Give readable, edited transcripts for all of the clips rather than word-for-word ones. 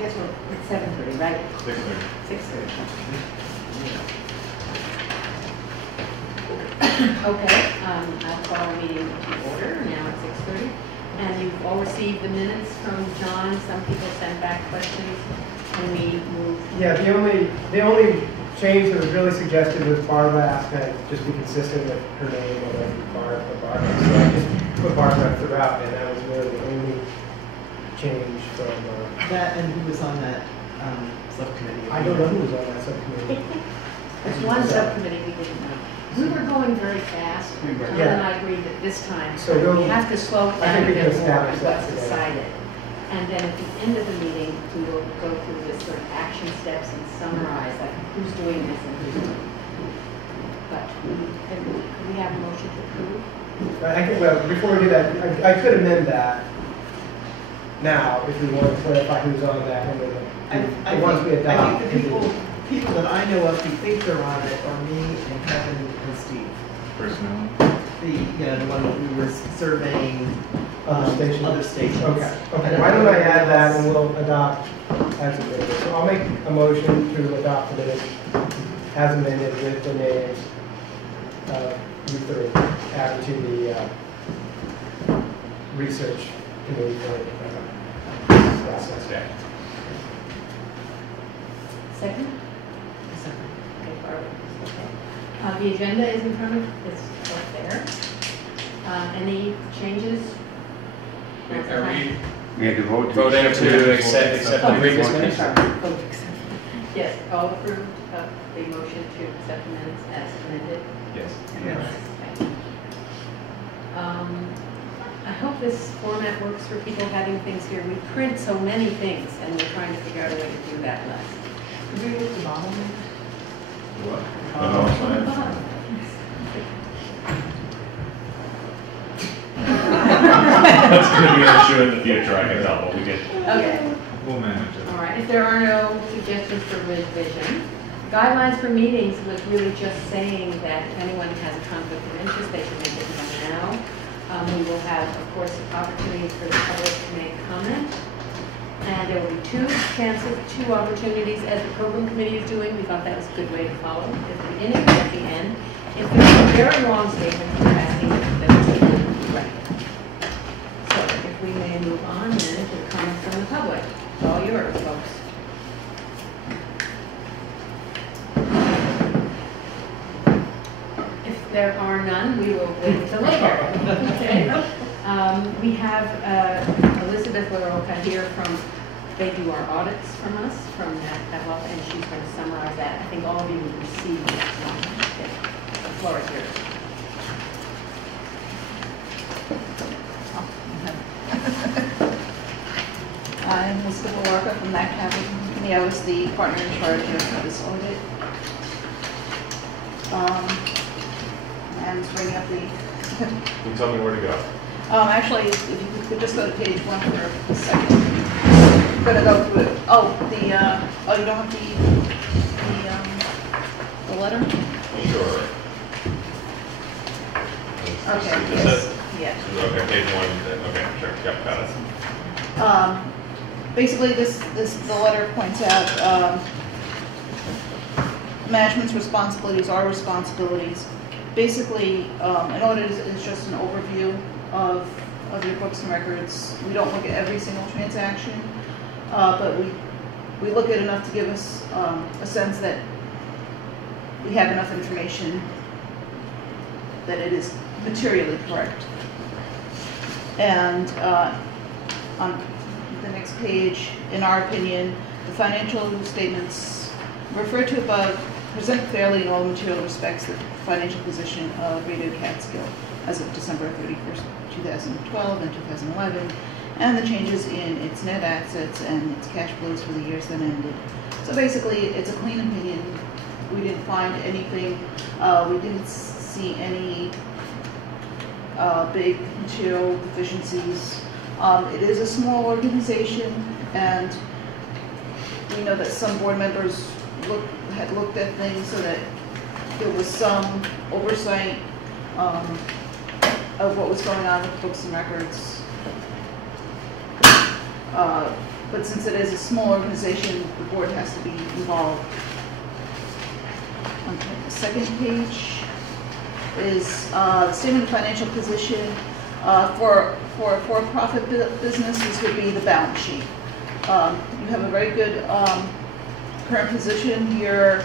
guess it's 7:30, right? 6:30. 6:30. Okay, I'll call our meeting to order. Now it's 6:30. And you've all received the minutes from John. Some people sent back questions. Can we move? Yeah, the only change that was really suggested was Barbara asked that just be consistent with her name, whether it be Barbara. So I just put Barbara throughout, and that was really the only change from that. And who was on that subcommittee? I don't know who was on that subcommittee. There's one subcommittee we didn't know. We were going very fast. John and I agreed that this time so we have to slow it down a bit more on what's today. decided. And then at the end of the meeting, we will go through this sort of action steps and summarize, like who's doing this and who's doing it. But could we have a motion to approve? I think, well, before we do that, I could amend that now if we want to clarify who's on that. Once we adopt. I think the people that I know of who think they're on it are me and Kevin and Steve. Personnel? The one who was surveying other stations. Okay. Why don't I add that and we'll adopt as amended. So I'll make a motion to adopt the minutes as amended with the names you three added to the research committee for process. Yeah. Second? Okay, Barbara. Okay. The agenda is in front of, it's up there. Any changes? We have to vote. Voting to accept the previous minutes? Yes, all approved of the motion to accept the minutes as amended? Yes. Yes. Okay. I hope this format works for people having things here. We print so many things and we're trying to figure out a way to do that less. Could we move the bottom? What? That's going to be an issue in the future, I can tell, but we did. Okay. We'll manage it. All right, if there are no suggestions for revision, guidelines for meetings was really just saying that if anyone has a conflict of interest, they should make it known now. We will have, of course, opportunities for the public to make comment. And there will be two opportunities as the program committee is doing. We thought that was a good way to follow at the beginning and at the end. If there are very long statements, we're asking them to be ready. So if we may move on then to comments from the public. It's all yours, folks. If there are none, we will wait until later. Okay. We have Elizabeth LaRocca here from, they do our audits from us, from Evelyn, and she's going to summarize that. I think all of you will receive that one. Okay. The floor is yours. I'm Elizabeth LaRocca from that capital company. I was the partner in charge of this audit. And bringing up the. Can you tell me where to go? Actually, if you could just go to page 1 for a second. I'm going to go through it. Oh, you don't have the letter? Sure. Okay. Is Yes. it? Yeah. Okay, page 1. Okay, sure. Yep, got it. Basically, the letter points out management's responsibilities, our responsibilities. Basically, an audit is just an overview of your books and records. We don't look at every single transaction, but we look at enough to give us a sense that we have enough information that it is materially correct. And on the next page, in our opinion, the financial statements referred to above present fairly in all material respects the financial position of Radio Catskill as of December 31st, 2012 and 2011, and the changes in its net assets and its cash flows for the years that ended. So basically, it's a clean opinion. We didn't find anything, we didn't see any big material deficiencies. It is a small organization, and we know that some board members had looked at things so that there was some oversight of what was going on with books and records. But since it is a small organization, the board has to be involved. Okay, the second page is the statement of financial position. For a for-profit business, this would be the balance sheet. You have a very good current position. Your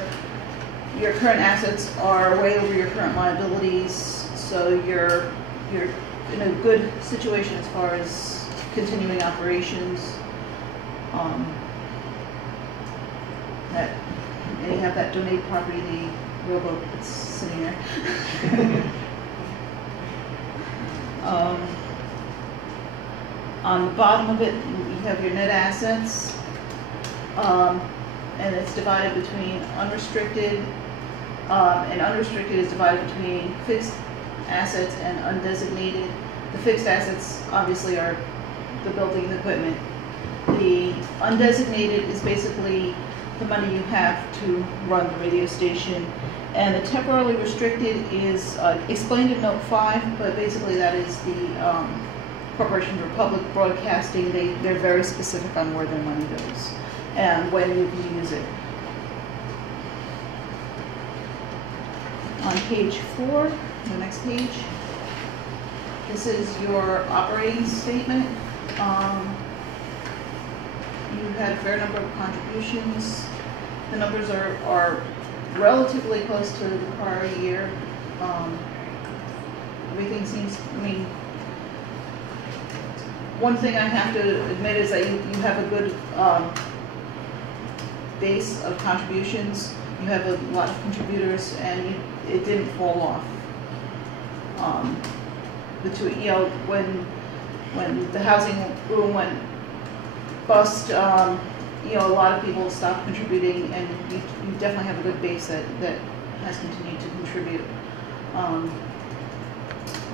current assets are way over your current liabilities, so you're in a good situation as far as continuing operations. And you have that donate property, the rowboat that's sitting there. On the bottom of it, you have your net assets, and it's divided between unrestricted, and unrestricted is divided between fixed assets and undesignated. The fixed assets obviously are the building and equipment. The undesignated is basically the money you have to run the radio station. And the temporarily restricted is explained in Note 5, but basically that is the Corporation for Public Broadcasting. They're very specific on where their money goes and when you can use it. On page 4, the next page, this is your operating statement. You had a fair number of contributions. The numbers are relatively close to the prior year. Everything seems, one thing I have to admit is that you have a good base of contributions. You have a lot of contributors, and it didn't fall off. When the housing boom went bust, a lot of people stopped contributing, and you definitely have a good base that has continued to contribute.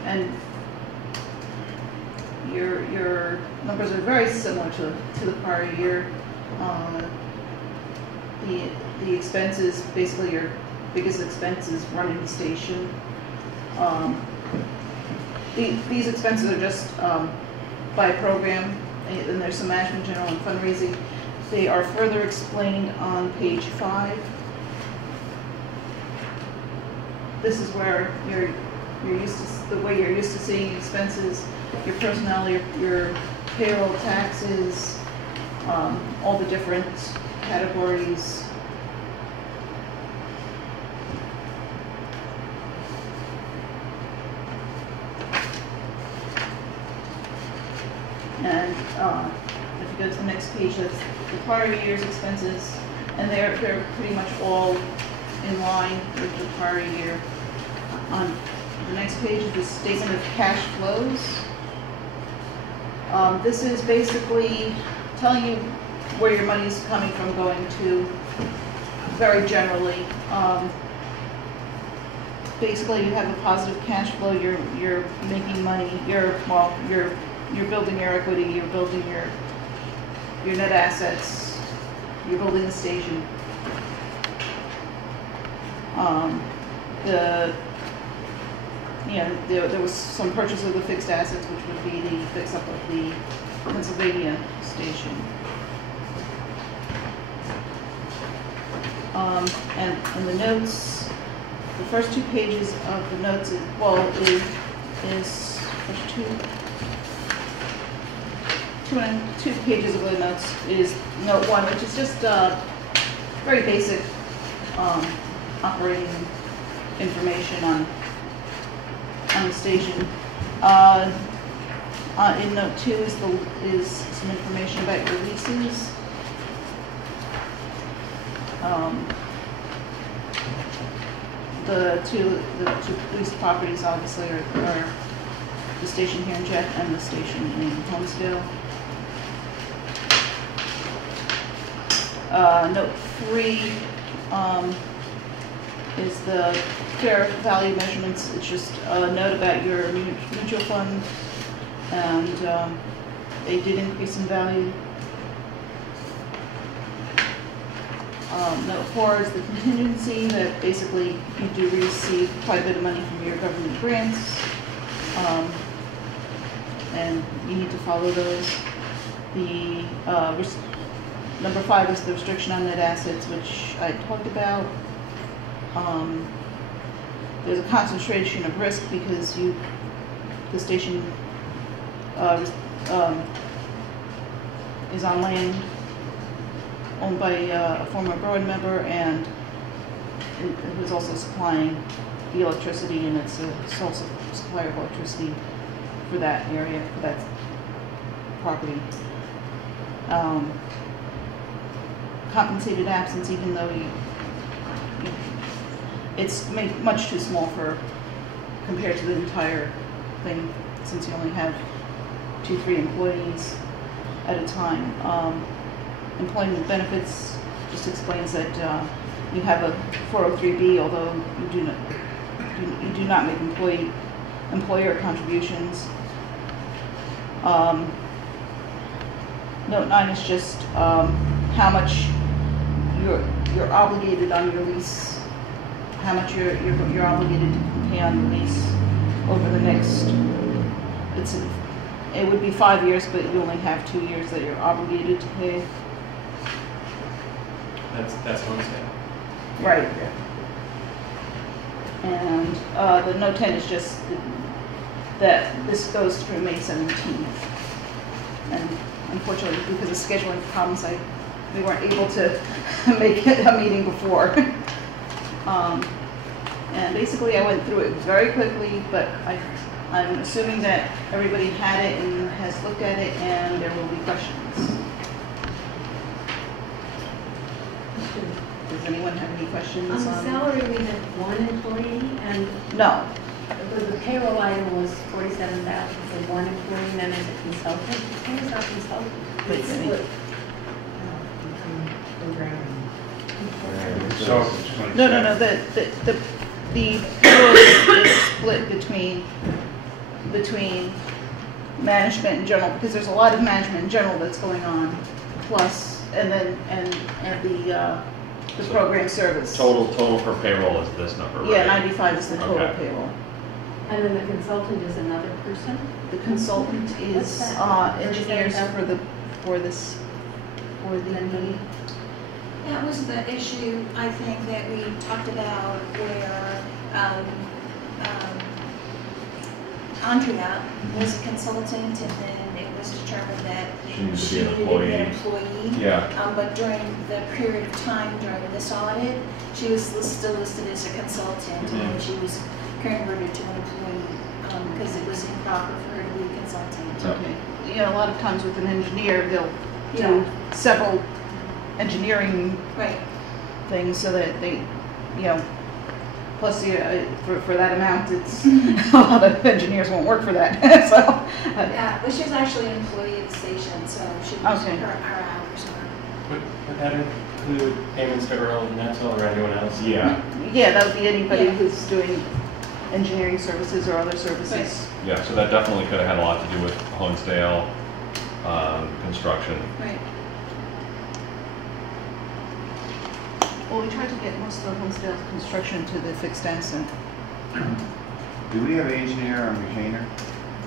And your numbers are very similar to the prior year. The expenses, basically your biggest expense is running the station. These expenses are just by program, and there's some management, general, and fundraising. They are further explained on page 5. This is where you're used to, the way you're used to seeing expenses, your personnel, your payroll, taxes, all the different categories. And if you go to the next page, that's the prior year's expenses, and they're pretty much all in line with the prior year. On the next page is the statement of cash flows. This is basically telling you where your money is coming from, going to, very generally. Basically, you have a positive cash flow. You're making money. You're building your equity. You're building your net assets. You're building the station. There was some purchase of the fixed assets, which would be the fix up of the Pennsylvania station. And the notes, the first 2 pages of the notes is first two pages of the notes is note 1, which is just very basic operating information on the station. In note 2 is some information about your leases. The two leased properties obviously are the station here in Jet and the station in Homesdale. Note 3 is the fair value measurements. It's just a note about your mutual fund, and they did increase in value. Note 4 is the contingency, that basically you do receive quite a bit of money from your government grants, and you need to follow those. The number 5 is the restriction on net assets, which I talked about. There's a concentration of risk because the station is on land owned by a former board member, and it was also supplying the electricity, and it's a sole supplier of electricity for that area, for that property. Compensated absence, even though it's made much too small for compared to the entire thing, since you only have 2-3 employees at a time. Employment benefits just explains that you have a 403B, although you do not make employer contributions. Note 9 is just how much you're obligated on your lease, how much you're obligated to pay on the lease over the next. It would be 5 years, but you only have 2 years that you're obligated to pay. That's homestead. Right. And the note 10 is just that this goes through May 17th. And unfortunately, because of scheduling problems, we weren't able to make it a meeting before. And basically, I went through it very quickly, but I'm assuming that everybody had it and has looked at it, and there will be questions. Does anyone have any questions? On the salary, we had 1 employee, and No. the payroll item was $47,000 for 1 employee, and then as a consultant. Who is our consultant? Wait, Split. So, No. The payroll is split between management and general, because there's a lot of management and general that's going on, plus and the program service. Total for payroll is this number, right? Yeah, 95 is the total Okay. payroll. And then the consultant is another person? The consultant is What's that? engineers for the That was the issue, I think, that we talked about where Andrea was a consultant, and then it was determined that She she needed to be an needed to be an employee. employee. Yeah. But during the period of time during this audit, she was still listed as a consultant, and she was converted to an employee because it was improper for her to be a consultant. Okay. A lot of times with an engineer, they'll Yeah. do several engineering Right. things so that they, plus for that amount, it's a lot of engineers won't work for that. So. Yeah, but she was actually an employee at the station, so she was, Okay. her hours were. Would that include payments to Earl Netzel or anyone else? Yeah. Yeah, that would be anybody Yeah. who's doing engineering services or other services. Yeah, so that definitely could have had a lot to do with Honesdale construction. Right. Well, we tried to get most of the Homestead construction to the fixed asset. do we have an engineer or retainer?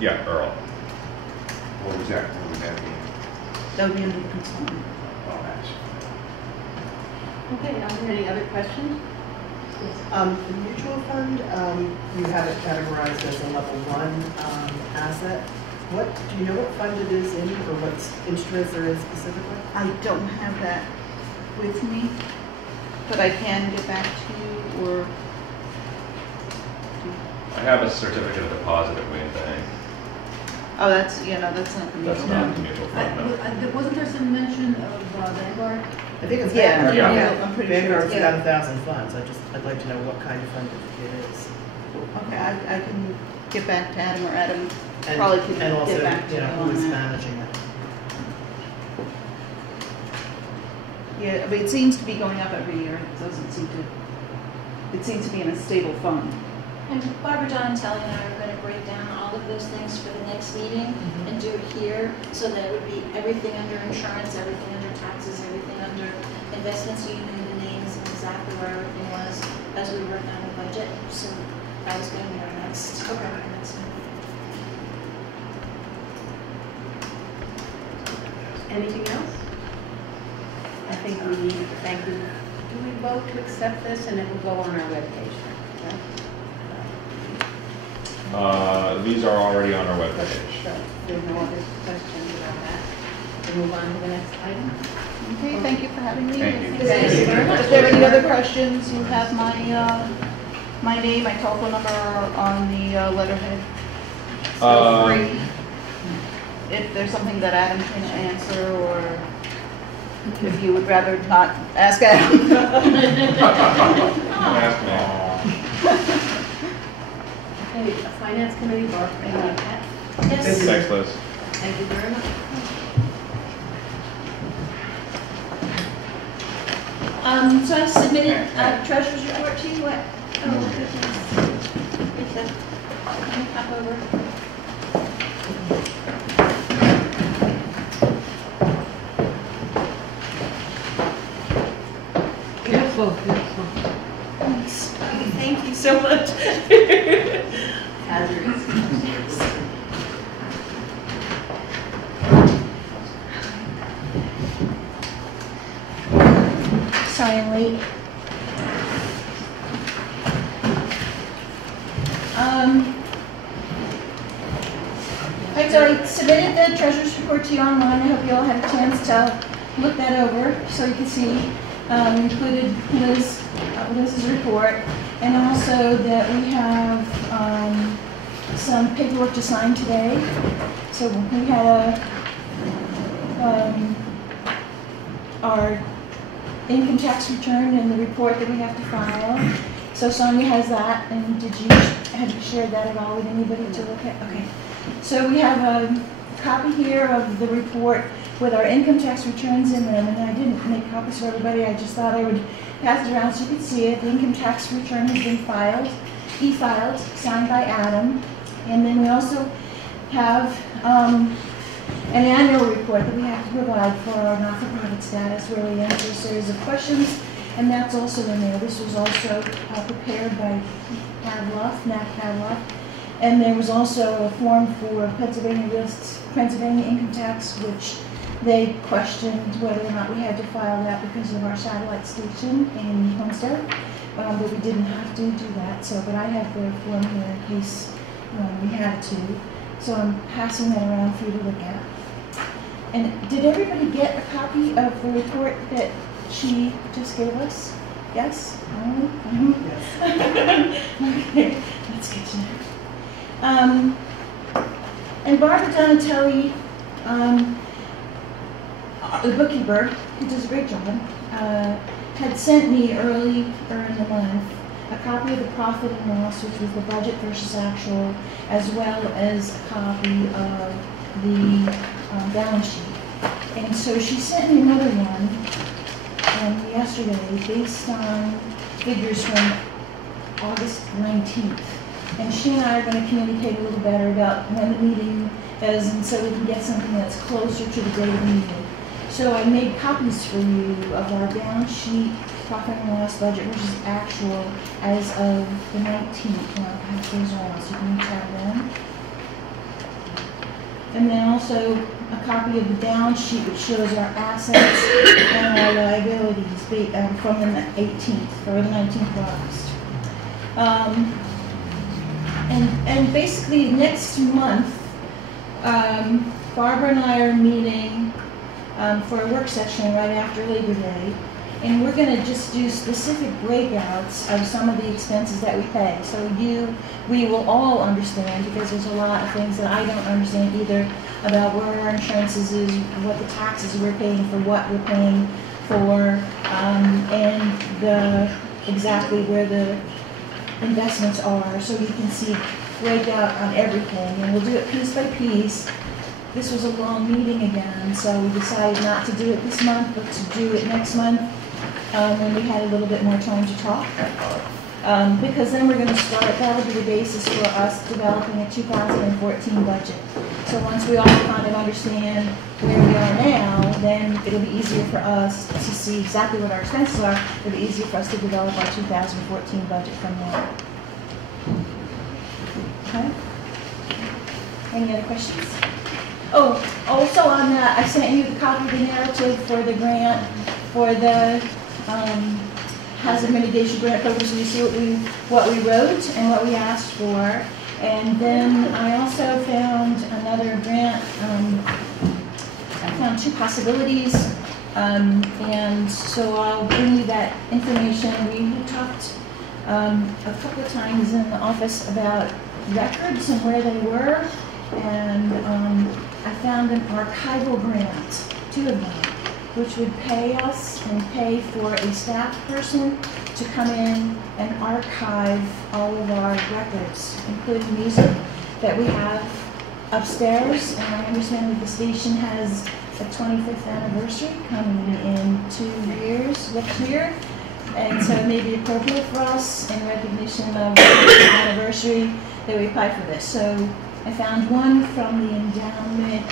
Yeah, Earl. What was that? What would that be? That would be under the consultant. Oh, that's. Okay, are there any other questions? The mutual fund, you have it categorized as a level 1 asset. Do you know what fund it is in, or what instruments there is specifically? I don't have that with me, but I can get back to you, or I have a certificate of deposit at Wayne Bank. that's not the That's mutual not fund. the mutual fund, no. Wasn't there some mention of Vanguard? I think it's Yeah, Vanguard. yeah. I'm pretty sure. Vanguard's Yeah. got 1,000 funds. I'd like to know what kind of fund it is. Okay, I can get back to Adam, or Adam And, probably could and also, get back to you who on is that. managing it. Yeah, but it seems to be going up every year. It doesn't seem to. It seems to be in a stable fund. And Barbara, Donatelli, and I are going to break down all of those things for the next meeting and do it here, so that it would be everything under insurance, everything under taxes, everything under investments, so you knew the names and exactly where everything was as we work on the budget. So that was going to be our next meeting. Anything else? I think we need to thank you. Do we vote to accept this, and it will go on our webpage? Right? These are already on our webpage. There's no other questions about that. We'll move on to the next item. Okay, thank you for having me. Thank you. Thank you very much. If there are any other questions, you have my my name, my telephone number on the letterhead. Feel free. If there's something that Adam can answer, or if you would rather not ask Adam. Ask me. Okay, Finance Committee, Barb, any of that? Yes. Thanks, Liz. Thank you very much. So I submitted a treasurer's report to you. What? Oh, goodness. It's a, let me hop over. Careful, careful. Thanks. Thank you so much. Hazardous. Sorry I'm late. Right, so I submitted the treasurer's report to you online. I hope you all had a chance to look that over so you can see. Included Liz's report, and also that we have some paperwork to sign today. So we had our income tax return and the report that we have to file. So Sonia has that, and have you shared that at all with anybody to look at? Okay. So we have a copy here of the report with our income tax returns in them, and I didn't make copies for everybody. I just thought I would pass it around so you could see it. The income tax return has been filed, e-filed, signed by Adam. And then we also have an annual report that we have to provide for our not-for-profit status, where we answer a series of questions, and that's also in there. This was also prepared by Matt Pavloff. And there was also a form for Pennsylvania income tax, which they questioned whether or not we had to file that because of our satellite station in Homestead, but we didn't have to do that. So, but I have the form here in case we had to. So I'm passing that around for you to look at. And did everybody get a copy of the report that she just gave us? Yes? Yes. Okay, that's good to know. And Barbara Donatelli, the bookkeeper, who does a great job, had sent me earlier in the month a copy of the profit and loss, which was the budget versus actual, as well as a copy of the balance sheet. And so she sent me another one yesterday based on figures from August 19th. And she and I are going to communicate a little better about when the meeting is, and so we can get something that's closer to the date of the meeting. So I made copies for you of our balance sheet, profit and loss budget versus actual as of the 19th. And I'll pass those around so you can have them. And then also a copy of the balance sheet, which shows our assets and our liabilities from the 18th or the 19th of August. And basically next month, Barbara and I are meeting for a work session right after Labor Day, and we're going to just do specific breakouts of some of the expenses that we pay. So we will all understand, because there's a lot of things that I don't understand either about where our insurances is, what the taxes we're paying for, what we're paying for, and exactly where the investments are, so you can see breakout on everything, and we'll do it piece by piece. This was a long meeting again, so we decided not to do it this month, but to do it next month when we had a little bit more time to talk. Because then we're going to start, that'll be the basis for us developing a 2014 budget. So once we all kind of understand where we are now, then it'll be easier for us to see exactly what our expenses are. It'll be easier for us to develop our 2014 budget from there. Okay? Any other questions? Oh, also on that, I sent you the copy of the narrative for the grant, for the hazard mitigation grant program, so you see what we wrote and what we asked for. And then I also found another grant. I found 2 possibilities, and so I'll bring you that information. We had talked a couple of times in the office about records and where they were, and I found an archival grant, 2 of them, which would pay us and pay for a staff person to come in and archive all of our records, including music that we have upstairs. And I understand that the station has a 25th anniversary coming in 2 years next year. And so it may be appropriate for us, in recognition of the 25th anniversary, that we apply for this. So I found one from the endowment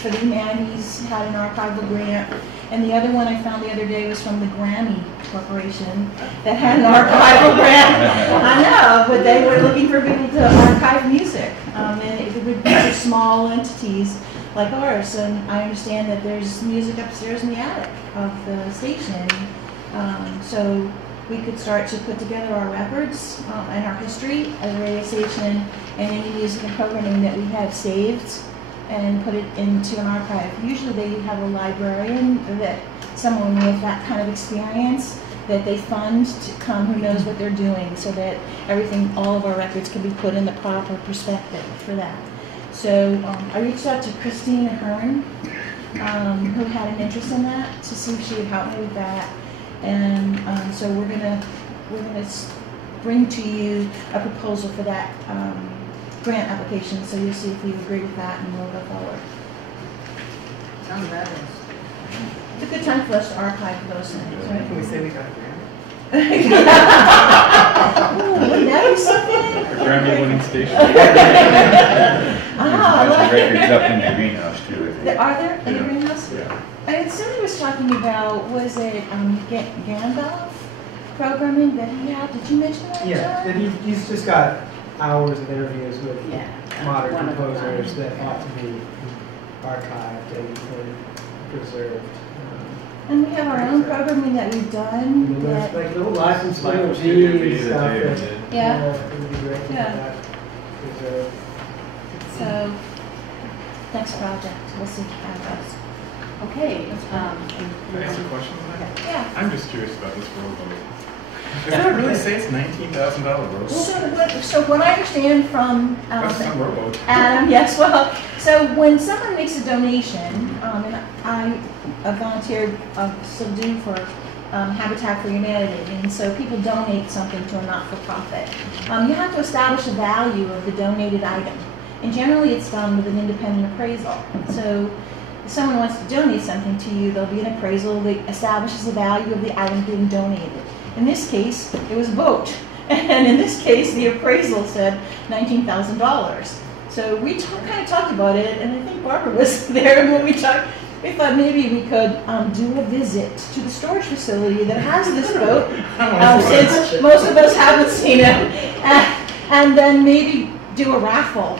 for the humanities, had an archival grant, and the other one I found the other day was from the Grammy Corporation that had an archival grant. I know, but they were looking for people to archive music, and it would be for small entities like ours. And I understand that there's music upstairs in the attic of the station, so we could start to put together our records and our history as a radio station, and any music and programming that we have saved, and put it into an archive. Usually they have a librarian, that someone with that kind of experience that they fund to come, who knows what they're doing, so that everything, all of our records can be put in the proper perspective for that. So I reached out to Christine Ahern, who had an interest in that, to see if she would help me with that. And so we're gonna bring to you a proposal for that grant application, so you'll see if you agree with that, and we'll go forward. Sounds fabulous. It's a good time for us to archive those things, right? Can we say we got a grant? Ooh, wouldn't that be something? A Grammy-winning station. There's records up in the greenhouse too, I think. Are there in the Yeah. greenhouse? Yeah. And somebody was talking about, was it Gandalf programming that he had? Did you mention that? Yeah, John? that he's just got hours of interviews with Yeah. modern One of a composers kind. that ought to be archived and preserved. And we have our own programming that we've I done. mean, there's That, like little license Michael little Studio G B and that stuff David that, did. Yeah. it would be great to Yeah. have that preserved. so, next project, we'll see how it goes. Okay. Can I ask a question on that? Yeah. I'm just curious about this rowboat. Does that really say it's $19,000 rowboat? So what I understand from That's some rowboat. Adam, yes, well, so when someone makes a donation, and I volunteered, still do for Habitat for Humanity, and so people donate something to a not-for-profit. You have to establish the value of the donated item, and generally it's done with an independent appraisal. So if someone wants to donate something to you, there'll be an appraisal that establishes the value of the item being donated. In this case, it was a boat. And in this case, the appraisal said $19,000. So we kind of talked about it, and I think Barbara was there, and when we talked, we thought maybe we could do a visit to the storage facility that has this boat, since most of us haven't seen it, and then maybe do a raffle.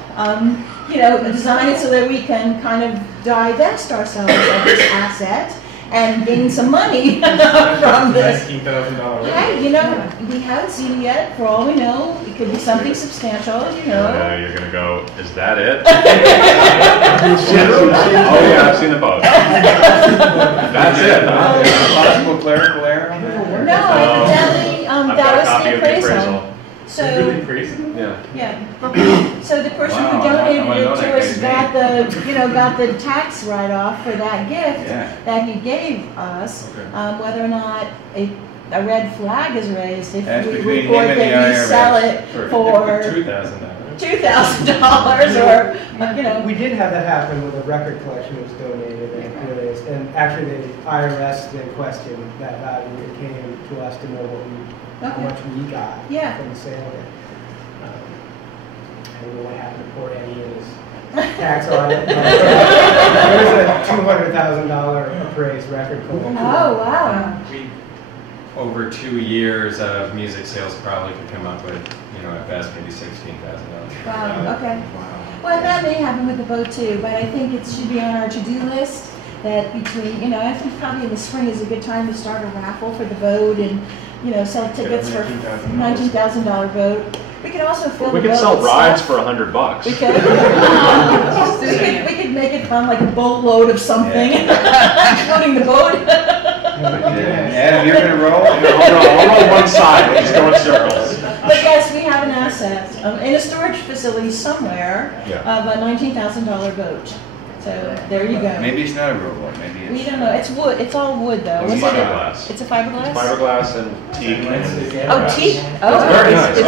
Design it so that we can kind of divest ourselves of this asset and gain some money from this. $19,000. Hey, we haven't seen it yet. For all we know, it could be something substantial, You're gonna go, is that it? Oh yeah, I've seen the boat. That's it, huh? Possible clerical error on that? No, evidently, I've got a that was copy the of the appraisal. Really So, crazy? Yeah. yeah. So the person Wow, who I donated wanna it know to that us guy's got the tax write-off for that gift Yeah. that he gave us. Okay. Whether or not a red flag is raised if That's we between him report and the that we IRS. sell it for $2,000. $2,000 or, We did have that happen when the record collection was donated, and actually the IRS then questioned that value. It came to us to know how Okay. much we got Yeah. from the sale of it. I don't know what happened to poor Eddie and his tax audit. There was a $200,000 appraised record collection. Oh, wow. Over 2 years of music sales probably could come up with, at best maybe $16,000. Wow, okay. Wow. Well, that may happen with the boat too, but I think it should be on our to-do list that between, I think probably in the spring is a good time to start a raffle for the boat and, sell tickets for $19,000 boat. We could also fill the boat. We could sell rides for $100. We could. we could make it fun, like a boatload of something, including the boat. Adam, you're gonna roll? I'll roll one side, we'll just go in circles. But yes, we have an asset in a storage facility somewhere of a $19,000 boat. So there you go. Maybe it's not a rowboat, maybe it's... We don't know. It's wood. It's all wood though. It's fiberglass. It's a fiberglass? Fiberglass and teak. Oh, teak? Oh, it's very nice. It's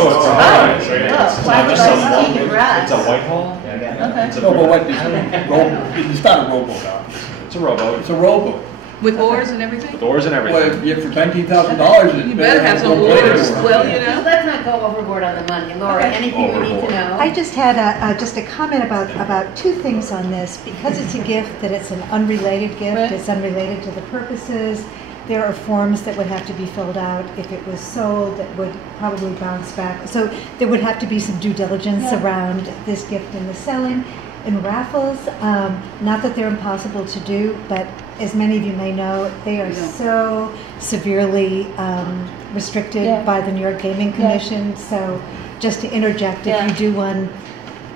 very nice. Oh, fiberglass, teak, and brass. It's a Whitehall. Okay. It's a No, but what, it's not a rowboat, obviously. It's a rowboat. It's a rowboat. With oars and everything? With oars and everything. Well, yeah, for $19,000, You better have some oars. Well, Let's not go overboard on the money. Laura, anything we need to know? I just had just a comment about two things on this. Because it's a gift, that it's an unrelated gift, Right. it's unrelated to the purposes. There are forms that would have to be filled out if it was sold that would probably bounce back. So there would have to be some due diligence around this gift and the selling. In raffles, not that they're impossible to do, but as many of you may know, they are so severely restricted by the New York Gaming Commission. So just to interject, if you do one,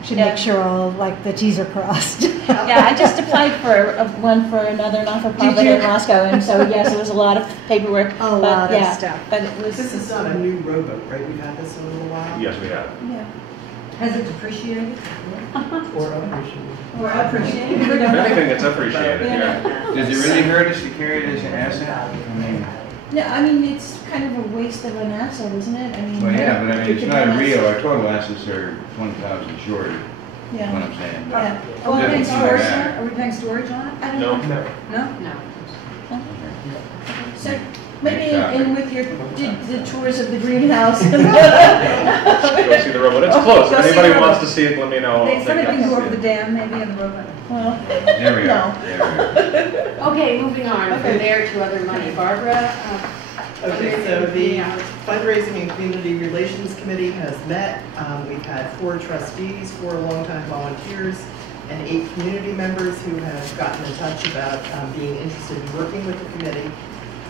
you should make sure all the T's are crossed. Yeah, I just applied for one for another not-for-profit in Moscow, and so yes, it was a lot of paperwork. A lot of stuff. But it was. This is not a new rowboat, right? We've had this in a little while. Yes, we have. Yeah. Has it depreciated? Or appreciated. Or appreciated? If anything, it's appreciated, yeah. Does it really hurt us to carry it as an asset? No, I mean, it's kind of a waste of an asset, isn't it? I mean. Well, yeah, but I mean, you it's could not run a us- real, our total assets are 20,000 short, is Yeah. what I'm saying. Yeah. Are we paying storage on it? Are we paying storage on it? I don't know. No. No? No. So maybe Next topic. with your the tours of the greenhouse. Go see the rowboat. It's close. If anybody wants to see it, let me know. Somebody can go over the dam, maybe in the rowboat. Well, There we no. are. There we are. Okay, moving on from there to other money. Barbara? Okay, so the Fundraising and Community Relations Committee has met. We've had 4 trustees, 4 longtime volunteers, and 8 community members who have gotten in touch about being interested in working with the committee.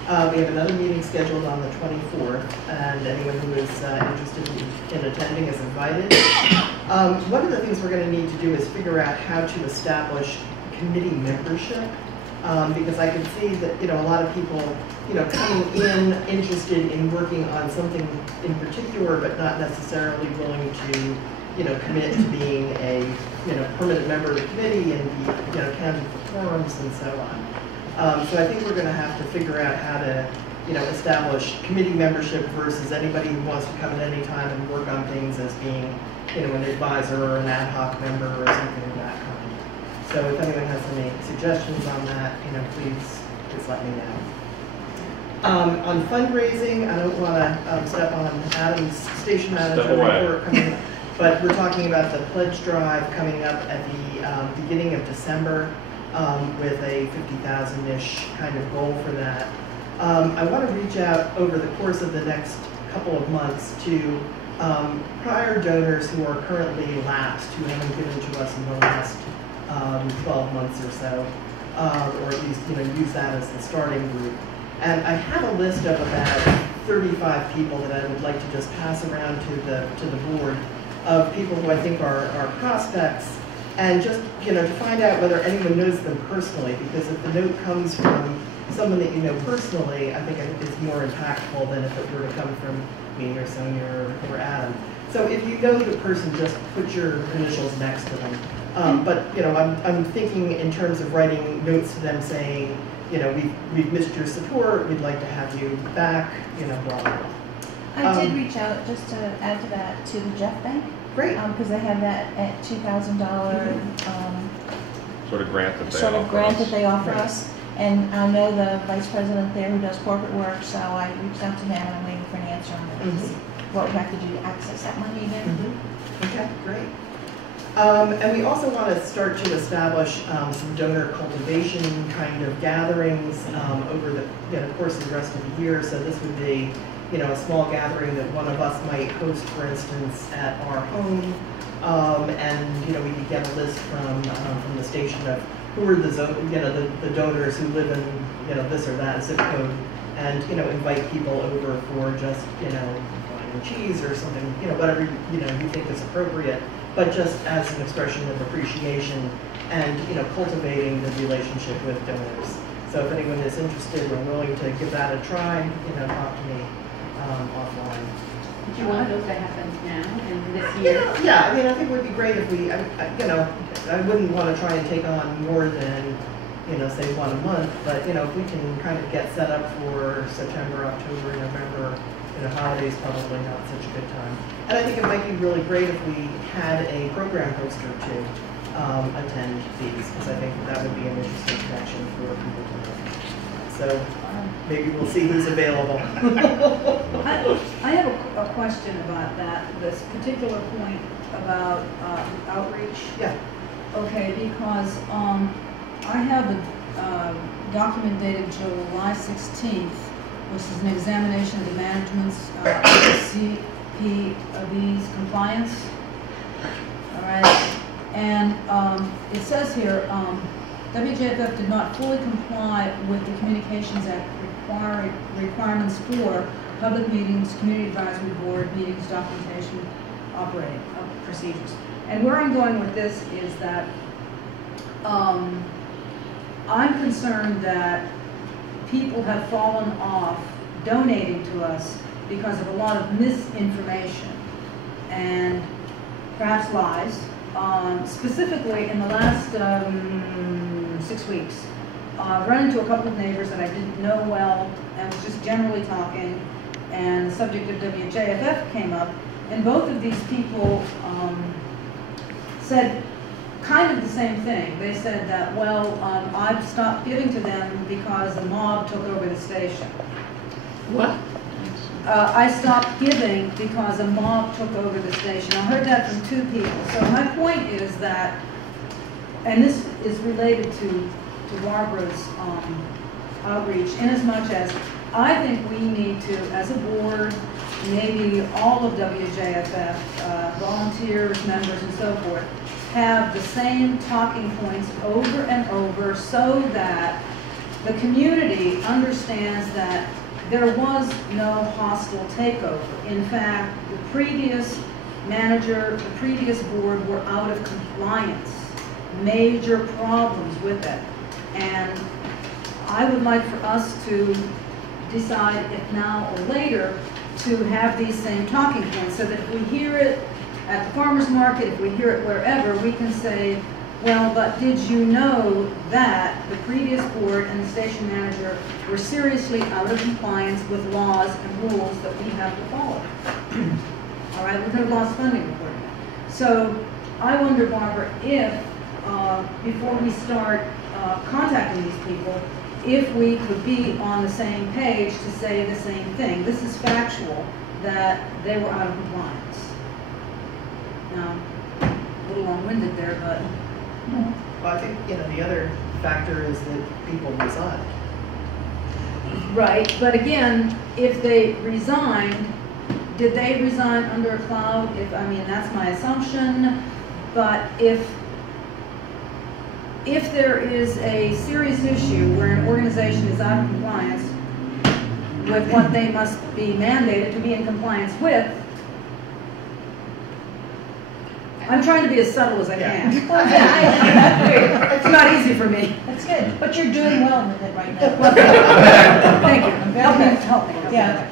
We have another meeting scheduled on the 24th, and anyone who is interested in attending is invited. One of the things we're going to need to do is figure out how to establish committee membership, because I can see that, a lot of people, coming in interested in working on something in particular, but not necessarily willing to, commit to being a, permanent member of the committee and be, counted for quorums and so on. So I think we're going to have to figure out how to, establish committee membership versus anybody who wants to come at any time and work on things as being, an advisor or an ad hoc member or something of that kind. So if anyone has any suggestions on that, please let me know. On fundraising, I don't want to step on Adam's station manager report coming up, but we're talking about the pledge drive coming up at the beginning of December with a 50,000-ish kind of goal for that. I want to reach out over the course of the next couple of months to prior donors who are currently lapsed, who haven't given to us in the last 12 months or so, or at least use that as the starting group. And I have a list of about 35 people that I would like to just pass around to the board of people who I think are prospects, and just to find out whether anyone knows them personally, because if the note comes from someone that you know personally, I think it's more impactful than if it were to come from me or Sonia or Adam. So if you know the person, just put your initials next to them. But I'm thinking in terms of writing notes to them saying, we've missed your support, we'd like to have you back, blah, blah, blah. I did reach out, just to add to that, to the Jeff Bank. Great. Because they have that at $2,000 Sort of grant that they sort of offer grant us. that they offer us. And I know the vice president there who does corporate work, so I reached out to him and I'm waiting for an answer on that. What we have to do to access that money again. Okay, great. And we also want to start to establish some donor cultivation kind of gatherings over the course of the rest of the year. So this would be, a small gathering that one of us might host, for instance, at our home, And, we could get a list from the station of who are the donors who live in, this or that zip code, and, invite people over for just, wine and cheese or something, whatever, you think is appropriate, but just as an expression of appreciation and, cultivating the relationship with donors. So if anyone is interested or willing to give that a try, talk to me offline. Do you want those to happen now and this year? Yeah, I think it would be great if we, I wouldn't want to try and take on more than, say one a month, but, if we can kind of get set up for September, October, November, holidays probably not such a good time. And I think it might be really great if we had a program host or two attend these, because I think that would be an interesting connection for people to know. So maybe we'll see who's available. I have a question about that, this particular point about outreach. Yeah. Okay, because I have a document dated July 16th, which is an examination of the management's CPB's compliance. All right, and it says here, WJFF did not fully comply with the Communications Act requirements for public meetings, community advisory board meetings, documentation, operating procedures. And where I'm going with this is that I'm concerned that people have fallen off donating to us because of a lot of misinformation and perhaps lies. Specifically in the last 6 weeks, I've run into a couple of neighbors that I didn't know well and was just generally talking, and the subject of WJFF came up, and both of these people said kind of the same thing. They said that, well, I've stopped giving to them because the mob took over the station. What? I stopped giving because a mob took over the station. I heard that from two people. So my point is that, and this is related to Barbara's outreach, in as much as I think we need to, as a board, maybe all of WJFF, volunteers, members, and so forth, have the same talking points over and over so that the community understands that there was no hostile takeover. In fact, the previous manager, the previous board were out of compliance. Major problems with it. And I would like for us to decide if now or later to have these same talking points so that if we hear it at the farmer's market, if we hear it wherever, we can say, well, but did you know that the previous board and the station manager were seriously out of compliance with laws and rules that we have to follow? All right, we could have lost funding according to that. So I wonder, Barbara, if before we start contacting these people, if we could be on the same page to say the same thing. This is factual, that they were out of compliance. Now, a little long-winded there, but... Well, I think, the other factor is that people resign. Right, but again, if they resigned, did they resign under a cloud? That's my assumption, but if there is a serious issue where an organization is out of compliance with what they must be mandated to be in compliance with, I'm trying to be as subtle as I can. It's not easy for me. That's good, but you're doing well with it right now. Thank you. Help me. Yeah.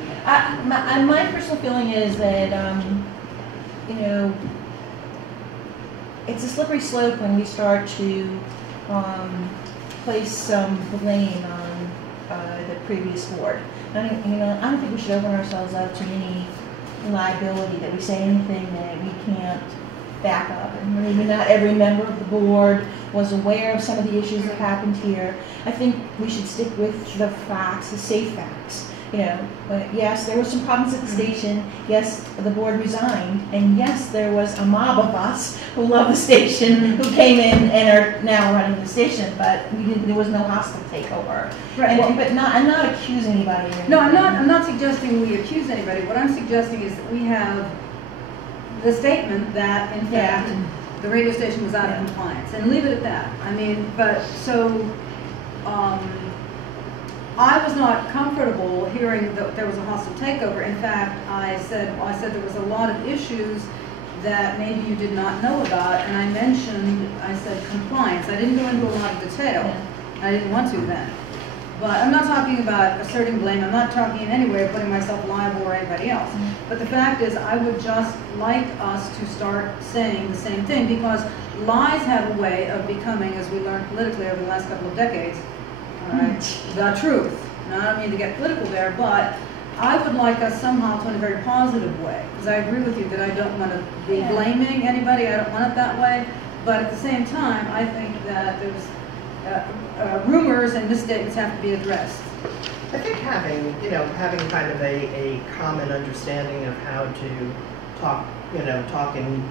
My personal feeling is that, it's a slippery slope when we start to place some blame on the previous board. I don't think we should open ourselves up to any liability that we say anything that we can't back up. And maybe not every member of the board was aware of some of the issues that happened here. I think we should stick with the facts, the safe facts. But yes, there were some problems at the station. Yes, the board resigned. And yes, there was a mob of us who love the station, who came in and are now running the station. But there was no hostile takeover. Right. I'm not accusing anybody. No, I'm not suggesting we accuse anybody. What I'm suggesting is that we have the statement that, in fact, the radio station was out of compliance, and leave it at that. I mean, but so I was not comfortable hearing that there was a hostile takeover. In fact, I said there was a lot of issues that maybe you did not know about, and I said compliance. I didn't go into a lot of detail. I didn't want to then. But I'm not talking about asserting blame. I'm not talking in any way of putting myself liable or anybody else. But the fact is, I would just like us to start saying the same thing, because lies have a way of becoming, as we learned politically over the last couple of decades, the truth. Now, I don't mean to get political there, but I would like us somehow to, in a very positive way, because I agree with you that I don't want to be blaming anybody. I don't want it that way. But at the same time, I think that there's rumors and misstatements have to be addressed. I think having kind of a common understanding of how to talk in,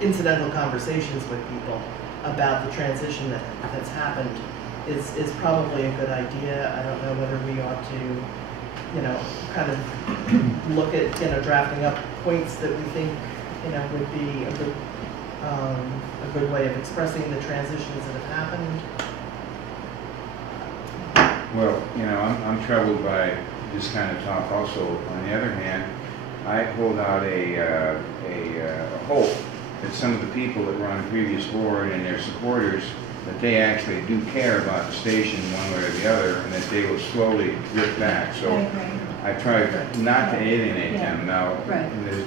incidental conversations with people about the transition that's happened is probably a good idea. I don't know whether we ought to, kind of look at, drafting up points that we think, would be a good way of expressing the transitions that have happened. Well, I'm troubled by this kind of talk also. On the other hand, I hold out a hope that some of the people that were on the previous board and their supporters, that they actually do care about the station one way or the other, and that they will slowly drift back. So I try not to alienate them. Now,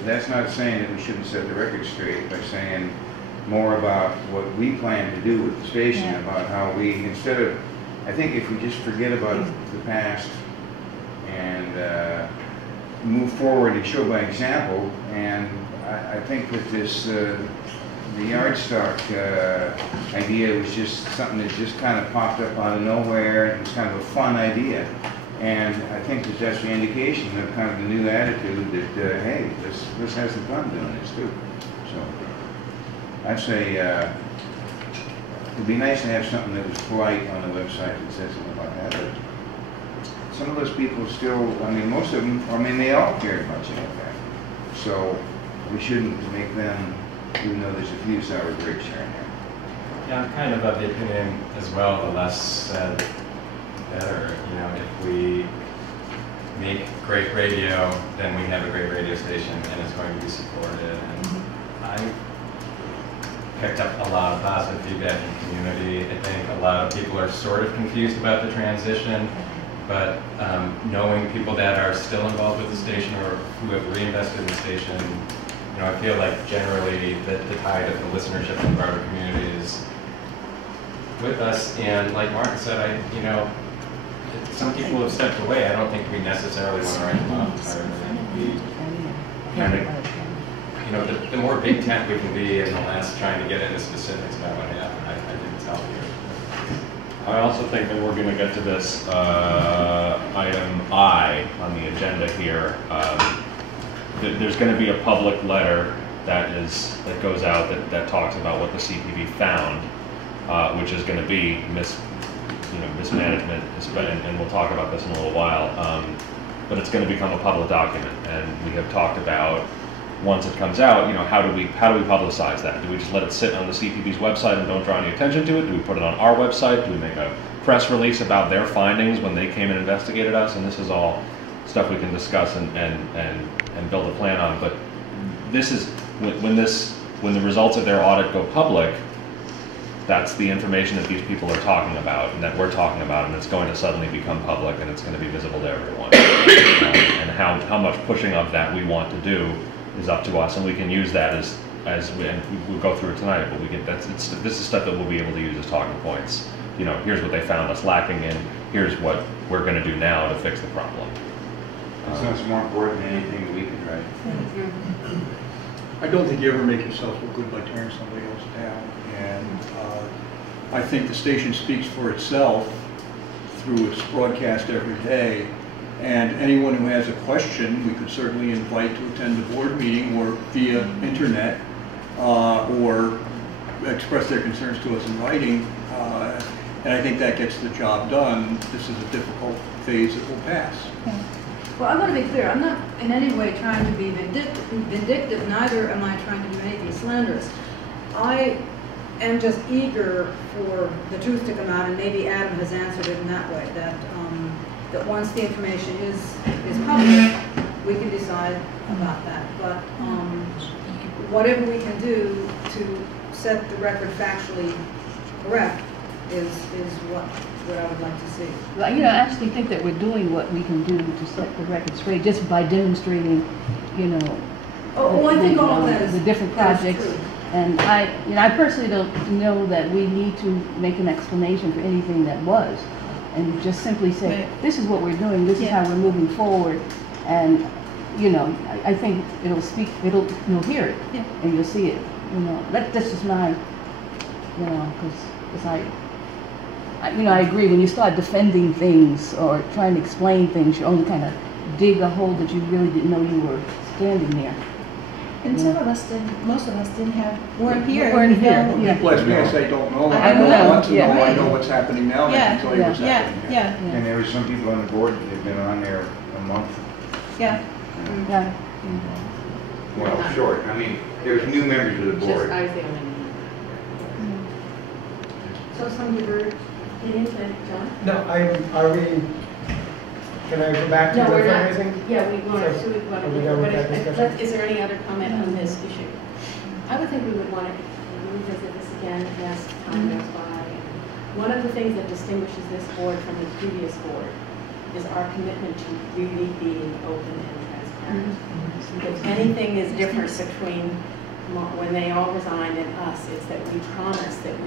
that's not saying that we shouldn't set the record straight by saying more about what we plan to do with the station, about how we, instead of, I think if we just forget about the past and move forward and show by example, and I think that this, the yardstock idea was just something that just kind of popped up out of nowhere. It was kind of a fun idea. And I think that that's the indication of kind of the new attitude that, hey, let's have some fun doing this too. So I'd say it'd be nice to have something that was polite on the website that says something about that. But some of those people still, I mean, most of them, I mean, they all care about you like that. So we shouldn't make them, even though there's a few sour grapes here and there. Yeah, I'm kind of the opinion as well, the less said, better. If we make great radio, then we have a great radio station and it's going to be supported. And I picked up a lot of positive feedback in the community. I think a lot of people are sort of confused about the transition, but knowing people that are still involved with the station or who have reinvested in the station, I feel like generally the tide of the listenership in the Barbara community is with us. And like Mark said, some people have stepped away. I don't think we necessarily want to write them off. The more big tent we can be in the last trying to get into specifics about what happened, I think it's healthier. I also think that we're going to get to this item I on the agenda here. There's going to be a public letter that goes out that talks about what the CPB found, which is going to be mismanagement, and we'll talk about this in a little while. But it's going to become a public document, and we have talked about, once it comes out, how do we publicize that? Do we just let it sit on the CPB's website and don't draw any attention to it? Do we put it on our website? Do we make a press release about their findings when they came and investigated us? And this is all stuff we can discuss and build a plan on. But this is when the results of their audit go public, that's the information that these people are talking about and that we're talking about, and it's going to suddenly become public and it's going to be visible to everyone. And how much pushing of that we want to do is up to us, and we can use that we'll go through it tonight, but this is stuff that we'll be able to use as talking points. Here's what they found us lacking in, here's what we're going to do now to fix the problem. So it's more important than anything that we can write. I don't think you ever make yourself look good by tearing somebody else down, and I think the station speaks for itself through its broadcast every day. And anyone who has a question, we could certainly invite to attend the board meeting or via internet, or express their concerns to us in writing. And I think that gets the job done. This is a difficult phase that will pass. Well, I want to be clear, I'm not in any way trying to be vindictive, neither am I trying to do anything slanderous. I am just eager for the truth to come out, and maybe Adam has answered it in that way, that that once the information is public, we can decide about that. But whatever we can do to set the record factually correct is what I would like to see. Well, I actually think that we're doing what we can do to set the record straight just by demonstrating, I think all of that is the different projects. True. And I personally don't know that we need to make an explanation for anything that was, and just simply say, this is what we're doing, this is how we're moving forward, and I think you'll hear it, and you'll see it. That's just my, because I agree. When you start defending things or trying to explain things, you only kind of dig a hole that you really didn't know you were standing there. And some of us most of us weren't here. People ask me, I say, don't know. I don't want to know. I know what's happening now, and I can tell you what's happening. And there were some people on the board that have been on there a month. Yeah. Well, short. I mean, there's new members of the board. I was the only one. So some divergence, John? No, can I go back to the fundraising? Yeah, we want to, is there any other comment on this issue? I would think we would want to revisit this again as time goes by. One of the things that distinguishes this board from the previous board is our commitment to really being open and transparent. If anything is different between when they all resigned and us, it's that we promised that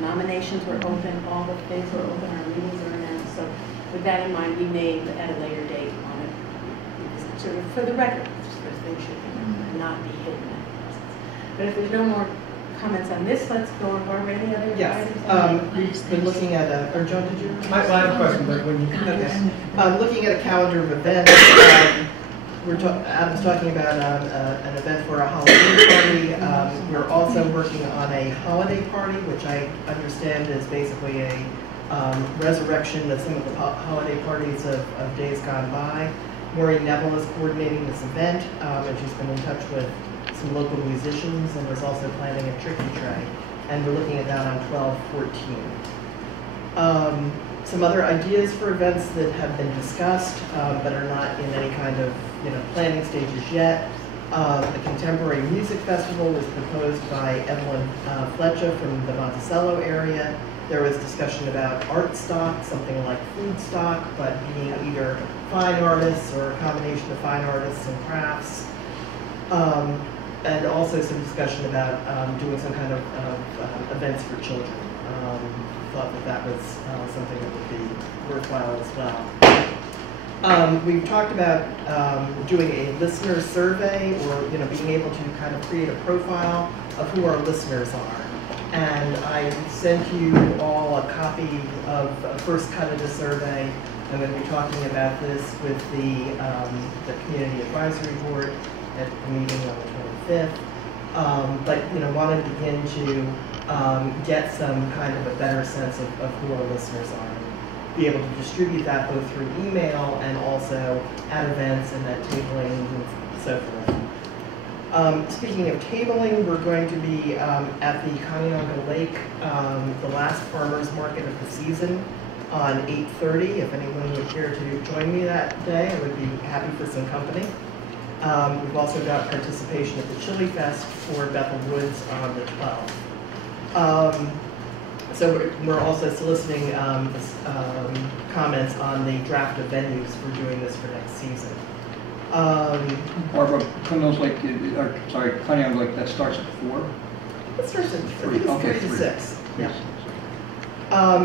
nominations were open, all the things were open, our meetings are announced. So with that in mind, we may at a later date want to, sort of for the record, things should not be hidden. But if there's no more comments on this, let's go on. Barbara, any other items? We've been looking at or John, did you? I have a question, but when you looking at a calendar of events. Adam's talking about an event for a Halloween party. We're also working on a holiday party, which I understand is basically a resurrection of some of the holiday parties of days gone by. Maureen Neville is coordinating this event, and she's been in touch with some local musicians and was also planning a tricky tray. And we're looking at that on 12/14. Some other ideas for events that have been discussed but are not in any kind of planning stages yet. A contemporary music festival was proposed by Evelyn Fletcher from the Monticello area. There was discussion about art stock, something like food stock, but being either fine artists or a combination of fine artists and crafts. And also some discussion about doing some kind of events for children. Thought that was something that would be worthwhile as well. We've talked about doing a listener survey, or being able to kind of create a profile of who our listeners are. And I sent you all a copy of a first cut of the survey. I'm going to be talking about this with the Community Advisory Board at the meeting on the 25th. But wanted to begin to get some kind of a better sense of who our listeners are. Be able to distribute that both through email and also at events and at tabling and so forth. Speaking of tabling, we're going to be at the Conneaut Lake, the last farmers market of the season on 8:30. If anyone would care to join me that day, I would be happy for some company. We've also got participation at the Chili Fest for Bethel Woods on the 12th. So we're also soliciting comments on the draft of venues for doing this for next season. Barbara, Conneaut Lake, Conneaut Lake, that starts at 4? It starts at 3. Okay, 3 to 6. Yeah.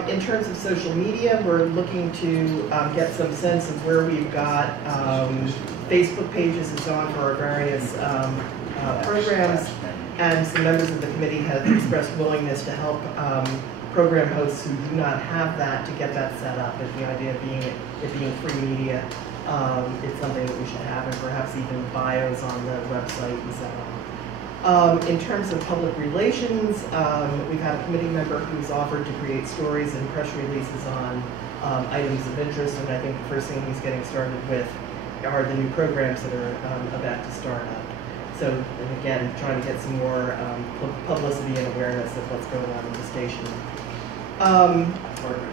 In terms of social media, we're looking to get some sense of where we've got Facebook pages and so on for our various programs, and some members of the committee have expressed willingness to help program hosts who do not have that to get that set up. If the idea of it being free media, it's something that we should have, and perhaps even bios on the website and so on. In terms of public relations, we've had a committee member who's offered to create stories and press releases on items of interest, and I think the first thing he's getting started with are the new programs that are about to start up. So, and again, trying to get some more publicity and awareness of what's going on in the station.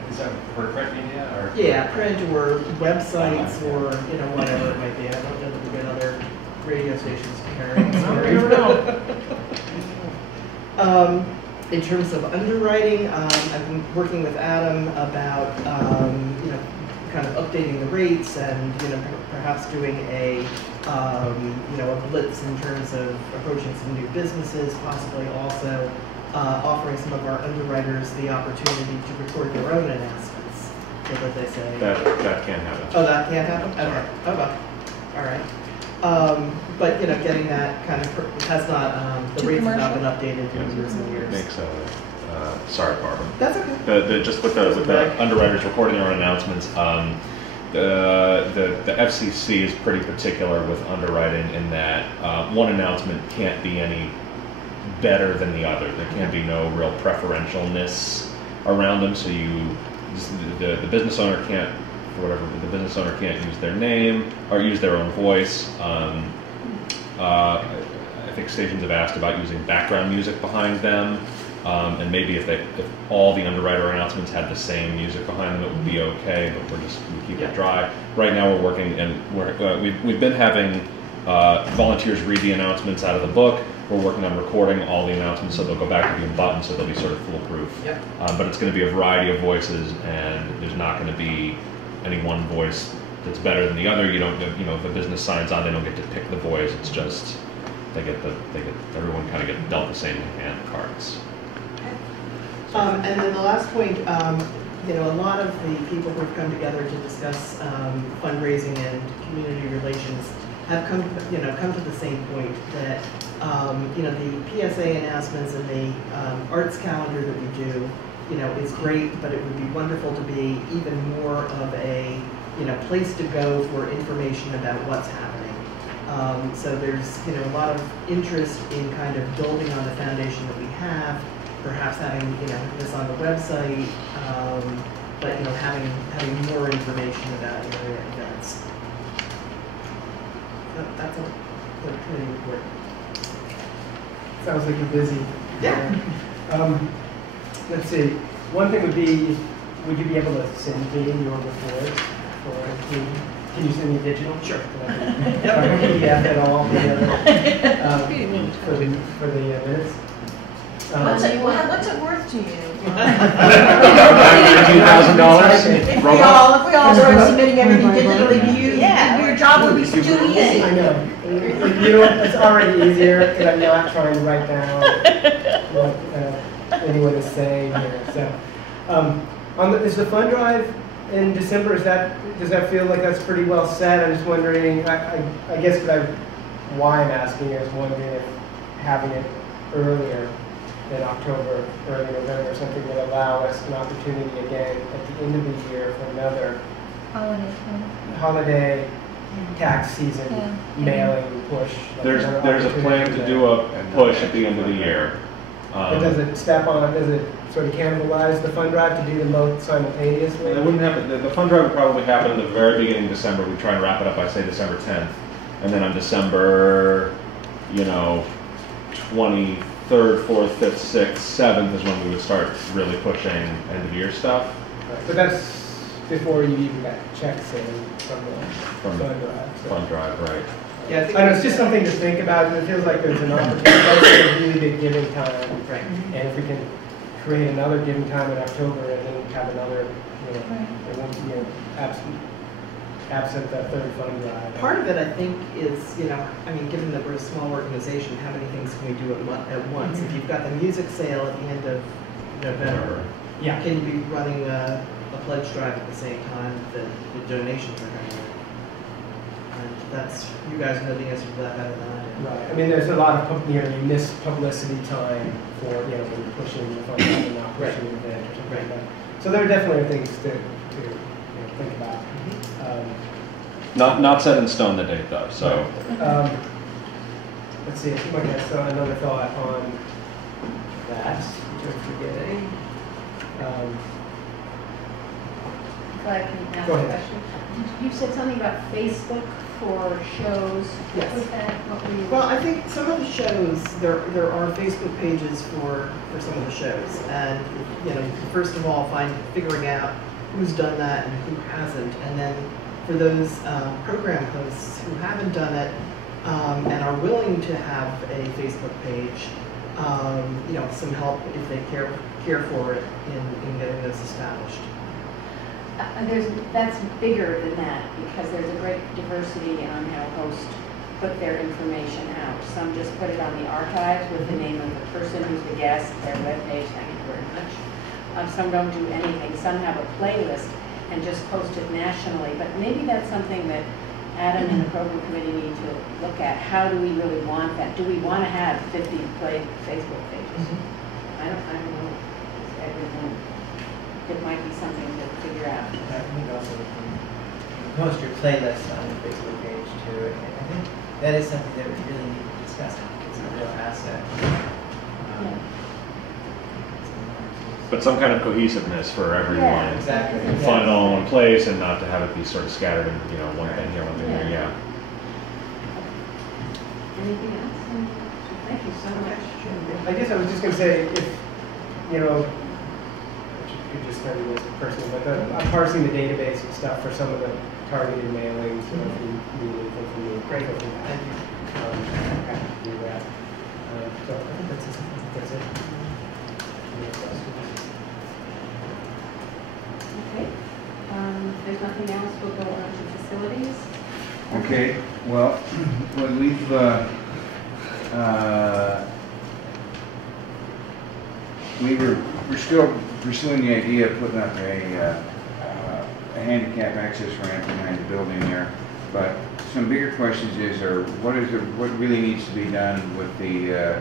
Is that for print media or? Yeah, print or websites or, you know, whatever it might be. I don't know that we get other radio stations carrying stories. In terms of underwriting, I've been working with Adam about, you know, kind of updating the rates and, you know, perhaps doing a, you know, a blitz in terms of approaching some new businesses, possibly also offering some of our underwriters the opportunity to record their own announcements, so that they say. That can't happen. Oh, that can't happen? Okay. Oh, well. All right. But, you know, getting that kind of, has not, the rates have not been updated in years and years. Makes sorry, Barbara. That's okay. Just with the underwriters recording their own announcements, the FCC is pretty particular with underwriting in that one announcement can't be any better than the other. There can't be no real preferentialness around them. So the business owner can't, for whatever, the business owner can't use their name or use their own voice. I think stations have asked about using background music behind them. And maybe if all the underwriter announcements had the same music behind them, it would be okay. But we keep it dry. Right now, we're working, and we've been having volunteers read the announcements out of the book. We're working on recording all the announcements, so they'll go back to being buttons, so they'll be sort of foolproof. Yep. But it's going to be a variety of voices, and there's not going to be any one voice that's better than the other. You don't, you know, if a business signs on, they don't get to pick the voice. It's just everyone kind of get dealt the same hand cards. And then the last point, you know, a lot of the people who have come together to discuss fundraising and community relations have come to the same point that, you know, the PSA announcements and the arts calendar that we do, you know, is great, but it would be wonderful to be even more of a, you know, place to go for information about what's happening. So there's, you know, a lot of interest in kind of building on the foundation that we have, perhaps having, you know, this on the website, but, you know, having more information about area events. So that's a committee report. Sounds like you're busy. Yeah. Let's see. One thing would be, would you be able to send me your report? Can you send me digital? Sure. PDF at all for the minutes? What's it worth to you? $19,000? If we all started submitting everything digitally to you, your job would be too easy. I know. You know what? It's already easier because I'm not trying to write down what anyone is saying here. So, is the fund drive in December? Does that feel like that's pretty well set? I'm just wondering. I guess why I'm asking is wondering if having it earlier in October, early November, something would allow us an opportunity again at the end of the year for another holiday tax season mailing push. There's a plan to do a push at the end of the year. But does it sort of cannibalize the fund drive to do them both simultaneously? It wouldn't happen. The fund drive would probably happen in the very beginning of December. We try and wrap it up by, say, December 10th. And then on December, you know, 23rd, 4th, 5th, 6th, 7th is when we would start really pushing end of year stuff. Right. But that's before you even got checks in from the fund drive. So. Fund drive, right. Yeah, I know, it's just something to think about. It feels like there's an opportunity, a really big giving time. Right. And if we can create another giving time in October and then have another, you know, it won't be absent that third fund drive. Part of it, I think, is, you know, I mean, given that we're a small organization, how many things can we do at once? If you've got the music sale at the end of November, can you be running a pledge drive at the same time that the donations are coming in? And that's, you guys know the answer to that better than I do. Right. I mean, there's a lot of, you know, you miss publicity time for, you know, when you're pushing the fund drive and not pushing the event or something like that. So there definitely are things to you know, think about. Not set in stone the date though. So let's see. I think I got another thought on that, which I'm forgetting. I can ask Go a ahead. question? You said something about Facebook for shows. What Yes. was that? What were you? Well, I think some of the shows, there are Facebook pages for some of the shows. And, you know, first of all, figuring out who's done that and who hasn't. And then for those program hosts who haven't done it and are willing to have a Facebook page, you know, some help if they care for it in getting those established. That's bigger than that because there's a great diversity on how hosts put their information out. Some just put it on the archives with the name of the person who's the guest, their webpage, thank you very much. Some don't do anything. Some have a playlist and just post it nationally. But maybe that's something that Adam and the program committee need to look at. How do we really want that? Do we want to have 50 Facebook pages? I don't know. Everyone. It might be something to figure out. I think also you can post your playlist on your Facebook page too. And I think that is something that we really need to discuss. It's a real asset. But some kind of cohesiveness for everyone. Yeah, exactly. And find it all in one place and not to have it be sort of scattered in, you know, one thing here, one thing there, yeah. Anything else? Thank you so much. I guess I was just going to say, if, you know, you could just study this personally, but I'm parsing the database and stuff for some of the targeted mailings, you know, if you need anything from me. Great. Thank you. I'm happy to do that. So I think that's it. Any questions? Okay. If there's nothing else, we'll go on to facilities. Okay, well, when we're still pursuing the idea of putting up a handicap access ramp behind the building there, but some bigger questions what really needs to be done with the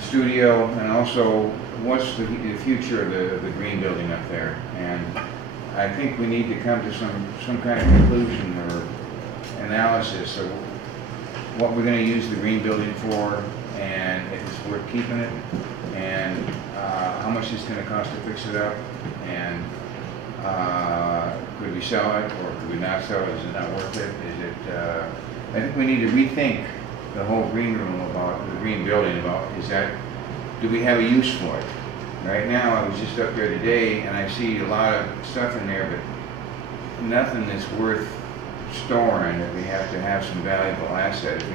studio, and also what's the future of the green building up there. And I think we need to come to some kind of conclusion or analysis of what we're going to use the green building for, and if it's worth keeping it, and how much it's going to cost to fix it up, and could we sell it or could we not sell it? Is it not worth it? I think we need to rethink the whole green room about the green building do we have a use for it? Right now, I was just up there today and I see a lot of stuff in there, but nothing that's worth storing, that we have to have some valuable asset. If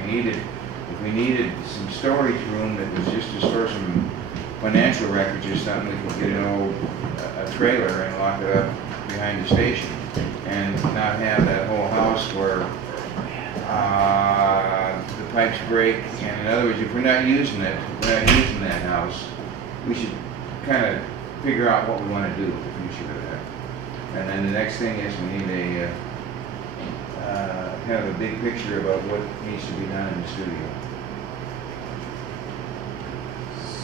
we needed some storage room that was just to store some financial records or something, we could get a trailer and lock it up behind the station and not have that whole house where the pipes break. And in other words, if we're not using that house, we should kind of figure out what we want to do with the future of that. And then the next thing is we need a kind of a big picture about what needs to be done in the studio.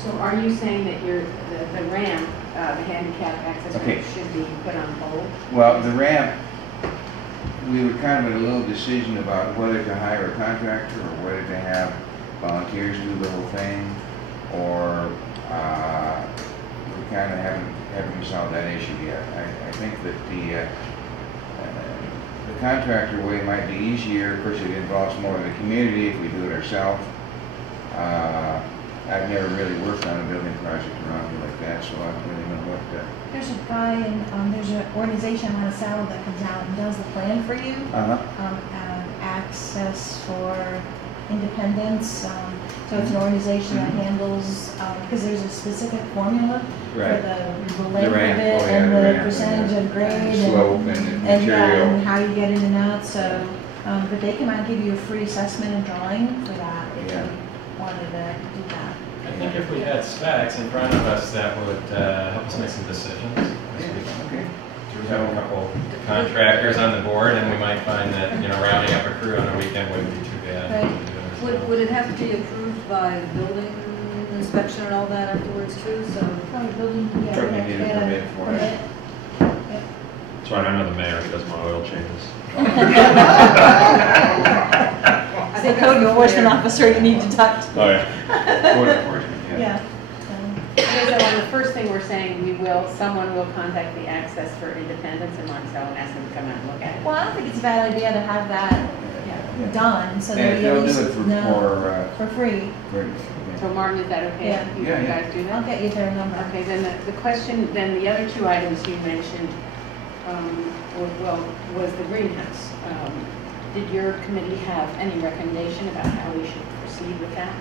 So are you saying that the ramp, the handicap access ramp, should be put on hold? Well, the ramp, we were kind of in a little decision about whether to hire a contractor or whether to have volunteers do the whole thing, or we kind of haven't resolved that issue yet. I think that the contractor way might be easier. Of course, it involves more of the community if we do it ourselves. I've never really worked on a building project around here like that, so I don't really know what the... There's a guy and there's an organization on a salad that comes out and does the plan for you. Access for Independence. So it's an organization that handles, because there's a specific formula for the length of it and the percentage of grade and material and how you get in and out. So, but they can give you a free assessment and drawing for that if you wanted to do that. I think if we had specs in front of us, that would help us make some decisions. Okay. We have a couple contractors on the board, and we might find that rounding up a crew on a weekend wouldn't be too bad. Right. Would it have to be approved by building inspection and all that afterwards too? So probably building, yeah. Certainly need a permit for it. That's right. I know the mayor does my oil changes. As a code enforcement officer, you need to talk to. Oh yeah. Code enforcement. Yeah. So on the first thing we're saying, we will someone will contact the Access for Independence in Monticello and ask them to come out and look at it. Well, I don't think it's a bad idea to have that done, so that we at they'll least do it know for free. So Martin, is that okay? Yeah. You Yeah. guys do that? I'll get you their number. Okay, then the question, then the other two items you mentioned, was the greenhouse. Did your committee have any recommendation about how we should proceed with that?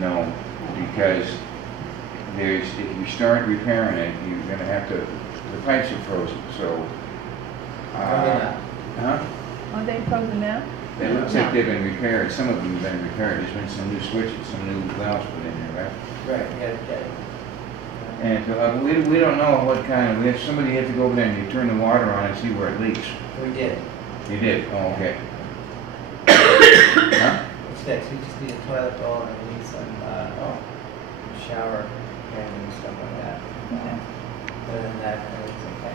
No, because if you start repairing it, you're gonna have to, the pipes are frozen, so. Are they frozen now? It looks like they've been repaired, some of them have been repaired, there's been some new switches, some new valves put in there, right? Right, you gotta get it. And we don't know what kind of, we have somebody had to go over there and you turn the water on and see where it leaks. We did. You did? Oh, okay. It's fixed, we just need a toilet bowl and we need some, shower and stuff like that. Other than that, everything's okay.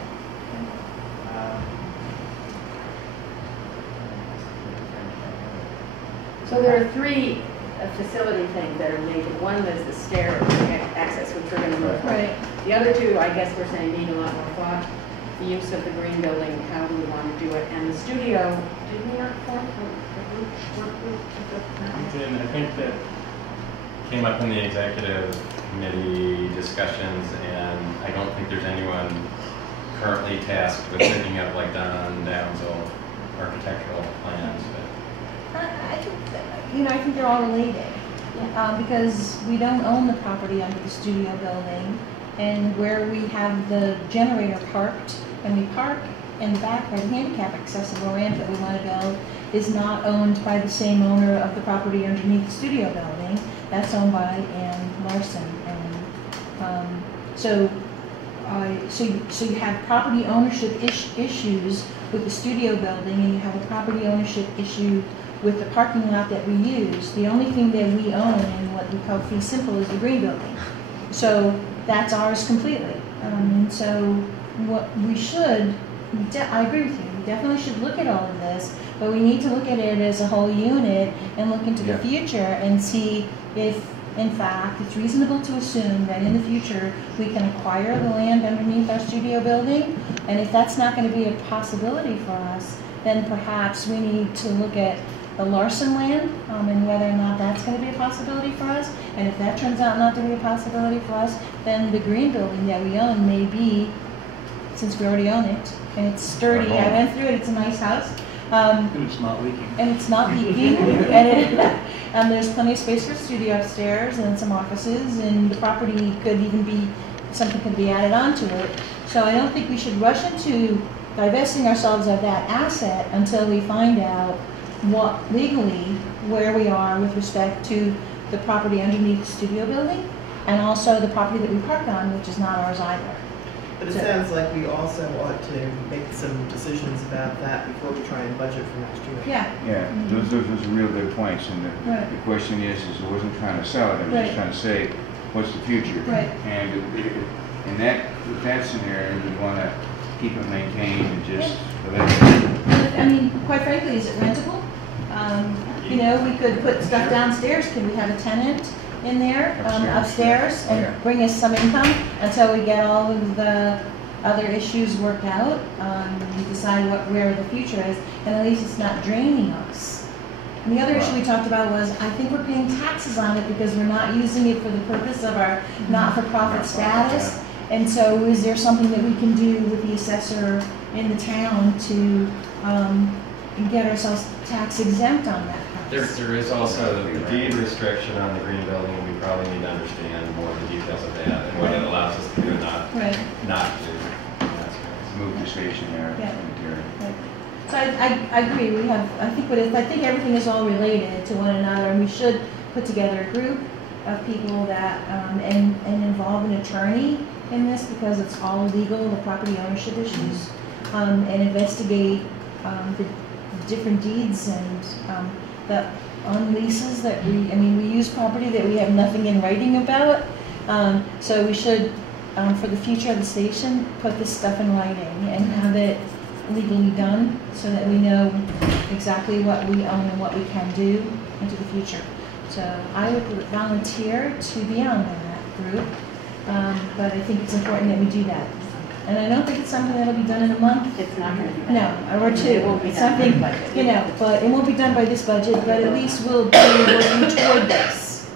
So there are three facility things that are major. One is the stair access, which we're going to move. Right. The other two, I guess we're saying need a lot more thought. The use of the green building, how do we want to do it? And the studio, did we not form a work group? I think that came up in the executive committee discussions, and I don't think there's anyone currently tasked with picking up like Don Downs' old architectural plans. I think, I think they're all related. Because we don't own the property under the studio building, and where we have the generator parked, and we park in the back where the handicap accessible ramp that we want to build is not owned by the same owner of the property underneath the studio building. That's owned by Ann Larson. And so you have property ownership issues with the studio building, and you have a property ownership issue with the parking lot that we use. The only thing that we own in what we call fee simple is the green building. So that's ours completely. And so what we should, I agree with you, we definitely should look at all of this, but we need to look at it as a whole unit and look into the future and see if, in fact, it's reasonable to assume that in the future we can acquire the land underneath our studio building. And if that's not going to be a possibility for us, then perhaps we need to look at the Larson land and whether or not that's going to be a possibility for us. And if that turns out not to be a possibility for us, then the green building that we own may be, since we already own it, and it's sturdy. I went through it, it's a nice house. And it's not leaking. And it's not leaking. And there's plenty of space for a studio upstairs and some offices, and the property could even be, something could be added onto it. So I don't think we should rush into divesting ourselves of that asset until we find out what legally where we are with respect to the property underneath the studio building, and also the property that we park on, which is not ours either. But it sounds like we also ought to make some decisions about that before we try and budget for next year. Yeah. Yeah, those are real good points, and the question is I wasn't trying to sell it, I was just trying to say, what's the future? Right. And with that scenario, we want to keep it maintained and just let it. I mean, quite frankly, is it rentable? We could put stuff downstairs. Could we have a tenant in there upstairs and bring us some income until we get all of the other issues worked out? We decide where the future is, and at least it's not draining us. And the other issue we talked about was, I think we're paying taxes on it because we're not using it for the purpose of our not-for-profit status. And so is there something that we can do with the assessor in the town to get ourselves tax exempt on that? There is also the deed restriction on the green building. We probably need to understand more of the details of that and what it allows us to do and not do. Move the stationary material. So I agree. We have. I think everything is all related to one another, and we should put together a group of people that and involve an attorney in this, because it's all legal, the property ownership issues, and investigate the different deeds and the on leases that we use property that we have nothing in writing about. So we should, for the future of the station, put this stuff in writing and have it legally done so that we know exactly what we own and what we can do into the future. So I would volunteer to be on that group. But I think it's important that we do that. And I don't think it's something that'll be done in a month. It's not going to be done. No, or two. It won't be It's done by something, the budget. you know, but it won't be done by this budget, but at least we'll be working toward this.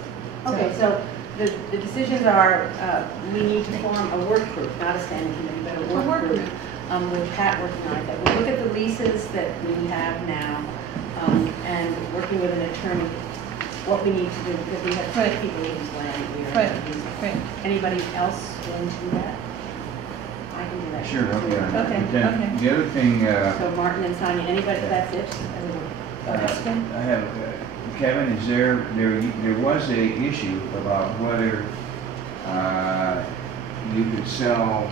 Okay, so the decisions are, we need to form a work group, not a standing committee, but a work group with Pat working on it. That we'll look at the leases that we have now and working with an attorney, what we need to do, because we have three people whose land we are using. Right. Anybody else willing to do that? I can do that. Sure, okay. Okay, Then okay. the other thing, So Martin and Sonia, anybody, that's it? I have, Kevin, is there was a issue about whether you could sell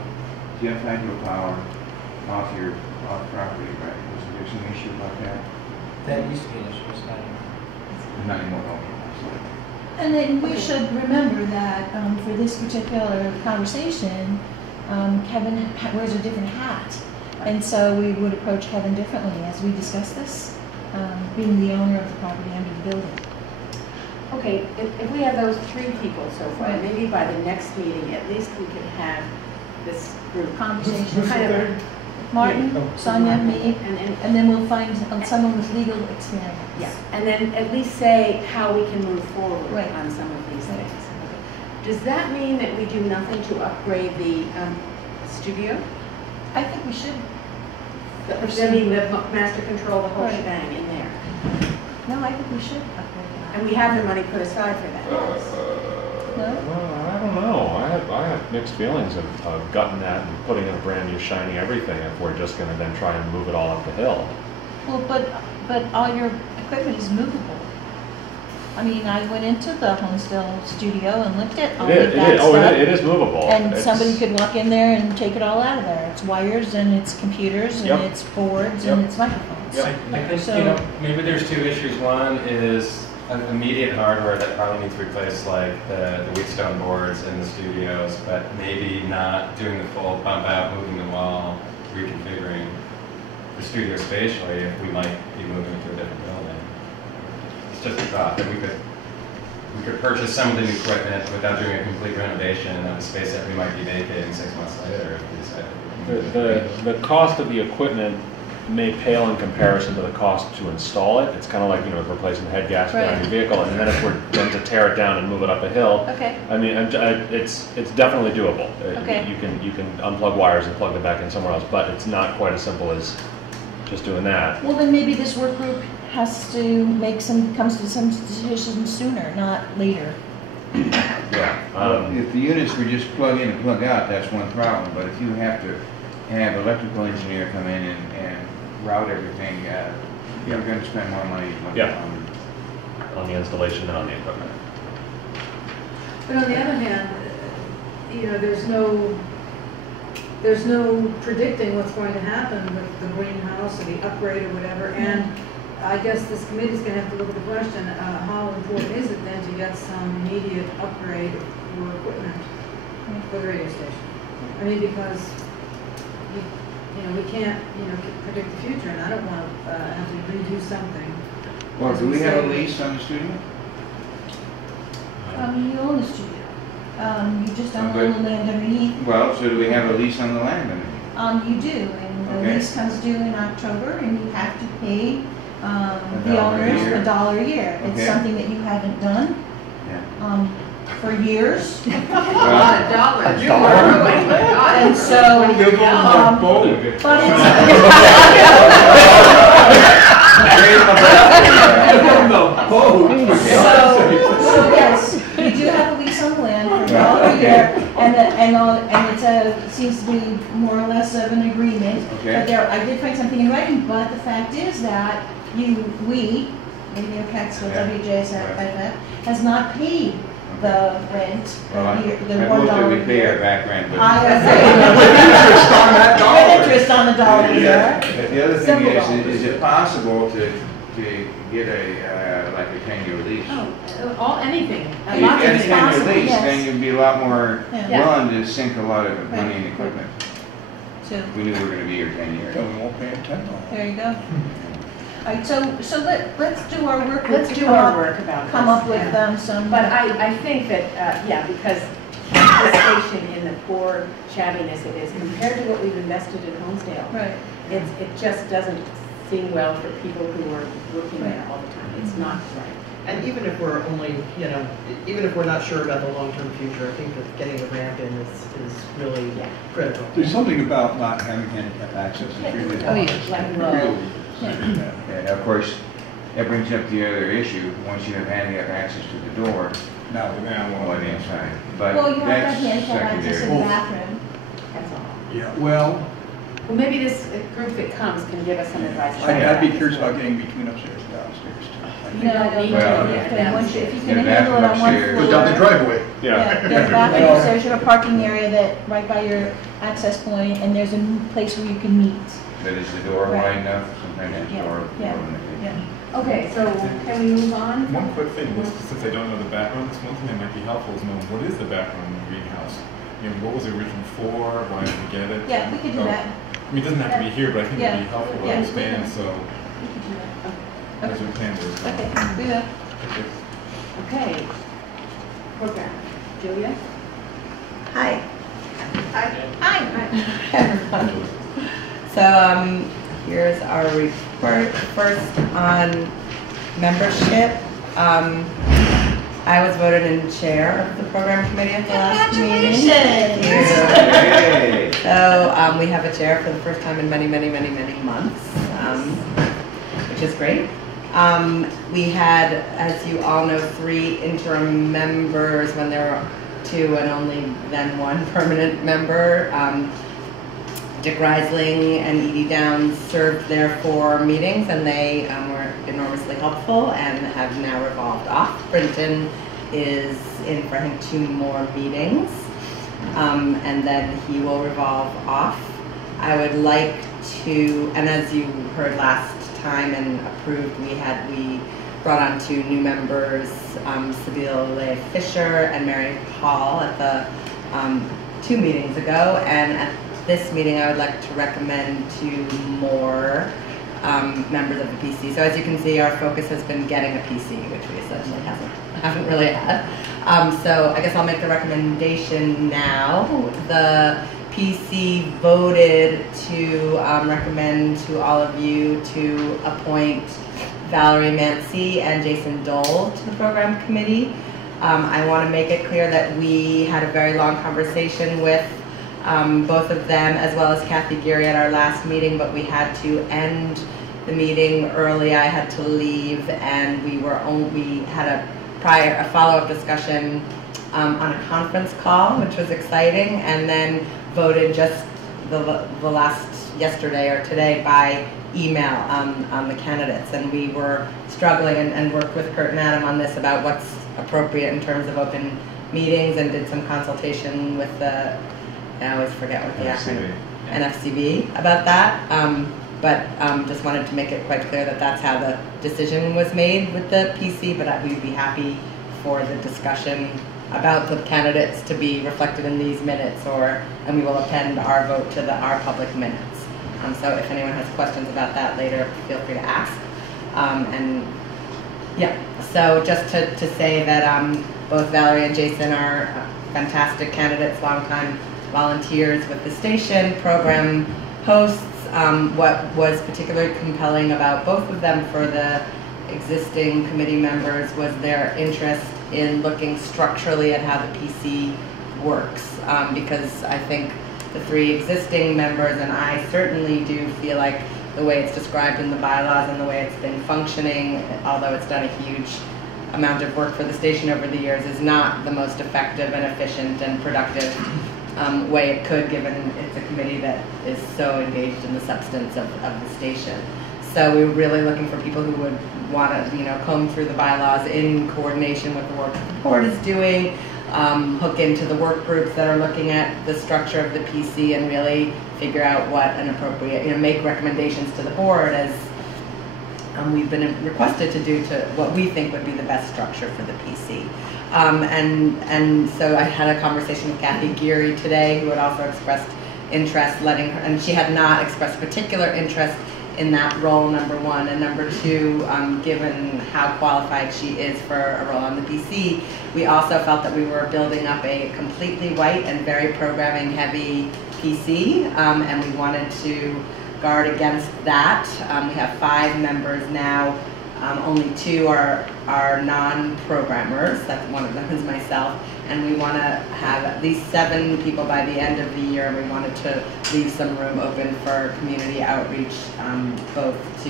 jet hydropower off property, right? Was there some issue about that? That used to be an issue, it's not anymore. Not anymore, And then we should remember that for this particular conversation, Kevin wears a different hat. And so we would approach Kevin differently as we discuss this, being the owner of the property under the building. Okay, if we have those three people so far, Right. maybe by the next meeting, at least we could have this group Conversation. kind of. Martin, Sonia, me, And and then we'll find someone with legal experience. yeah, and then at least say how we can move forward Right. on some of these things. Okay. Does that mean that we do nothing to upgrade the studio? I think we should. I mean, the master control, the whole Right. shebang in there. No, I think we should upgrade that. And we have the money put aside for that. No? Well, I don't know. I have mixed feelings of gutting that and putting in a brand new shiny everything if we're just going to then try and move it all up the hill. Well, but all your equipment is movable. I mean, I went into the Homestead studio and looked at all of that stuff. It is movable. And somebody could walk in there and take it all out of there. It's wires and it's computers and it's boards and it's microphones. I think, you know, maybe there's two issues. One is immediate hardware that probably needs replaced, like the Wheatstone boards in the studios, but maybe not doing the full bump out, moving the wall, reconfiguring the studio spatially if we might be moving to a different building. It's just a thought that we could purchase some of the new equipment without doing a complete renovation of a space that we might be vacating 6 months later if we decide. The cost of the equipment may pale in comparison to the cost to install it. It's kind of like, you know, replacing the head gasket on your vehicle, and then if we're then to tear it down and move it up a hill. Okay. I mean, it's definitely doable. Okay. You can unplug wires and plug them back in somewhere else, but it's not quite as simple as just doing that. Well, then maybe this work group has to comes to some decisions sooner, not later. Yeah. If the units were just plug in and plug out, that's one problem. But if you have to have electrical engineer come in and route everything, you're going to spend more money on the installation than on the equipment. But on the other hand, you know, there's no predicting what's going to happen with the greenhouse or the upgrade or whatever. And I guess this committee's going to have to look at the question, how important is it then to get some immediate upgrade for equipment for the radio station? I mean, because you know, we can't, you know, predict the future, and I don't want to have to redo something. Well, do we have a lease on the studio? You own the studio. You just own the land underneath. Well, so do we have a lease on the land underneath? You do, and the lease comes due in October, and you have to pay the owners $1 a year. It's something that you haven't done for years. $1. And so, but so yes, you do have a lease on the land for $1 a year, and it seems to be more or less of an agreement. But I did find something in writing. But the fact is that we, Radio Catskill, WJFF, has not paid the rent, the $1 we pay our back rent. Interest on the dollar a year. The other thing is it possible to get like a 10-year lease? Anything. If you get a 10-year lease, then you'd be a lot more willing to sink a lot of money in equipment. So we knew we were going to be here 10 years. Then we won't pay $10. There you go. All right, so let's do our work. Let's do our work about come this. up with some. But I think that, because the station in the poor shabbiness it is compared to what we've invested in Homesdale. Right. It just doesn't seem well for people who are working there all the time. It's not right. And even if we're only, even if we're not sure about the long-term future, I think that getting the ramp in is really critical. There's something about not having handicap access that's really hard. And of course, that brings up the other issue, once you have handicap access to the door, Now, on the inside. But Well, you have to have that's handicap access to the secondary. bathroom. That's all. yeah, well, Well, maybe this group that comes can give us some advice. I'd be curious about getting between upstairs and downstairs too. I think- You don't need Well, to. If you Yeah, can bathroom handle it on one upstairs. floor. Go down the driveway. Yeah, there's a bathroom upstairs, you have a parking area that, right by your access point, and there's a place where you can meet. But is the door Right. wide enough? Sometimes the Yeah, door. yeah, Yeah. Okay, so can we move on? One quick thing, since I don't know the background, one thing that might be helpful is knowing what is the background of the greenhouse? What was it originally for? Why did we get it? Yeah, we could do that. I mean, it doesn't have to be here, but I think it'd be helpful to Yeah. understand, so We could do that. as we plan to. Okay, do that. Okay. Program. Julia? Hi. Hi. Everyone. So here's our report. First on membership. I was voted in chair of the program committee at the last meeting. Hey. So we have a chair for the first time in many months, which is great. We had, as you all know, 3 interim members when there were 2 and only then 1 permanent member. Dick Reisling and Edie Downs served there for meetings, and they were enormously helpful and have now revolved off. Brenton is in for, I think, 2 more meetings, and then he will revolve off. I would like to, and as you heard last time and approved, we brought on 2 new members, Sabine Leigh Fisher and Mary Hall at the 2 meetings ago, and at this meeting I would like to recommend 2 more members of the PC. So as you can see, our focus has been getting a PC, which we essentially haven't really had. So I guess I'll make the recommendation now. The PC voted to recommend to all of you to appoint Valerie Mancy and Jason Dole to the program committee. I want to make it clear that we had a very long conversation with both of them, as well as Kathy Geary at our last meeting, but we had to end the meeting early. I had to leave, and we had a follow-up discussion on a conference call, which was exciting, and then voted just the last yesterday or today by email on the candidates. And we were struggling and worked with Kurt and Adam on this about what's appropriate in terms of open meetings, and did some consultation with the, I always forget what the acronym, NFCB about that. But just wanted to make it quite clear that that's how the decision was made with the PC, but we'd be happy for the discussion about the candidates to be reflected in these minutes, and we will append our vote to our public minutes. So if anyone has questions about that later, feel free to ask. And yeah, so just to say that both Valerie and Jason are fantastic candidates, longtime volunteers with the station, program hosts. What was particularly compelling about both of them for the existing committee members was their interest in looking structurally at how the PC works, because I think the 3 existing members, and I certainly do feel like the way it's described in the bylaws and the way it's been functioning, although it's done a huge amount of work for the station over the years, is not the most effective and efficient and productive way it could, given it's a committee that is so engaged in the substance of the station. So we were really looking for people who would want to, comb through the bylaws in coordination with the work the board is doing, hook into the work groups that are looking at the structure of the PC, and really figure out what an appropriate, make recommendations to the board as we've been requested to do to what we think would be the best structure for the PC. And so I had a conversation with Kathy Geary today, who had also expressed interest and she had not expressed particular interest in that role, number one, and number two, given how qualified she is for a role on the PC, we also felt that we were building up a completely white and very programming heavy PC, and we wanted to guard against that. We have 5 members now. Only 2 are non-programmers. That's one of them is myself. And we want to have at least 7 people by the end of the year. And we wanted to leave some room open for community outreach, both to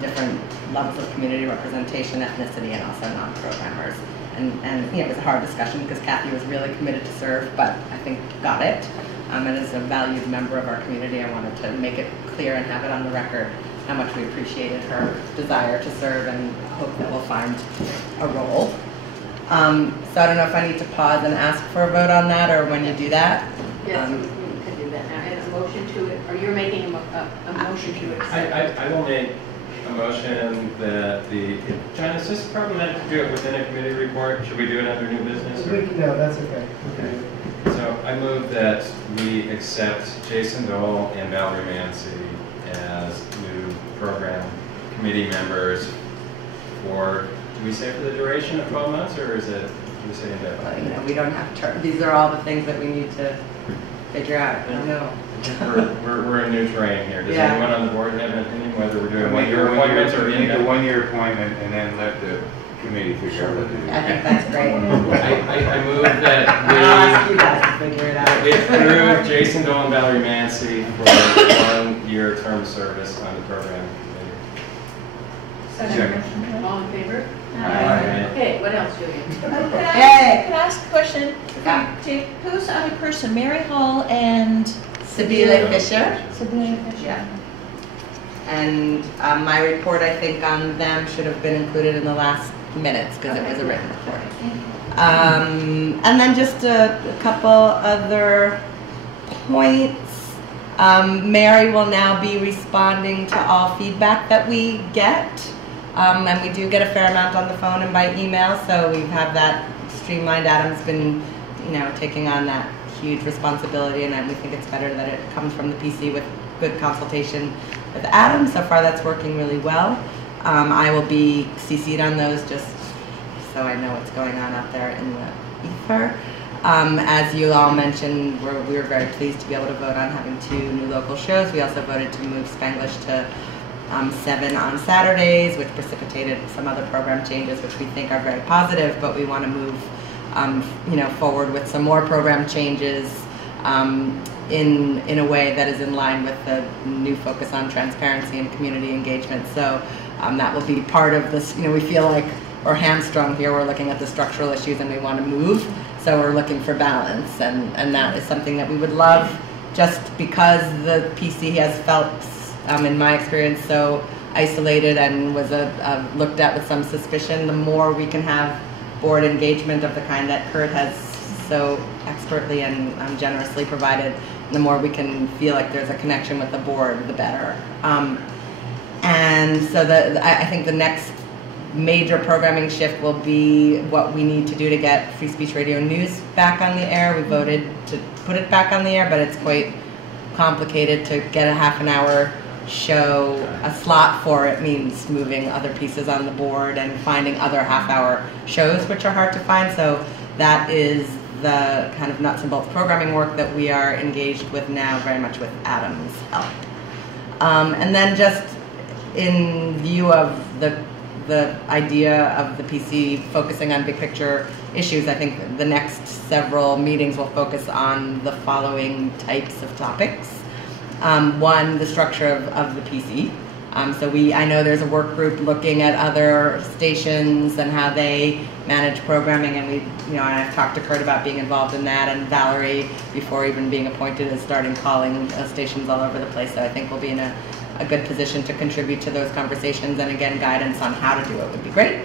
different levels of community representation, ethnicity, and also non-programmers. And you know, it was a hard discussion because Kathy was really committed to serve, but I think got it. And as a valued member of our community, I wanted to make it clear and have it on the record how much we appreciated her desire to serve, and hope that we'll find a role. So I don't know if I need to pause and ask for a vote on that, or when you do that. Yes, we can do that now. And a motion to it, or you're making a motion to accept. I will make a motion that John, is this problematic to do it within a committee report? Should we do it under new business? No, that's okay. Okay. So I move that we accept Jason Dole and Valerie Mancy as new program committee members for, do we say for the duration of 12 months, or is it, do we say indefinitely? You know, we don't have terms. These are all the things that we need to figure out. I don't know. We're in new terrain here. Does Yeah. anyone on the board have an opinion whether we're doing Make one-year appointments or a indefinite? one-year appointment and then let the committee figure out what to do. I think that's great. I move I'll that ask you guys to figure it out. we approve Jason Dole and Valerie Mancy for a 1-year term service on the program committee. Second. All in favor? Aye. Okay, what else, Julian? Could I Hey. ask a question? Yeah. Who's the other person? Mary Hall and Sabila Fisher. Sabrina Fisher? Yeah. And my report, I think, on them should have been included in the last minutes because it was a written report. And then just a couple other points. Mary will now be responding to all feedback that we get. And we do get a fair amount on the phone and by email, so we have that streamlined. Adam's been, taking on that huge responsibility, and we think it's better that it comes from the PC with good consultation with Adam. So far, that's working really well. I will be CC'd on those just so I know what's going on out there in the ether. As you all mentioned, we were very pleased to be able to vote on having 2 new local shows. We also voted to move Spanglish to 7 on Saturdays, which precipitated some other program changes, which we think are very positive, but we want to move forward with some more program changes in a way that is in line with the new focus on transparency and community engagement. So that will be part of this. We feel like we're hamstrung here. We're looking at the structural issues and we want to move. So we're looking for balance, and that is something that we would love, just because the PC has felt, in my experience, so isolated and was looked at with some suspicion. The more we can have board engagement of the kind that Kurt has so expertly and generously provided, the more we can feel like there's a connection with the board, the better. And so I think the next major programming shift will be what we need to do to get Free Speech Radio News back on the air. We voted to put it back on the air, but it's quite complicated to get a half-an-hour show. A slot for it means moving other pieces on the board and finding other half-hour shows, which are hard to find. So that is the kind of nuts and bolts programming work that we are engaged with now, very much with Adam's help. And then just in view of the idea of the PC focusing on big picture issues, I think the next several meetings will focus on the following types of topics. One, the structure of the PC. So I know there's a work group looking at other stations and how they manage programming, and I've talked to Kurt about being involved in that, and Valerie, before even being appointed, is starting calling stations all over the place. So I think we'll be in a good position to contribute to those conversations, and again, guidance on how to do it would be great.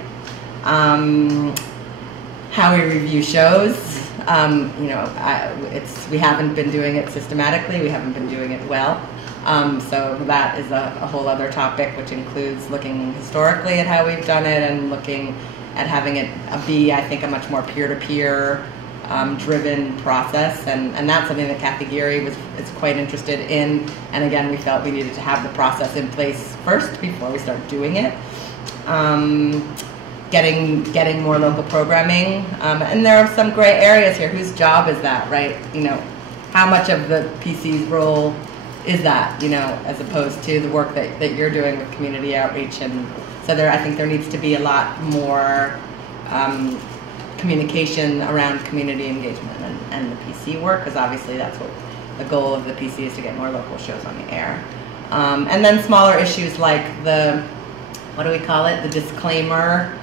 How we review shows, we haven't been doing it systematically, we haven't been doing it well. So that is a whole other topic, which includes looking historically at how we've done it and looking at having it be, I think, a much more peer-to-peer driven process, and that's something that Kathy Geary is quite interested in. And again, we felt we needed to have the process in place first before we start doing it. Getting more local programming, and there are some gray areas here. Whose job is that, right? You know, how much of the PC's role is that, you know, as opposed to the work that you're doing with community outreach? And so I think there needs to be a lot more communication around community engagement and the PC work, because obviously that's what the goal of the PC is, to get more local shows on the air. And then smaller issues like the, what do we call it, the disclaimer,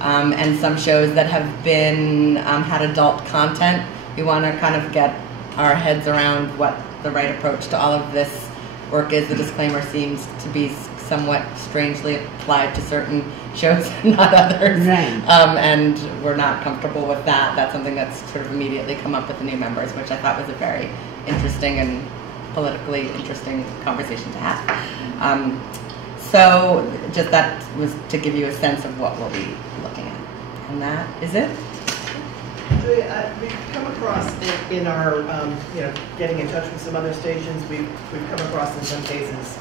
and some shows that have been had adult content. We want to kind of get our heads around what the right approach to all of this work is. The disclaimer seems to be somewhat strangely applied to certain shows and not others. Right. And we're not comfortable with that. That's something that's sort of immediately come up with the new members, which I thought was a very interesting and politically interesting conversation to have. So just that was to give you a sense of what we'll be looking at. And that is it. We've come across in our, getting in touch with some other stations, we've come across in some cases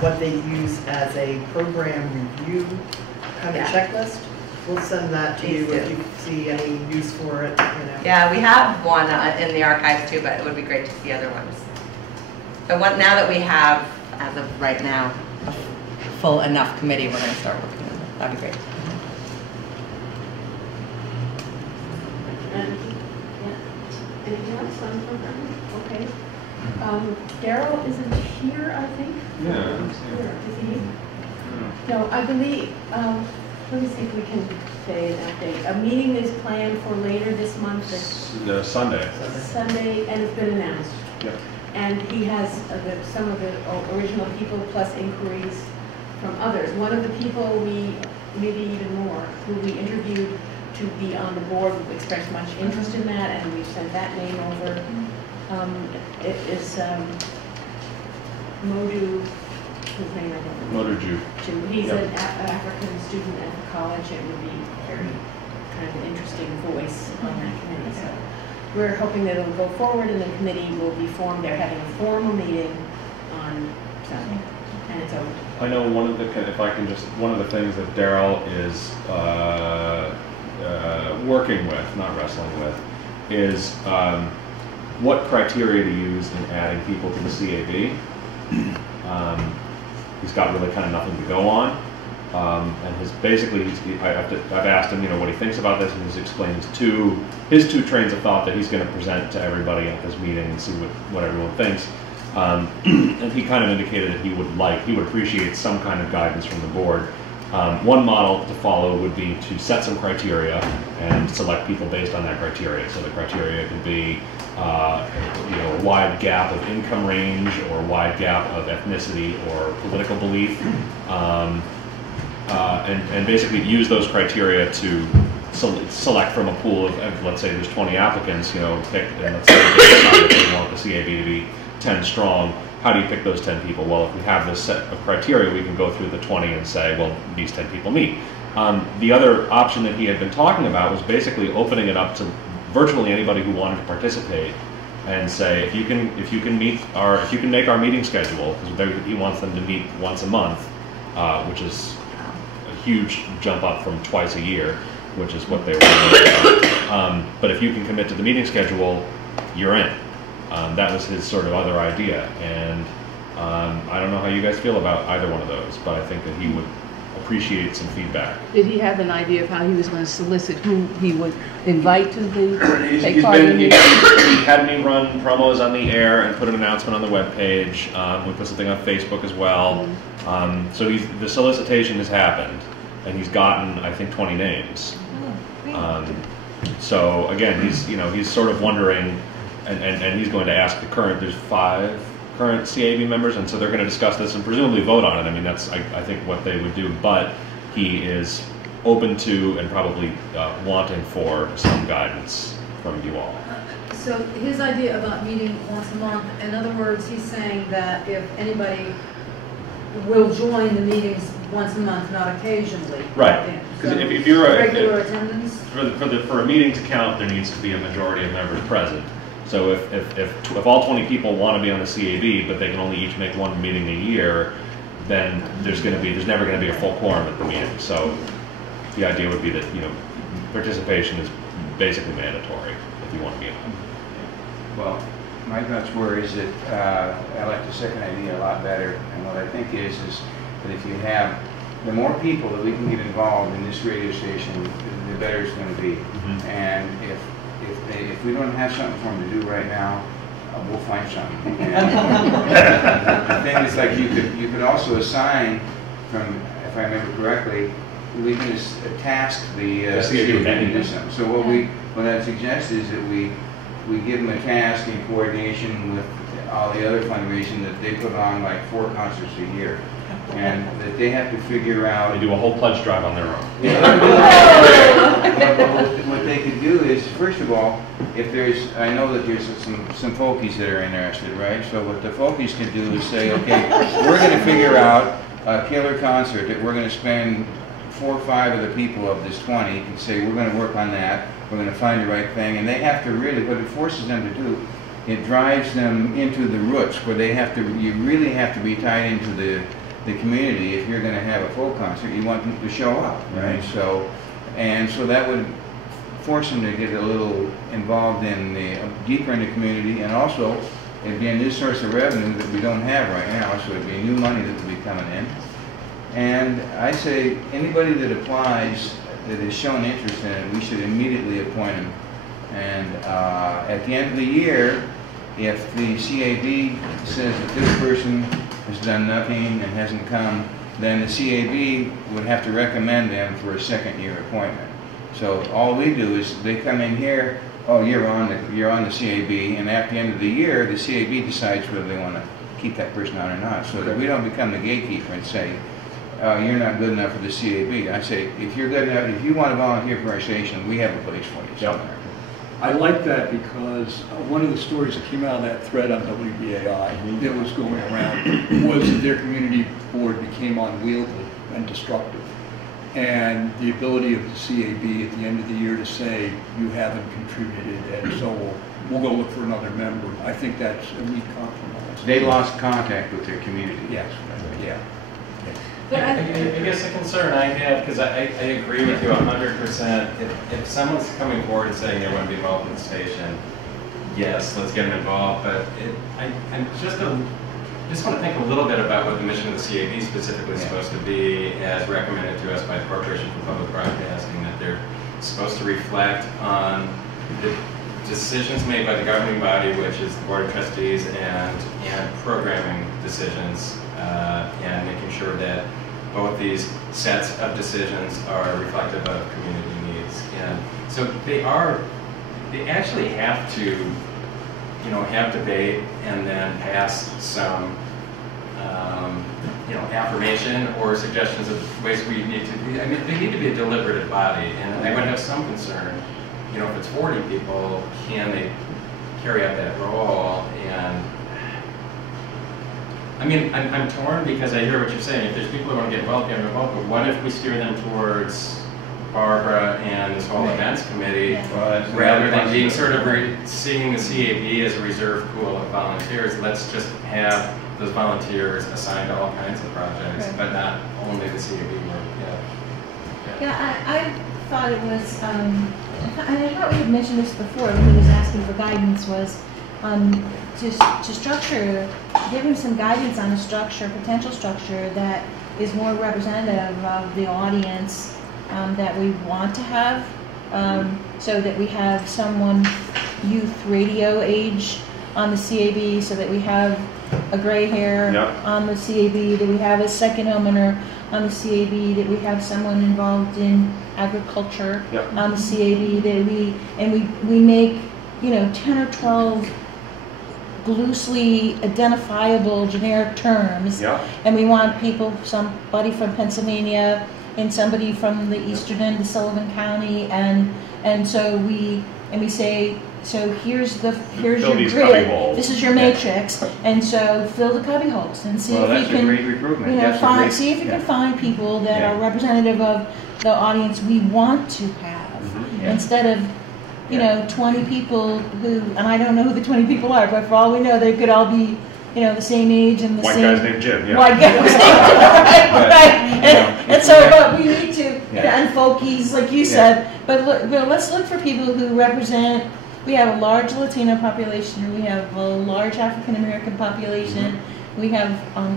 what they use as a program review kind of checklist. We'll send that to you if you see any use for it. Yeah, we have one in the archives too, but it would be great to see other ones. But now that we have, as of right now, a full enough committee, we're going to start working on it. That'd be great. Anything else on the program? Okay. Daryl isn't here, I think. Yeah. Is he? No, I believe, let me see if we can say an update. A meeting is planned for later this month. Sunday. Sunday, and it's been announced. Yep. And he has some of the original people plus inquiries from others. One of the people maybe even more, who we interviewed to be on the board, expressed much interest in that, and we've sent that name over. It is Modu, his name I don't know. Modu Jew. He's an African student at the college. It would be very kind of an interesting voice on that committee. So we're hoping that it'll go forward, and the committee will be formed. They're having a formal meeting on Sunday, and it's over. I know one of the things that Daryl is working with, not wrestling with, is what criteria to use in adding people to the CAB. He's got really kind of nothing to go on, and I've asked him, what he thinks about this, and he's explained his two trains of thought that he's going to present to everybody at this meeting and see what everyone thinks. And he kind of indicated that he would appreciate some kind of guidance from the board. One model to follow would be to set some criteria and select people based on that criteria. So the criteria could be a wide gap of income range, or a wide gap of ethnicity or political belief, and basically use those criteria to select from a pool of, let's say there's 20 applicants, pick, and let's say they want the CAB to be 10 strong. How do you pick those 10 people? Well, if we have this set of criteria, we can go through the 20 and say, well, these 10 people meet. The other option that he had been talking about was basically opening it up to virtually anybody who wanted to participate, and say, if you can make our meeting schedule, because he wants them to meet once a month, which is a huge jump up from twice a year, which is what they were doing. But if you can commit to the meeting schedule, you're in. That was his sort of other idea, and I don't know how you guys feel about either one of those, but I think that he would appreciate some feedback. Did he have an idea of how he was going to solicit who he would invite to take part He had me run promos on the air and put an announcement on the webpage. We put something on Facebook as well. So the solicitation has happened, and he's gotten, I think, 20 names. So again, he's sort of wondering. And he's going to ask there's 5 current CAB members, and so they're going to discuss this and presumably vote on it. I mean, that's, I think, what they would do, but he is open to and probably wanting for some guidance from you all. So his idea about meeting once a month, in other words, he's saying that if anybody will join the meetings once a month, not occasionally. Right. Because if you're Regular attendance? for a meeting to count, there needs to be a majority of members present. So if all 20 people want to be on the CAB, but they can only each make one meeting a year, then there's never going to be a full quorum at the meeting. So the idea would be that, you know, participation is basically mandatory if you want to be on. Well, my thoughts were is that I like the second idea a lot better, and what I think is that if you have the more people that we can get involved in this radio station, the better it's going to be. And if we don't have something for them to do right now, we'll find something. The thing is, like, you could also assign from, if I remember correctly, we can task the CAB to do something. So what I suggest is that we give them a task in coordination with all the other fundraising that they put on, like 4 concerts a year. And that they have to figure out. They do a whole pledge drive on their own. What they could do is, first of all, I know that there's some folkies that are interested, right? So what the folkies can do is say, okay, we're going to figure out a killer concert that we're going to spend 4 or 5 of the people of this 20 can say, we're going to work on that, we're going to find the right thing, and they have to really, what it forces them to do, it drives them into the roots where you really have to be tied into the community. If you're going to have a folk concert, you want them to show up, right? So that would force them to get a little involved deeper in the community, and also it'd be a new source of revenue that we don't have right now, so it'd be new money that would be coming in. And I say anybody that applies that has shown interest in it, we should immediately appoint them. And at the end of the year, if the CAB says that this person has done nothing and hasn't come, then the CAB would have to recommend them for a 2nd-year appointment. So all we do is they come in here, oh, you're on the CAB, and at the end of the year, the CAB decides whether they want to keep that person on or not, so that we don't become the gatekeeper and say, you're not good enough for the CAB. I say, if you're good enough, if you want to volunteer for our station, we have a place for you somewhere. I like that because one of the stories that came out of that thread on WBAI that was going around was that their community board became unwieldy and destructive. And the ability of the CAB at the end of the year to say, you haven't contributed, and so we'll go look for another member. I think that's a neat compromise. They lost contact with their community. Yes. Yeah. I guess the concern I have, because I agree with you 100%, if someone's coming forward and saying they want to be involved in the station, yes, let's get them involved, but I just want to think a little bit about what the mission of the CAB specifically is supposed to be, as recommended to us by the Corporation for Public Broadcasting, that they're supposed to reflect on the decisions made by the governing body, which is the Board of Trustees, and programming decisions, and making sure that both these sets of decisions are reflective of community needs. And so they actually have to, have debate and then pass some, affirmation or suggestions of ways we need to be. I mean, they need to be a deliberative body, and I would have some concern, if it's 40 people, can they carry out that role? And I mean, I'm torn because I hear what you're saying. If there's people who want to get involved, get involved. But what if we steer them towards Barbara and this whole events committee, rather than being sort of seeing the CAB as a reserve pool of volunteers? Let's just have those volunteers assigned to all kinds of projects, but not only the CAB work. Yeah, I thought it was. I thought we had mentioned this before when he was asking for guidance. Was to structure, give him some guidance on a structure, potential structure that is more representative of the audience that we want to have, so that we have someone youth radio age on the CAB, so that we have a gray hair on the CAB, that we have a second homeowner on the CAB, that we have someone involved in agriculture on the CAB, that we make 10 or 12 loosely identifiable generic terms, and we want somebody from Pennsylvania and somebody from the eastern end of Sullivan County, and so we say, so here's your grid, this is your matrix, and so fill the cubby holes and see if you can, see if you can find people that are representative of the audience we want to have, instead of, you know, 20 people who, and I don't know who the 20 people are, but for all we know, they could all be, you know, the same age and the White same. guys named Jim, yeah. White guys named Jim, right. And so, but we need to, and folkies, like you said, but let's look for people who represent. We have a large Latino population. We have a large African American population. We have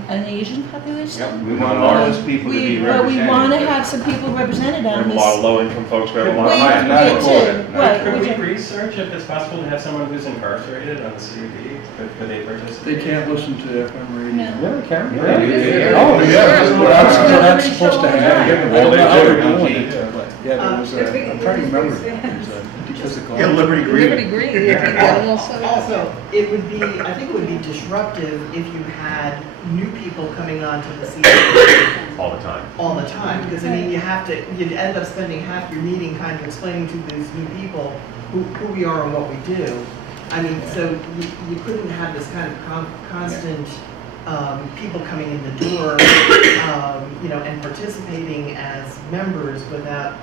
an Asian population. Yep, we want all those people to be represented. But we want to have some people represented on We have this. a lot of low-income folks. We have a lot of Could we research if it's possible to have someone who's incarcerated on the CAB? Could they participate? They can't listen to FM radio. No. Yeah, they can. Oh, yeah, that's what that's supposed to happen. Well, they Yeah, there was I'm trying to remember. Yeah, Liberty Green. Liberty Green. Also, it would be, I think it would be disruptive if you had new people coming onto the scene all the time. All the time, because I mean, you'd end up spending half your meeting kind of explaining to these new people who we are and what we do. I mean, so you couldn't have this kind of constant people coming in the door, you know, and participating as members without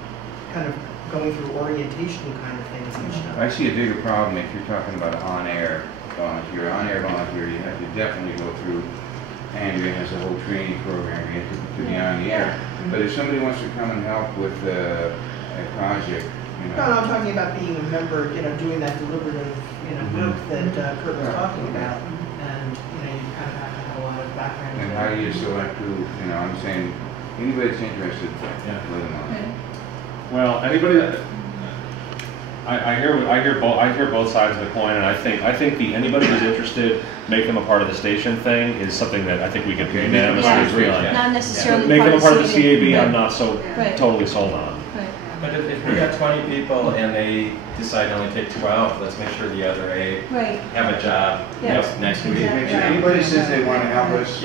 kind of going through orientation kind of things each time. I see a bigger problem if you're talking about on-air volunteer. On-air volunteer, you have to definitely go through, Andrea has a whole training program you have to be on the air. But if somebody wants to come and help with a project, you know. No, I'm talking about being a member, you know, doing that deliberative, you know, work that Kurt was talking about. And, you know, you kind of have to have a lot of background. And how do you select who, you know, I'm saying, anybody that's interested, let them on. Well, anybody that I hear both sides of the coin, and I think anybody who's interested, make them a part of the station thing is something that I think we could unanimously agree on. Not necessarily Make them a part of the CAB. Right. I'm not so totally sold on. But if we got 20 people and they decide to only take 12, let's make sure the other 8 have a job next week. If anybody says they want to help us,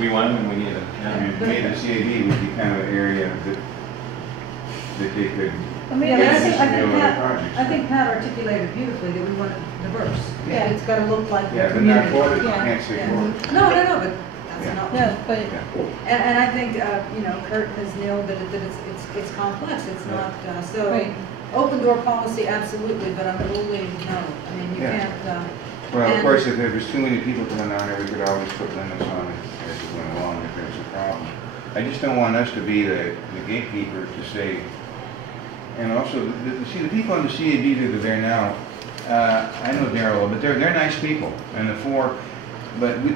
we want them and we need them. Maybe the CAB would be kind of an area that they could. I think Pat articulated beautifully that we want it diverse. Yeah. It's got to look like the Yeah, but community. not for it, can't say for it. No, but that's not. No, but And I think you know, Kurt has nailed that it's complex. It's not so. Right. Open door policy, absolutely, but I'm ruling no. I mean, you can't. Well, of course, if there was too many people coming down there, we could always put limits on it as we went along if there's a problem. I just don't want us to be the gatekeeper to say. And also, the people on the CAB that are there now, I know Daryl, but they're nice people. And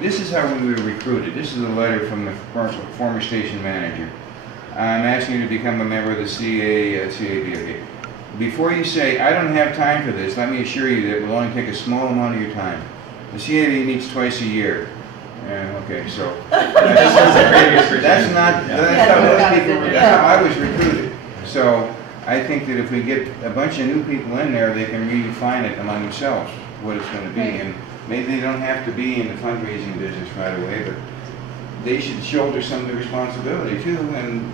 this is how we were recruited. This is a letter from the former station manager. I'm asking you to become a member of the CAB. Okay. Before you say, I don't have time for this, let me assure you that it will only take a small amount of your time. The CAB meets twice a year. Okay, so that's how I was recruited. So I think that if we get a bunch of new people in there, they can redefine it among themselves, what it's going to be. And maybe they don't have to be in the fundraising business right away, but they should shoulder some of the responsibility too. And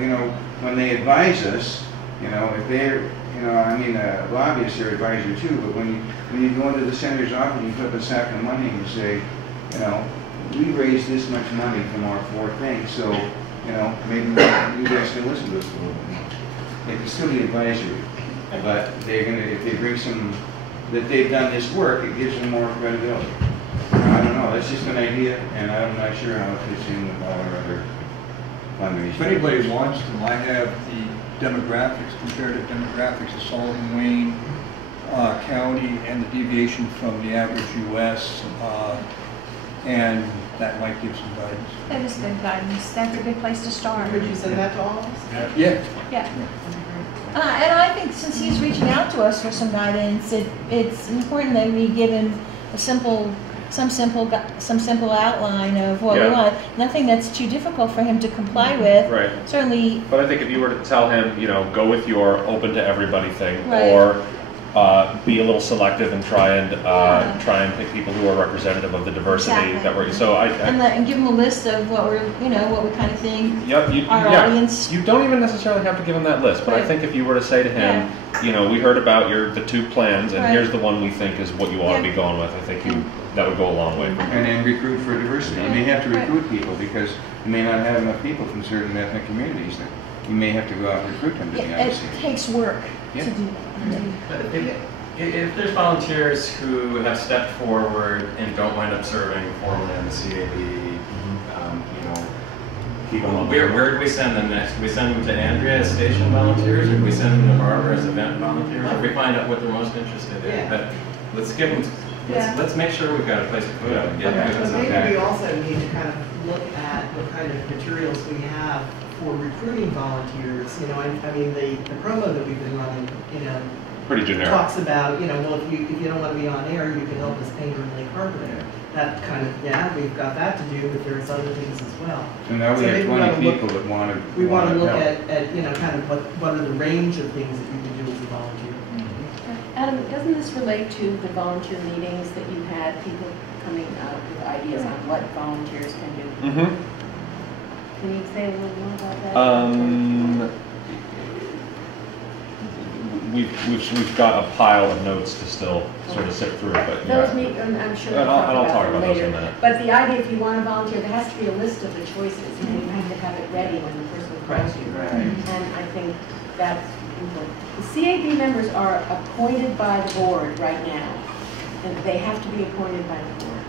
you know, when they advise us, you know, if they're, you know, I mean, lobbyists are advisor too, but when you go into the senator's office and you put up a sack of money and you say, you know, we raised this much money from our 4 things, so, you know, maybe you guys can listen to us a little bit more. It can still be advisory, but they're gonna, if they bring some, that they've done this work, it gives them more credibility. I don't know, that's just an idea, and I'm not sure how it fits in with all our other fundraising. If anybody wants to, I have the demographics, comparative demographics of Sullivan, Wayne County, and the deviation from the average U.S., and that might give some guidance. that is good guidance. That's a good place to start. Could you send that to all of us? Yeah. Yeah. And I think since he's reaching out to us for some guidance, it's important that we give him some simple outline of what we want. Nothing that's too difficult for him to comply with. Right. Certainly. But I think if you were to tell him, you know, go with your open to everybody thing, Right. or be a little selective and try and pick people who are representative of the diversity that we're. So and give him a list of what we kind of think. Yep. Our audience. You don't even necessarily have to give him that list, but I think if you were to say to him, you know, we heard about the 2 plans, and here's the one we think is what you ought to be going with. I think that would go a long way. And then recruit for diversity. You may have to recruit people because you may not have enough people from certain ethnic communities. you may have to go out and recruit them to be on the It CAB. takes work Yeah. to do that. But if there's volunteers who have stepped forward and don't wind up serving formally on the CAB, you know, Keep them on. where do we send them next? Do we send them to Andrea as station volunteers, or do we send them to Barbara as event volunteers, or we find out what they're most interested in? Yeah. But let's give them, let's make sure we've got a place to put them. But maybe okay. we also need to kind of look at what kind of materials we have for recruiting volunteers. You know, I mean, the promo that we've been running, you know, Pretty generic. talks about, you know, well, if you don't want to be on air, you can help us paint or lay carpet. That kind of, we've got that to do, but there's other things as well. So now we So have maybe we 20 ought to look- people that want to We want to look help. at, you know, kind of what are the range of things that you can do as a volunteer. Adam, doesn't this relate to the volunteer meetings that you had, people coming out with ideas on what volunteers can do? Mm-hmm. Can you say a little more about that? We've got a pile of notes to still sort of sit through, but yeah. Those meet, I'm sure And we'll I'll talk them about those in later. a minute. But the idea, if you want to volunteer, there has to be a list of the choices, and you have to have it ready when the person calls you. And I think that's important. The CAB members are appointed by the board right now, and they have to be appointed by the board,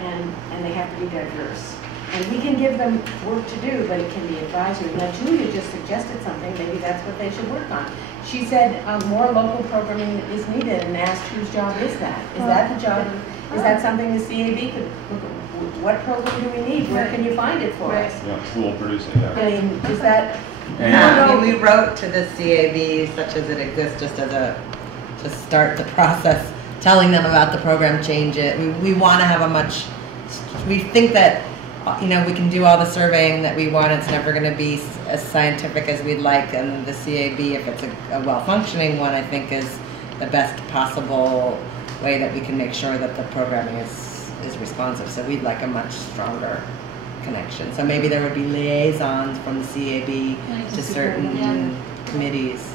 and they have to be diverse. And we can give them work to do, but it can be advisory. Now, Julia just suggested something, maybe that's what they should work on. She said more local programming is needed, and asked whose job is that? Is that the job? Is that something the CAB could look at? What program do we need? Where can you find it for us? Yeah, school producing, yeah. I mean, is that? Yeah, I mean, we wrote to the CAB such as it exists, just as to start the process, telling them about the program, change it. We want to have we think that, you know, we can do all the surveying that we want. It's never going to be as scientific as we'd like, and the CAB, if it's a well-functioning one, I think is the best possible way that we can make sure that the programming is responsive. So we'd like a much stronger connection. So maybe there would be liaisons from the CAB to certain committees.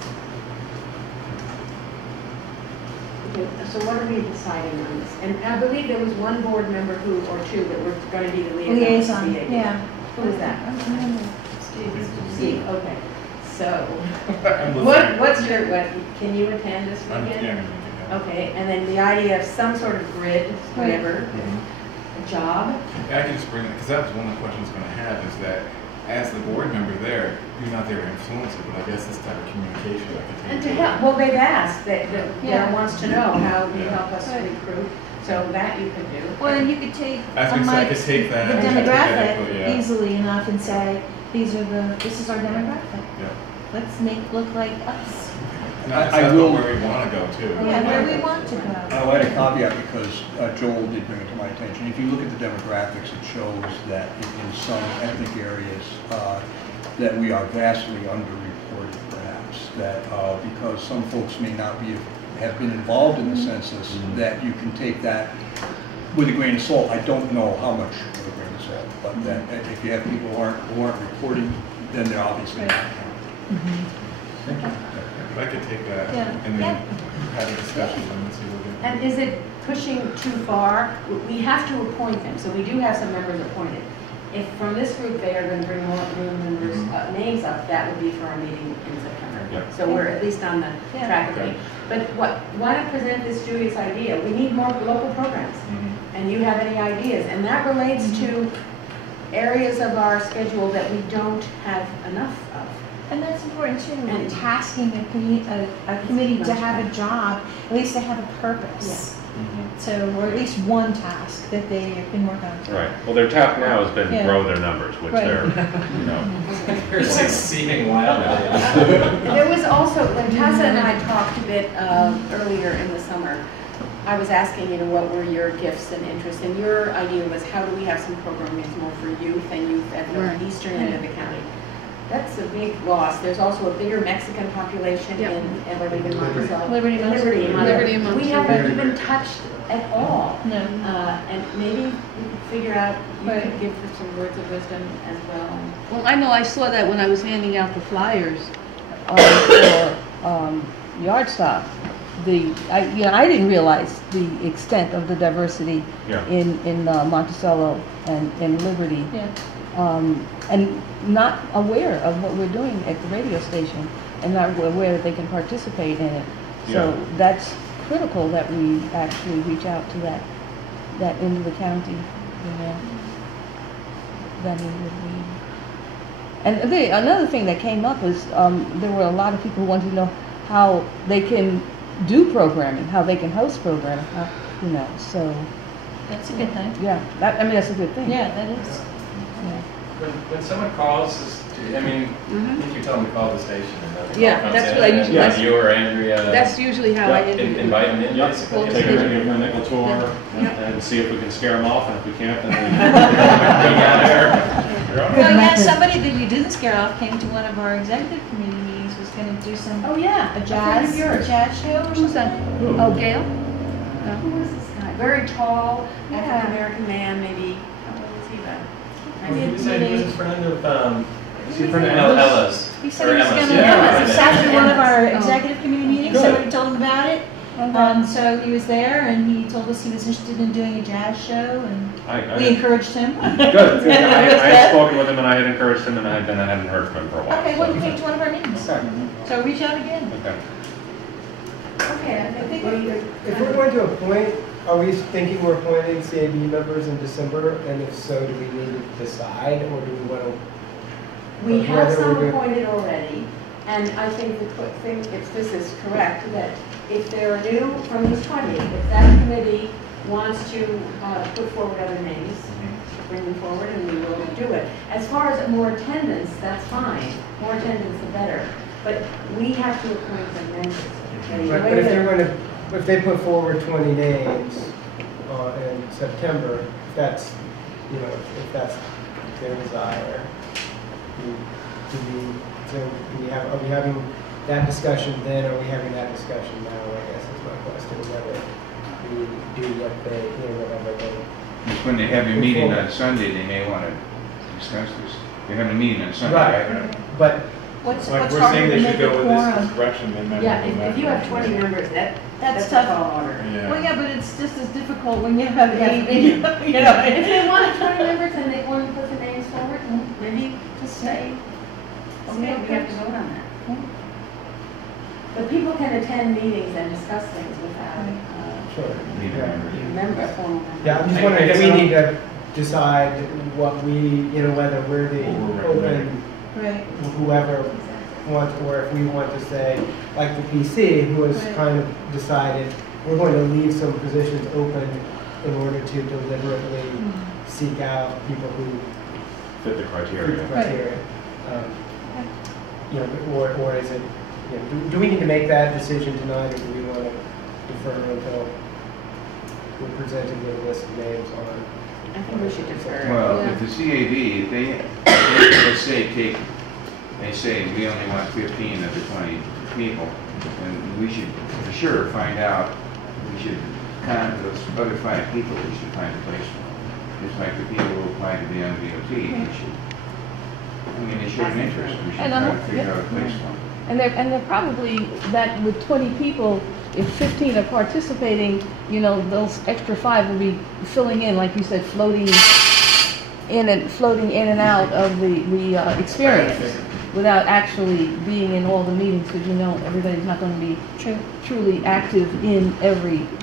Okay, so what are we deciding on this? And I believe there was one board member or two that were going to be the liaison. to the CAB. Yeah. Who was that? Steve, okay. So, listening. what, can you attend this I'm weekend? yeah. Okay, and then the idea of some sort of grid, whatever, a job. I can just bring it, because that was one of the questions I was going to have, is that as the board member there, you're not there to influence it, but I guess this type of communication I could take. And to help, well, they've asked, that wants to know how you help us recruit, so that you can do. Well, and you could take I was gonna say, I could take that. the I could take that demographic input, yeah. easily enough and say, this is our demographic. Yeah. Let's make it look like us. And that's I will- where we want to go too. Yeah, where we want to go. I'll add a caveat because Joel did bring it to my attention. If you look at the demographics, it shows that in some ethnic areas that we are vastly underreported, perhaps. That because some folks may not have been involved in the census, that you can take that with a grain of salt. I don't know how much with a grain of salt, but that if you have people who aren't reporting, then they're obviously not counting. If I could take that Yeah. and then have a discussion and see what we can. And is it pushing too far? We have to appoint them, so we do have some members appointed. If from this group they are going to bring more new members' names up, that would be for our meeting in September. Yep. So we're at least on the track of Okay. it. But why not present this Julia's idea? We need more local programs. And you have any ideas? And that relates to areas of our schedule that we don't have enough of. And that's important too, And- and tasking a committee to have a job, at least to have a purpose. So, or at least one task that they can work on. Right. Well, their task now has been Yeah. grow their numbers, which Right. they're, you know. You're succeeding wildly. There was also, when Tessa and I talked a bit earlier in the summer, I was asking, what were your gifts and interests? And your idea was, how do we have some programming that's more for youth and youth at the eastern end of the county? That's a big loss. There's also a bigger Mexican population in, I believe in Monticello. Liberty, Liberty, in Liberty, Monticello. We Monticello. haven't even touched at all. No. And maybe we could figure out, you could give us some words of wisdom as well. Well, I know I saw that when I was handing out the flyers for yard stop, I didn't realize the extent of the diversity Yeah. in Monticello and in Liberty. Yeah. And not aware of what we're doing at the radio station, and not aware that they can participate in it. So Yeah. that's critical that we actually reach out to that end of the county, that end of the. And another thing that came up is there were a lot of people who wanted to know how they can do programming, how they can host programming, so. That's a good thing. Yeah, that's a good thing. Yeah, that is. Yeah. When someone calls, I mean, Mhm. if you tell them to call the station and then the Yeah, call comes that's in, what I and usually- then that's- you or Andrea. That's usually how I invite them in, Yep. basically. Take them, give them a nickel tour, and see if we can scare them off, and if we can't, then we go down there. Well, yeah, somebody that you didn't scare off came to one of our executive committee meetings, was gonna do some, Oh, yeah. a jazz show or Who's that? something. Oh, Gail? Who was this guy? Very tall, Yeah. African-American man, maybe, how old is he then? He said he was a friend of, Is he a friend of Ella's? He said Or he was Emma's, gonna, yeah. he sat at one of our Oh. executive committee meetings, Good. somebody told him about it. So he was there and he told us he was interested in doing a jazz show and we encouraged him. Good. I had spoken with him, and I had encouraged him, and I hadn't heard from him for a while. Okay, well, he came to one of our meetings, Okay. so reach out again. Okay. Okay, I think If we're going to appoint, are we thinking we're appointing CAB members in December? And if so, do we need to decide, or do we want to? we have whether some we're appointed already, and I think the quick thing, if this is correct, that if they're new from the 20, if that committee wants to put forward other names, bring them forward, and we will do it. As far as more attendance, that's fine. More attendance, the better. But we have to appoint the members. okay? The Right, way but if that- they're going to, if they put forward 20 names in September, if that's, if that's their desire, are we having that discussion then, or are we having that discussion now, I guess is my question, whether we do what they, whatever they. Just when they have your meeting on Sunday, they may want to discuss this. They're having a meeting on Sunday, right? Right, but What's Like, we're harder saying to they make should a go with this quorum? direction, then that. Yeah, if you have 20 members, That's that's a tough. tall order. Yeah. Well, yeah, but it's just as difficult when you have Yeah, eight, they do. you know. If they want 20 members and they want to put the names forward, maybe just say, okay, we have to vote on that. But people can attend meetings and discuss things without sure. Need a member. members, formal members. Yeah, I'm just wondering if we need to decide what we, whether we're the What we're open, recommending. Right. whoever wants, or if we want to say, like the PC, who has Right. kind of decided, we're going to leave some positions open in order to deliberately seek out people who Fit the fit criteria. the criteria. Or is it, do we need to make that decision tonight, or do we want to defer until we're presented with a list of names on? I think we should defer. Well, Yeah. if the CAB, if they, let's say, they say we only want 15 of the 20 people, then we should for sure find out, we should contact those other 5 people, we should find a place for them. Just like the people who apply to the MVOT, we should, they showed an interest, we should And try I'm- to figure yeah. out a place for them. And they're probably, that with 20 people, if 15 are participating, those extra 5 will be filling in, like you said, floating in and out of the experience without actually being in all the meetings, because everybody's not going to be truly active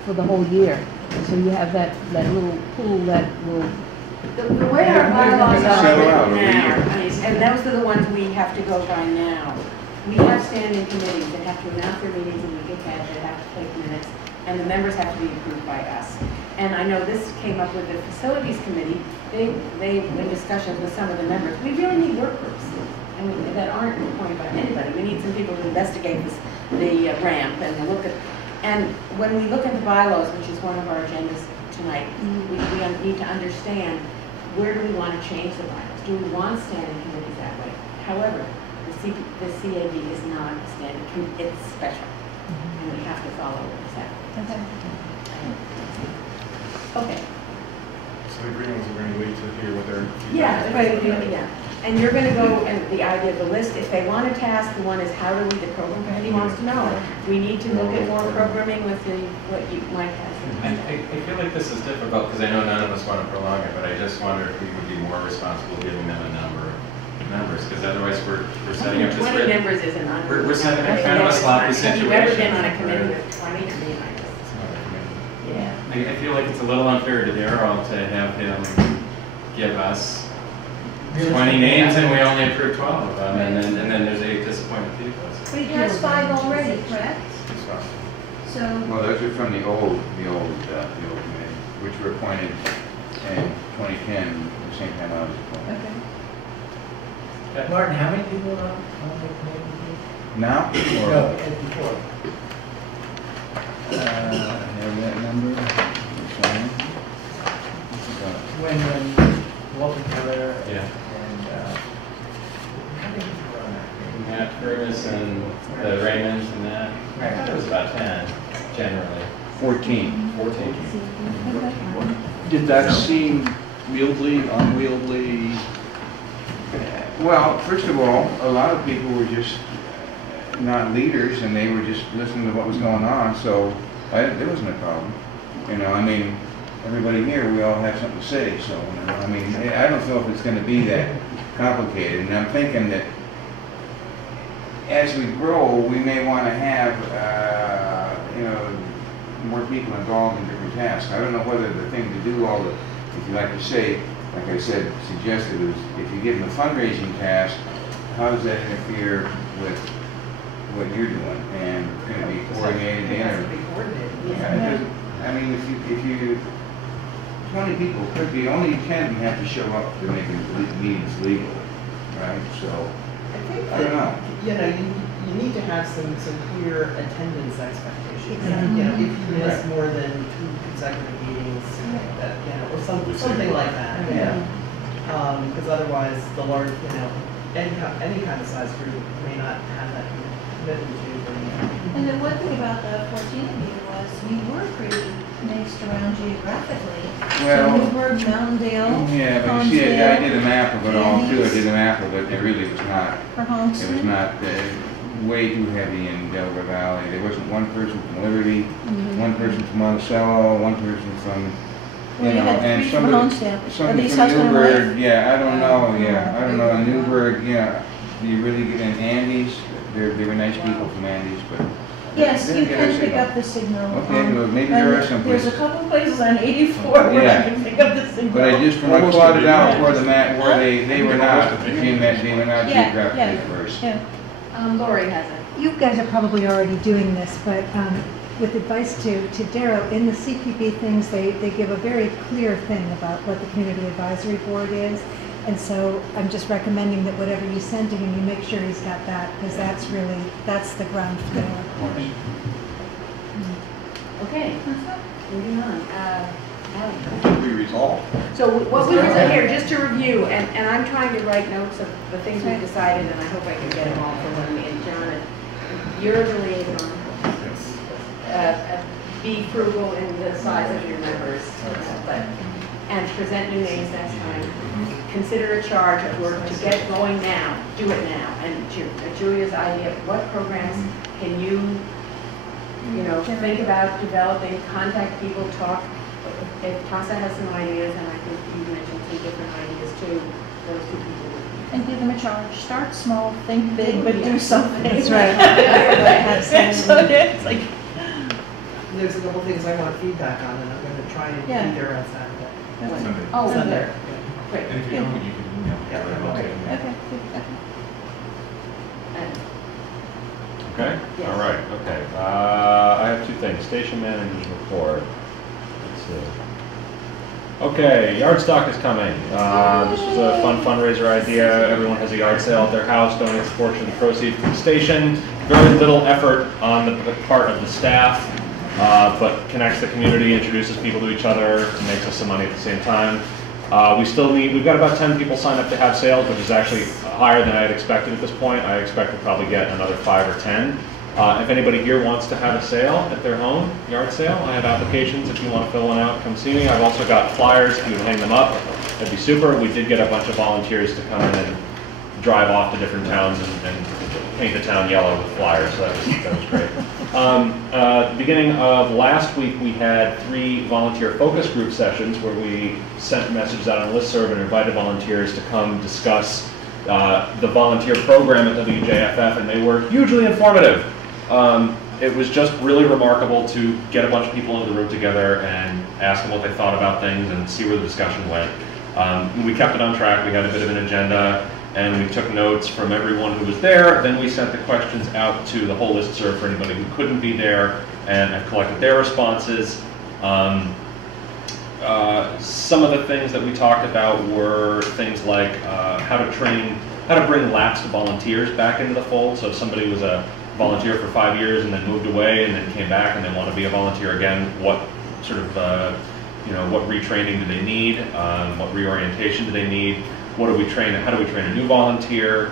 for the whole year. So you have that little pool that will. The way our bylaws are Settle out written over now, here. and those are the ones we have to go by now. We have standing committees that have to announce their meetings a week ahead, they have to take minutes, and the members have to be approved by us. And I know this came up with the facilities committee, they in discussions with some of the members, we really need work groups. That aren't appointed by anybody. We need some people to investigate the ramp and look at, and when we look at the bylaws, which is one of our agendas tonight, we need to understand, where do we want to change the bylaws? Do we want standing committees that way? However, the CAB is not a standing committee, it's special, and we have to follow that. Okay. So the agreement was we're going to wait to hear what their feedback Yeah, is. right, yeah. And you're gonna go, and the idea of the list, if they want a task, the one is how do we, the program committee wants to know. We need to look at more programming with what you might have. I feel like this is difficult because I know none of us want to prolong it, but I just wonder if we would be more responsible giving them a number of members, because otherwise we're setting up this. 20 members is an we're setting up kind of a sloppy situation. Have you ever been on a committee with 20 to be honest? Yeah. I feel like it's a little unfair to Darryl to have him give us 20 names and we only approve 12 of them, and then there's 8 disappointed people. But he has 5 already, correct? So. Well, those are from the old committee, which were appointed in 2010, the same time I was appointed. Okay. Martin, how many people are on the committee? Now? No, and before. I have that number. When Walter Keller yeah. and how many people were on that? Matt Curtis and the Raymonds and that. I thought it was about 10, generally. 14. 14. Did that seem wieldy, unwieldy? Well, first of all, a lot of people were just not leaders, and they were just listening to what was going on, so there wasn't a problem. You know, I mean, everybody here, we all have something to say, so, you know, I mean, I don't know if it's going to be that complicated, and I'm thinking that as we grow, we may want to have, you know, more people involved in different tasks. I don't know whether the thing to do all the, if you like to say, like I said, suggested is if you give them a fundraising task, how does that interfere with what you're doing? And going to be coordinated in or? I mean, if you 20 people could be, only 10 have to show up to make the meetings legal, right? So, I don't know. You know, you need to have some clear attendance expectations. You know, if you miss more than 2 consecutive meetings, that, you know, or something like that. Because otherwise, the large, you know, any kind of size group may not have that commitment to. And the one thing about the 14 meeting was you were pretty mixed around geographically. Well, so Newburgh, Mountaindale, yeah, but you see, I did a map of it all too. I did a map of it. It really was not. It was not way too heavy in Delaware Valley. There wasn't one person from Liberty, one person from Monticello, one person from. You know, and somebody from Newburgh. Yeah, I don't know. Yeah, I don't know. Newburgh. Yeah, you really get in Andes. They were nice people from Andes, but. Yes, you can pick up the signal. Okay, well, maybe there are some places. There's a couple places on 84 where you can pick up the signal. But I just, when I plotted out where they were not, they were not geographically diverse. Lori has it. You guys are probably already doing this, but with advice to Darrow, in the CPB things, they give a very clear thing about what the Community Advisory Board is. And so I'm just recommending that whatever you send to him, you make sure he's got that, because that's the ground floor. Okay, moving on. We resolve. So what we were saying here, just to review, and I'm trying to write notes of the things we've decided, and I hope I can get them all for when we adjourn. You're the liaison. Be frugal in the size of your members, and present new names next time. Consider a charge of work to get going now. Do it now. And Julia's idea of what programs can you think about developing, contact people, talk. If Tasa has some ideas, and I think you mentioned 2 different ideas too, those 2 people would be. And give them a charge. Start small, think big, but do something. That's right. It's like, there's a couple things I want feedback on, and I'm going to try and be there on Saturday. Sunday. Oh, Sunday. Great. And if you don't, you can email. okay. Okay? Yes. All right, okay. I have 2 things. Station manager's report. Let's see. Okay, yard stock is coming. This was a fun fundraiser idea. Everyone has a yard sale at their house, donates a portion of the proceeds to the station. Very little effort on the part of the staff, but connects the community, introduces people to each other, makes us some money at the same time. We've got about 10 people signed up to have sales, which is actually higher than I had expected at this point. I expect we'll probably get another 5 or 10. If anybody here wants to have a sale at their home, yard sale, I have applications. If you want to fill one out, come see me. I've also got flyers if you would hang them up. That'd be super. We did get a bunch of volunteers to come in and drive off to different towns and paint the town yellow with flyers, so that was great. Beginning of last week, we had 3 volunteer focus group sessions where we sent messages out on a listserv and invited volunteers to come discuss the volunteer program at WJFF, and they were hugely informative. It was just really remarkable to get a bunch of people in the room together and ask them what they thought about things and see where the discussion went. We kept it on track. We had a bit of an agenda, and we took notes from everyone who was there. Then we sent the questions out to the whole listserv for anybody who couldn't be there, and I've collected their responses. Some of the things that we talked about were things like how to bring lapsed volunteers back into the fold. So if somebody was a volunteer for 5 years and then moved away and then came back and they want to be a volunteer again, what sort of what retraining do they need? What reorientation do they need? What do we train? How do we train a new volunteer?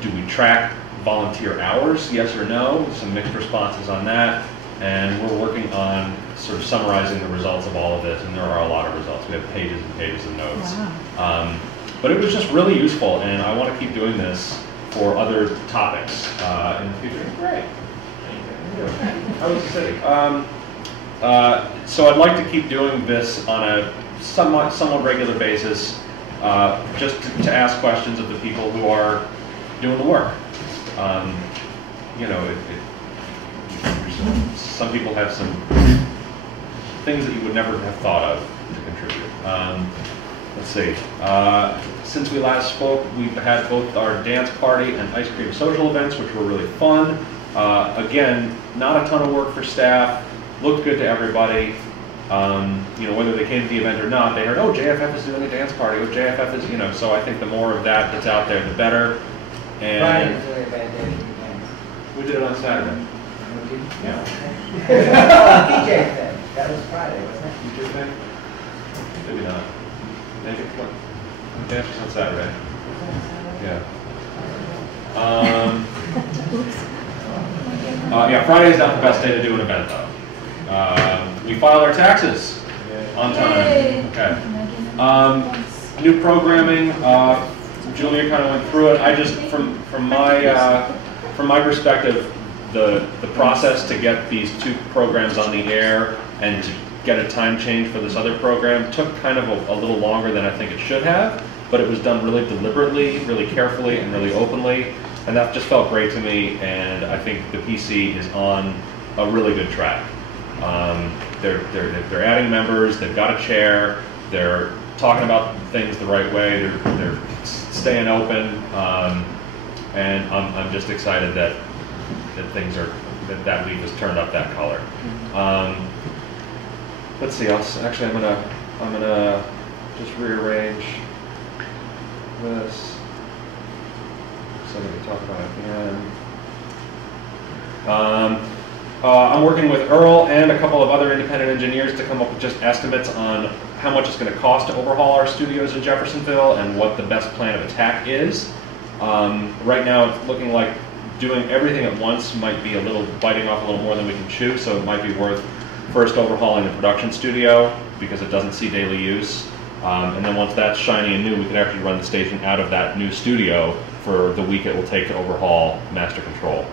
Do we track volunteer hours? Yes or no? Some mixed responses on that. And we're working on sort of summarizing the results of all of this, and there are a lot of results. We have pages and pages of notes. Wow. But it was just really useful, and I want to keep doing this for other topics in the future. Great. How was the city? So I'd like to keep doing this on a somewhat regular basis, just to ask questions of the people who are doing the work. Some people have some things that you would never have thought of to contribute. Let's see. Since we last spoke, we've had both our dance party and ice cream social events, which were really fun. Again, not a ton of work for staff. Looked good to everybody. Whether they came to the event or not, they heard, oh, JFF is doing a dance party. Oh, JFF is, so I think the more of that that's out there, the better. And Friday was really a bad day for you guys. We did it on Saturday. Yeah. DJ thing. That was Friday, wasn't it? DJ thing? Maybe not. Maybe what? Dance was on Saturday. Yeah. Yeah, Friday is not the best day to do an event, though. We filed our taxes on time. Okay. New programming. Julia kind of went through it. I just, from my perspective, the process to get these 2 programs on the air and to get a time change for this other program took kind of a little longer than I think it should have, but it was done really deliberately, really carefully, and really openly, and that just felt great to me, and I think the PC is on a really good track. They're adding members, they've got a chair, they're talking about things the right way, they're staying open, and I'm just excited that things are, that leaf has turned up that color. Let's see. Actually, I'm gonna just rearrange this so we can talk about it again. I'm working with Earl and a couple of other independent engineers to come up with just estimates on how much it's going to cost to overhaul our studios in Jeffersonville and what the best plan of attack is. Right now, it's looking like doing everything at once might be biting off a little more than we can chew, so it might be worth first overhauling the production studio because it doesn't see daily use. And then once that's shiny and new, we can actually run the station out of that new studio for the week it will take to overhaul Master Control.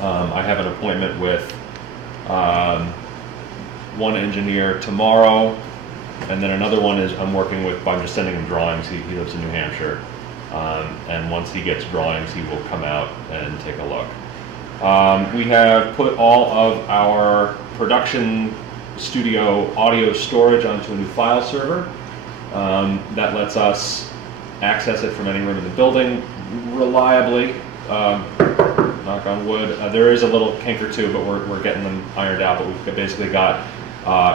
I have an appointment with one engineer tomorrow, and then another one is I'm working with, I'm just sending him drawings. He lives in New Hampshire. And once he gets drawings, he will come out and take a look. We have put all of our production studio audio storage onto a new file server. That lets us access it from any room in the building reliably. Knock on wood. There is a little kink or two, but we're getting them ironed out. But we've basically got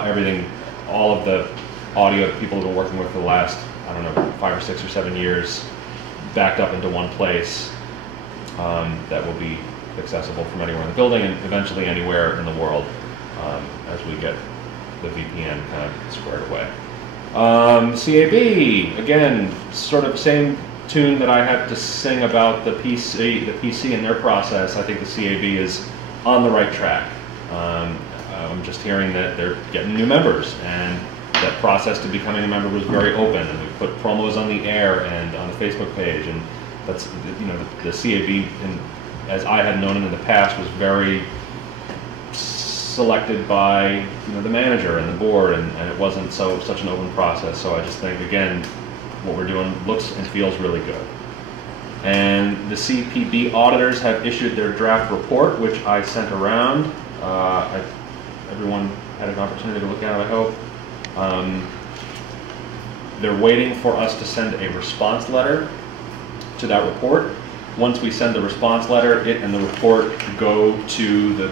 everything, all of the audio that people have been working with for the last, I don't know, 5 or 6 or 7 years, backed up into one place that will be accessible from anywhere in the building and eventually anywhere in the world as we get the VPN kind of squared away. CAB, again, sort of same tune that I had to sing about the PC and their process. I think the CAB is on the right track. I'm just hearing that they're getting new members, and that process to becoming a member was very open, and we put promos on the air and on the Facebook page, and that's, you know, the CAB, as I had known it in the past, was very selected by, you know, the manager and the board, and it wasn't such an open process. So I just think, again, what we're doing looks and feels really good. And the CPB auditors have issued their draft report, which I sent around. Everyone had an opportunity to look at it, I hope. They're waiting for us to send a response letter to that report. Once we send the response letter, it and the report go to the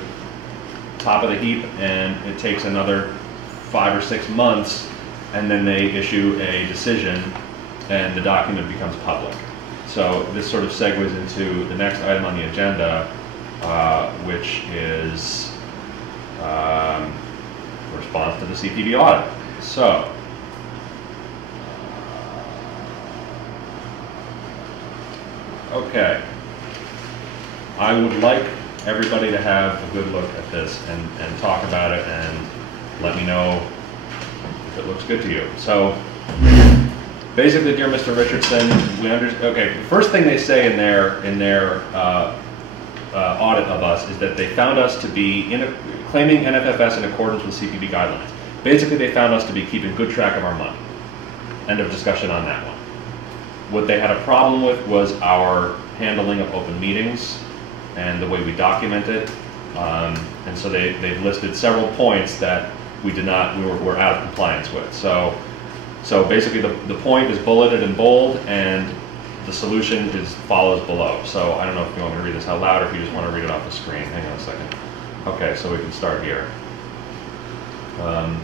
top of the heap, and it takes another 5 or 6 months, and then they issue a decision, and the document becomes public. So this sort of segues into the next item on the agenda, which is response to the CPB audit. So, okay. I would like everybody to have a good look at this and talk about it and let me know if it looks good to you. So, basically, dear Mr. Richardson, okay, the first thing they say in their audit of us is that they found us to be claiming NFFS in accordance with CPB guidelines. Basically, they found us to be keeping good track of our money. End of discussion on that one. What they had a problem with was our handling of open meetings and the way we document it. And so they've listed several points that we're out of compliance with. So basically the point is bulleted in bold, and the solution follows below. So I don't know if you want me to read this out loud or if you just want to read it off the screen. Hang on a second. Okay, so we can start here. I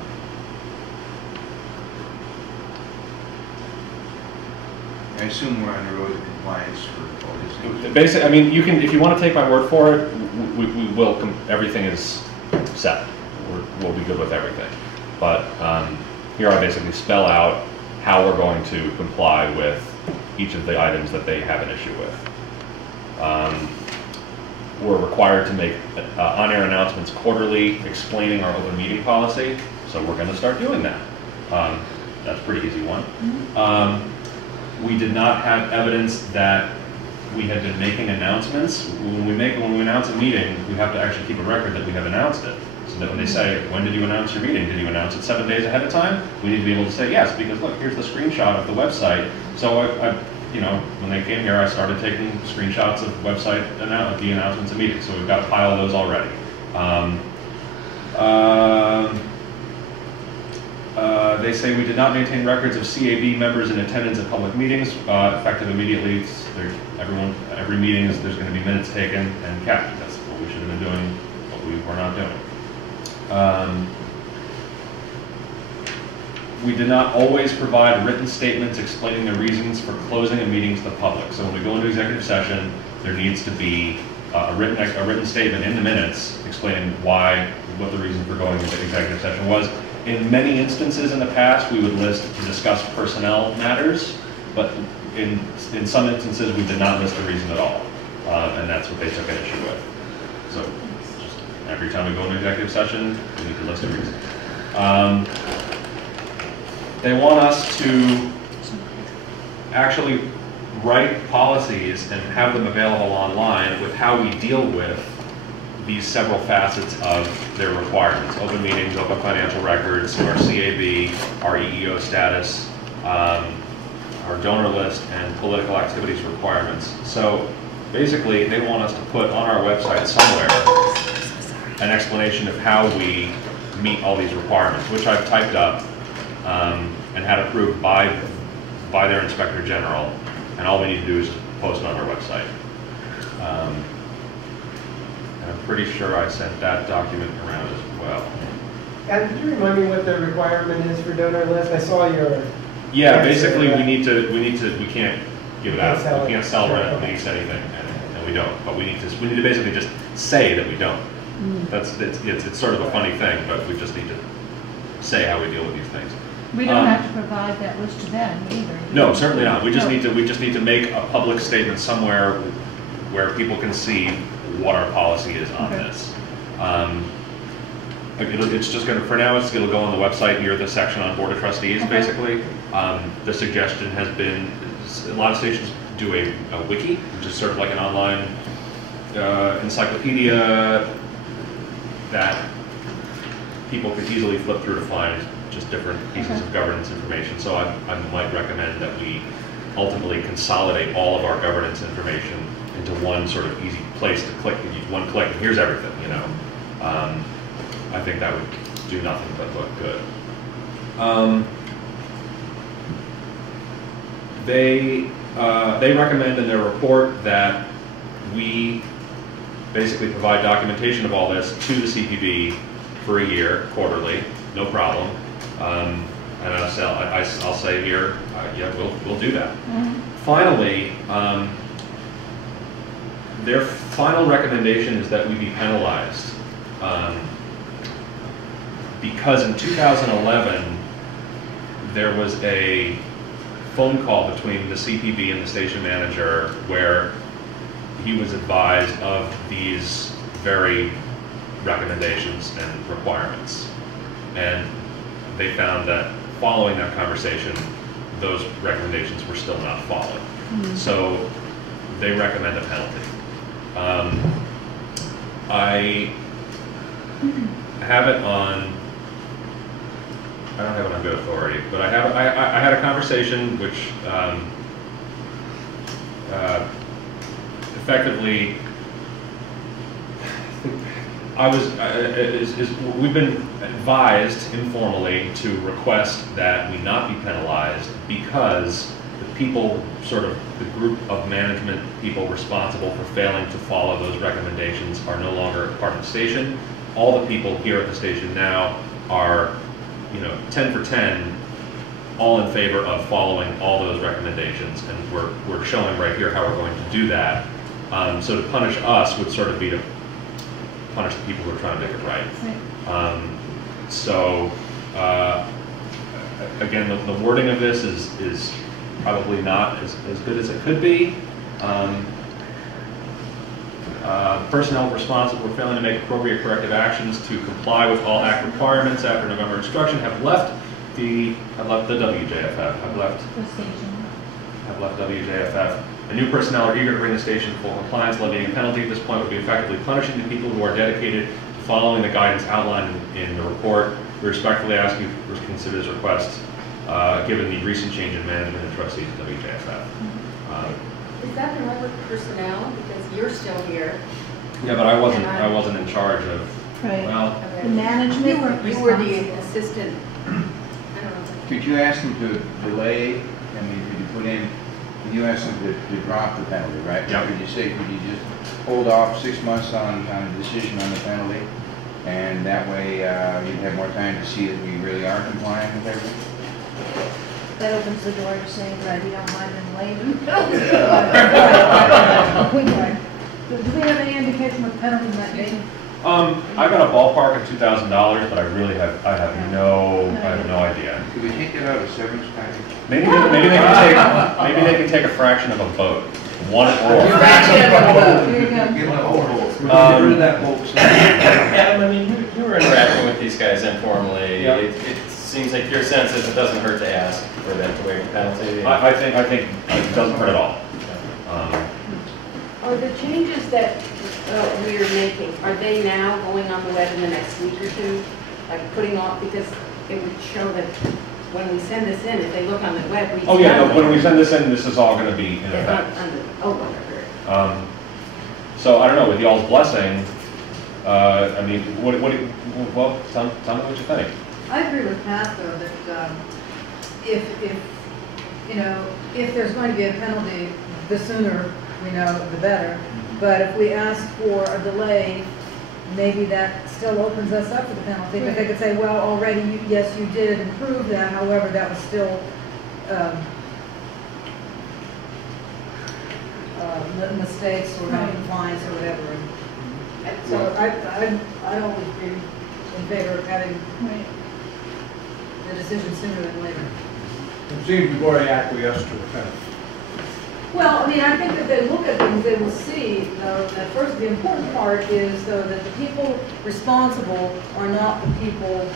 assume we're on the road to compliance for all this. Basically, I mean, you can, if you want to take my word for it, we will. Everything is set. We'll be good with everything. But here I basically spell out how we're going to comply with each of the items that they have an issue with. We're required to make on-air announcements quarterly explaining our open meeting policy, so we're going to start doing that. That's a pretty easy one. We did not have evidence that we had been making announcements. When we announce a meeting, we have to actually keep a record that we have announced it. So that when they say, when did you announce your meeting? Did you announce it 7 days ahead of time? We need to be able to say yes, because look, here's the screenshot of the website. So I you know, when they came here, I started taking screenshots of the announcements of meetings. So we've got a pile of those already. They say we did not maintain records of CAB members in attendance at public meetings, effective immediately. Every meeting there's going to be minutes taken and kept. That's what we should have been doing, but we were not doing. We did not always provide written statements explaining the reasons for closing a meeting to the public. So when we go into executive session, there needs to be a written statement in the minutes explaining what the reason for going into executive session was. In many instances in the past, we would list to discuss personnel matters, but in some instances, we did not list a reason at all, and that's what they took an issue with. So just every time we go into executive session, we need to list a reason. They want us to actually write policies and have them available online with how we deal with these several facets of their requirements: open meetings, open financial records, our CAB, our EEO status, our donor list, and political activities requirements. So basically, they want us to put on our website somewhere an explanation of how we meet all these requirements, which I've typed up and had approved by their Inspector General, and all we need to do is just post it on our website. And I'm pretty sure I sent that document around as well. And could you remind me what the requirement is for donor list? I saw your... Yeah, basically we can't give it out. We can't sell rent, lease, anything, and we don't. But we need to basically just say that we don't. It's sort of a funny thing, but we just need to say how we deal with these things. We don't have to provide that list to them either. No, certainly not. We just need to make a public statement somewhere where people can see what our policy is on this. It's just going to, for now, it'll go on the website near the section on Board of Trustees, basically. The suggestion has been, a lot of stations do a wiki, which is sort of like an online encyclopedia that people could easily flip through to find just different pieces of governance information. So I might recommend that we ultimately consolidate all of our governance information into one sort of easy place to click, one click, and here's everything, you know. I think that would do nothing but look good. They recommend in their report that we basically provide documentation of all this to the CPB for a year, quarterly, no problem. And I'll say here, yeah, we'll do that. Finally, their final recommendation is that we be penalized. Because in 2011, there was a phone call between the CPB and the station manager where he was advised of these very recommendations and requirements. And they found that following that conversation, those recommendations were still not followed. So they recommend a penalty. I have it on, I don't have it on good authority, but I had a conversation which effectively, we've been advised informally to request that we not be penalized because the people, sort of the group of management people responsible for failing to follow those recommendations are no longer part of the station. All the people here at the station now are, 10 for 10, all in favor of following all those recommendations, and we're showing right here how we're going to do that. So to punish us would sort of be to punish the people who are trying to make it right. Again, the wording of this is probably not as good as it could be. Personnel responsible for failing to make appropriate corrective actions to comply with all Act requirements after November instruction have left the WJFF. Have left WJFF. The new personnel are eager to bring the station to full compliance. Levying a penalty at this point would be effectively punishing the people who are dedicated to following the guidance outlined in the report. We respectfully ask you to consider this request, given the recent change in management and trustees at WJFF. Is that the right personnel? Because you're still here. Yeah, but I wasn't in charge of. Right. Well, the management. You were the assistant. I don't know. Could you ask them to delay? I mean, could you put in? Could you ask them to drop the penalty, right? Yeah. Could you say, could you just hold off 6 months on a decision on the penalty, and that way you'd have more time to see that we really are complying with everything? That opens the door to saying that you don't mind them late. Do we have any indication what penalty might be? I got a ballpark of $2,000, but I have no idea. Could we take that out of severance package? Maybe they can take a fraction of a vote. One or Adam, I mean, you were interacting with these guys informally. Yeah. It seems like your sense is it doesn't hurt to ask for them to waive the penalty. I think it doesn't hurt at all. Are the changes that we're making, are they now going on the web in the next week or two? Like putting off, because it would show that when we send this in, if they look on the web, we. Oh yeah, no, when we send this in, this is all going to be in effect. Whatever. So I don't know, with y'all's blessing, I mean, well, tell me what you think. I agree with Pat though that if there's going to be a penalty, the sooner we know, the better. But if we ask for a delay, maybe that still opens us up to the penalty. But they could say, well, already, yes, you did improve that. However, that was still mistakes or non-compliance or whatever. So I always be in favor of having the decision sooner than later. It seems we've already acquiesced to the penalty. Well, I mean, I think that they look at things, they will see, though, that first, the important part is, though, that the people responsible are not the people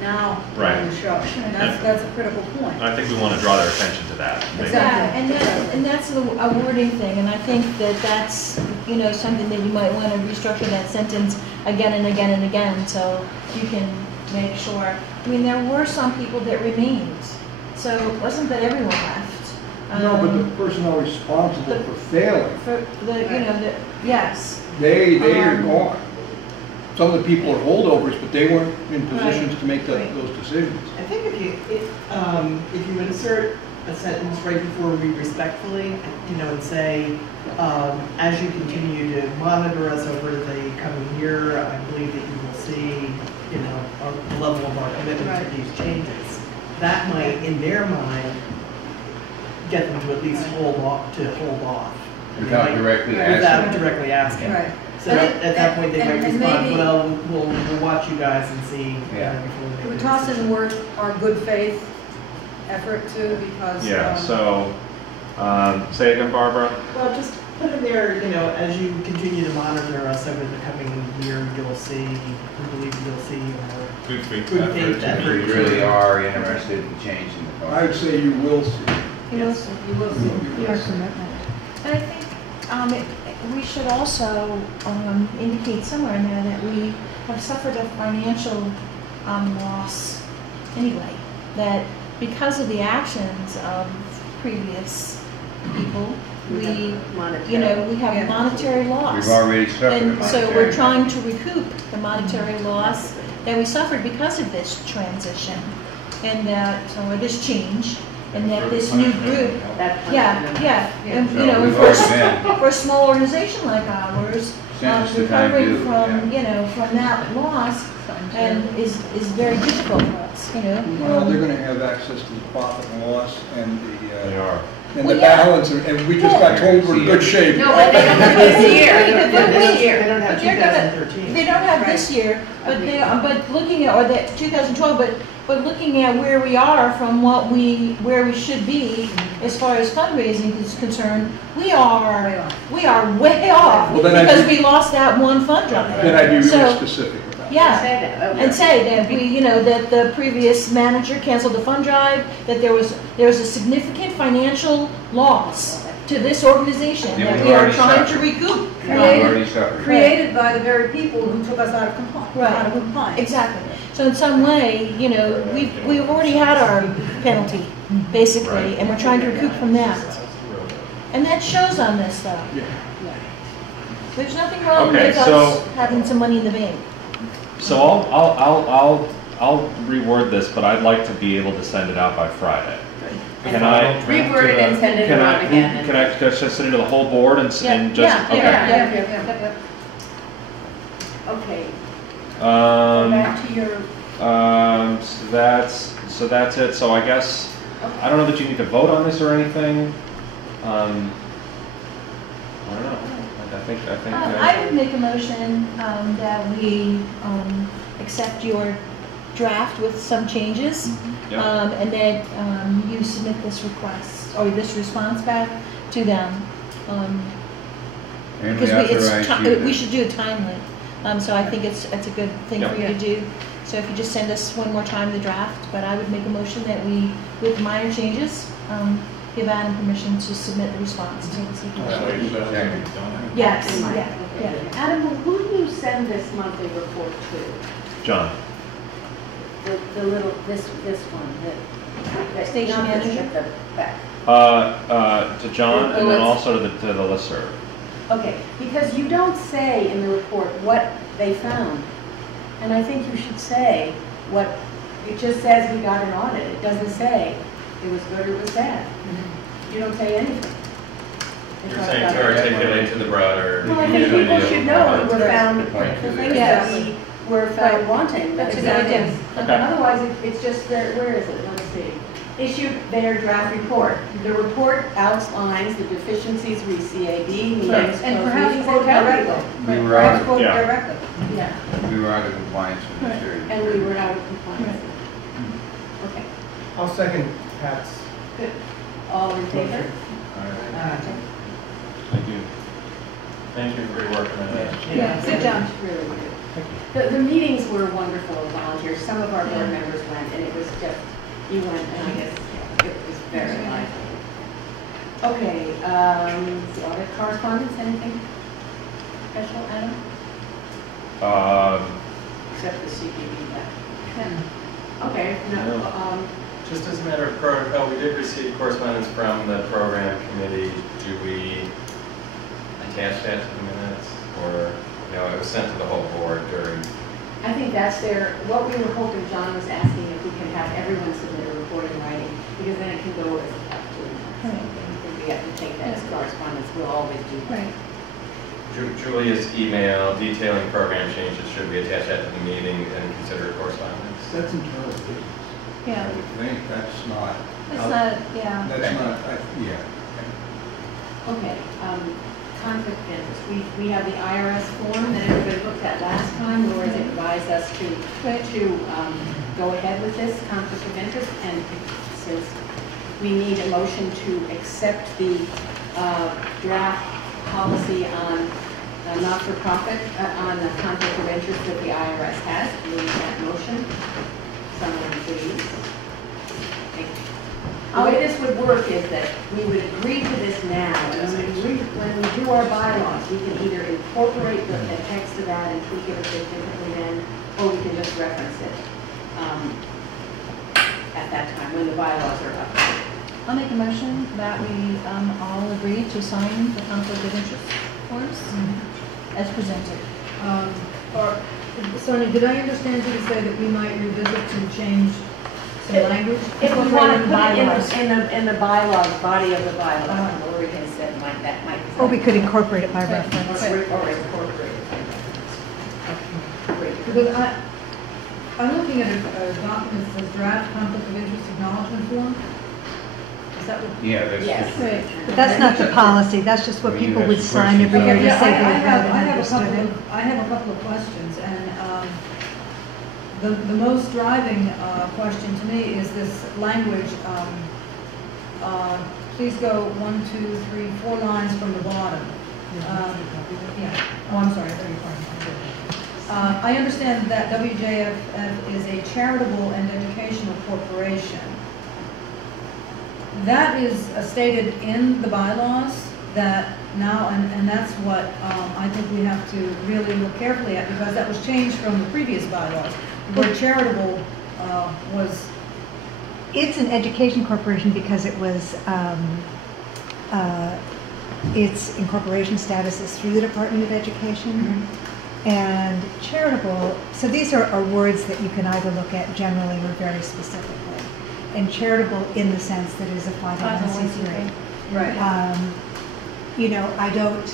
now Right. on the show. And that's a critical point. I think we want to draw their attention to that. Maybe. Exactly. Yeah, and that's a wording thing, and I think that that's, you know, something that you might want to restructure that sentence again and again and again, so you can make sure. I mean, there were some people that remained, so it wasn't that everyone left. No, but the personnel responsible for failing, For the, you know, the, yes. they are gone. Some of the people are holdovers, but they weren't in positions to make those decisions. I think if you insert a sentence right before we respectfully, you know, and say, as you continue to monitor us over the coming year, I believe that you will see, you know, the level of our commitment to these changes. That might, in their mind, get them to at least hold off. Without directly asking. Right. So at that point, they might and respond, maybe- well, we'll watch you guys and see. Yeah. Before we make Could we a toss in decision. the word our good faith effort too, because. Yeah. So say again, Barbara. Well, just put in there, you know, as you continue to monitor us over the coming year, you'll see, we believe you'll see Good faith good effort. faith If effort. we really are interested in changing the I would policy. say you will see. You will see. You will see. Your commitment. And I think we should also indicate somewhere in there that we have suffered a financial loss anyway. That because of the actions of previous people, we have monetary loss. We've already suffered And a so monetary we're trying to recoup the monetary loss that we suffered because of this transition, and that, or this change, and that this new group, and So you know, we've for already been- for a small organization like ours, Since the time recovering due, from, you know, from that loss, and is very difficult for us, you know. Well, they're gonna have access to the profit and loss and They the, are. and Well, the yeah. balance, and we just got told we're in good shape. No, but they don't have this year. They don't have But they're gonna- 2013. They don't have this year, but they, but looking at, or that 2012, but looking at where we are from where we should be as far as fundraising is concerned, we are way off Well, then I'd because be- we lost that one fund drive. Then I'd be So- really specific about it. Yeah, Say that. Okay. and say that we, you know, that the previous manager canceled the fund drive, that there was a significant financial loss to this organization Yeah, that we've we are already trying to suffered. recoup. We've already suffered. Created by the very people who took us out of Right. compliance. Exactly. So in some way, you know, we've already had our penalty, basically, Right. and we're trying to recoup from that. And that shows on this stuff. Yeah. There's nothing wrong Okay, with us so- having some money in the bank. So I'll reword this, but I'd like to be able to send it out by Friday. Can I? Reword it and send it Can around I? again. Can I just send it to the whole board and Yeah, just yeah, okay? yeah. Okay, Um, back to your, so that's it. So I guess I don't know that you need to vote on this or anything. I don't know. I think. I would make a motion that we accept your draft with some changes, Yep. and that you submit this request, or this response back to them. And we Because authorize you we to- should do it timely. So I think it's a good thing for you to do. So if you just send us one more time the draft, but I would make a motion that we, with minor changes, give Adam permission to submit the response to the Second. Yes, Mine. yeah. Adam, who do you send this monthly report to? John. The little, this one, the Station not this, manager? but the back. To John, The and then list. also to the listserv. Okay, because you don't say in the report what they found. And I think you should say what, it just says we got an audit. It doesn't say it was good or it was bad. You don't say anything. They You're talk saying about to it. articulate to the broader. Well, I think people should know we were found, The point the is things Yes. that we were found wanting. That's a good idea. Okay. Otherwise, it's just there, where is it? Let's see. Issued their draft report. The report outlines the deficiencies re CAB, meetings, And closed perhaps meetings, quote and calendar. directly. We were Perhaps out, quote Yeah. directly. Yeah, we were out of compliance with the series. and we were out of compliance. Okay, I'll second Pat's good. All in favor? Thank you. Thank you for your work on that. Yeah, good job. Really good. The meetings were wonderful with volunteers. Some of our board members went, and it was just, you went, and I guess it was very lively. Okay, the audit correspondence, anything special, Adam? Except the CPB back. Okay, no, Just as a matter of protocol, we did receive correspondence from the program committee. Do we attach that to the minutes? Or, no, it was sent to the whole board during... I think that's what we were hoping. John was asking if we can have everyone submit a report in writing, because then it can go as up to. If we have to take that as correspondence, we'll always do that. Right. Julia's email detailing program changes, should we attach that to the meeting and consider it correspondence? That's internal business. Yeah. I would think that's not. That's not, yeah. That's not, yeah. Okay, conflict of interest. We have the IRS form that everybody looked at last time. Laura's advised us to go ahead with this conflict of interest, and since we need a motion to accept the draft policy on not-for-profit, on the conflict of interest that the IRS has. Move that motion. Someone please. The way this would work is that we would agree to this now, and when we do our bylaws, we can either incorporate the text of that and tweak it a bit differently then, or we can just reference it at that time when the bylaws are up. I'll make a motion that we all agree to sign the conflict of interest forms as presented. Sonia, did I understand you to say that we might revisit to change some language? If we want to put it in the bylaws, body of the bylaws, Lori has said that might. Or we could incorporate it by reference. Or incorporate it by reference. Because I'm looking at a document that says draft conflict of interest acknowledgement form. Is that what? Yeah, that's Yes. just. Right. But that's not the policy, that's just what Well, you people have would some sign every year to questions. say Yeah, they read and I have understood it. I have a couple of questions, and the most driving question to me is this language. Please go 1, 2, 3, 4 lines from the bottom. Yeah. Oh, I'm sorry. I understand that WJFF is a charitable and educational corporation. That is stated in the bylaws that now, and that's what I think we have to really look carefully at, because that was changed from the previous bylaws. The word charitable was... It's an education corporation because it was, its incorporation status is through the Department of Education. And charitable, so these are words that you can either look at generally or very specifically. And charitable in the sense that it is a 501c3. Right. You know, I don't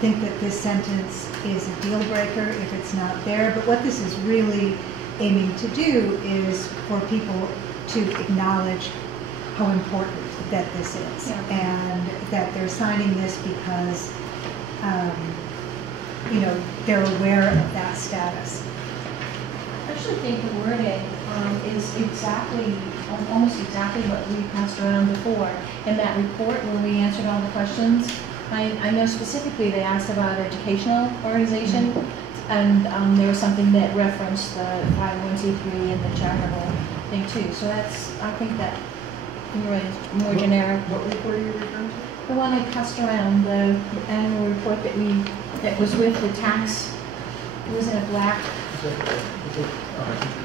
think that this sentence is a deal breaker if it's not there, but what this is really aiming to do is for people to acknowledge how important that this is, and that they're signing this because, you know, they're aware of that status. I actually think the wording is exactly, almost exactly what we passed around before. In that report when we answered all the questions, I know specifically they asked about educational organization, and there was something that referenced the 501c3 and the charitable thing too. So that's, I think that you're right, it's more generic. What report are you referring to? The one I passed around, the annual report that was with the tax, it was in a black.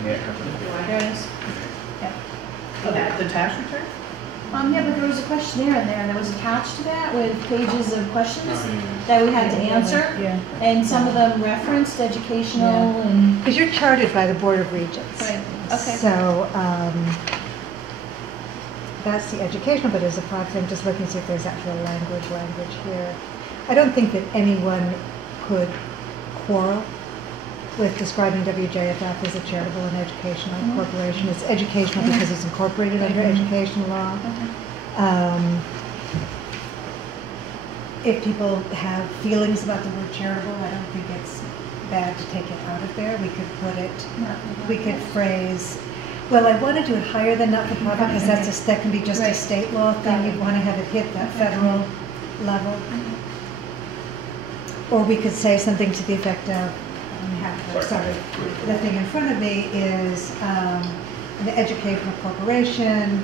There it is. Yeah. The tax return? Yeah, but there was a questionnaire in there that was attached to that with pages of questions that we had to answer. Yeah. And some of them referenced educational and... Because you're chartered by the Board of Regents. Right, okay. So, that's the educational, but as a proxy, I'm just looking to see if there's actual language here. I don't think that anyone could quarrel with describing WJFF as a charitable and educational corporation. It's educational because it's incorporated under education law. If people have feelings about the word charitable, I don't think it's bad to take it out of there. We could put it, we could phrase, well, I want to do it higher than not-for-profit because that can be just a state law thing. You'd want to have it hit that federal level. Or we could say something to the effect of, the thing in front of me is an educational corporation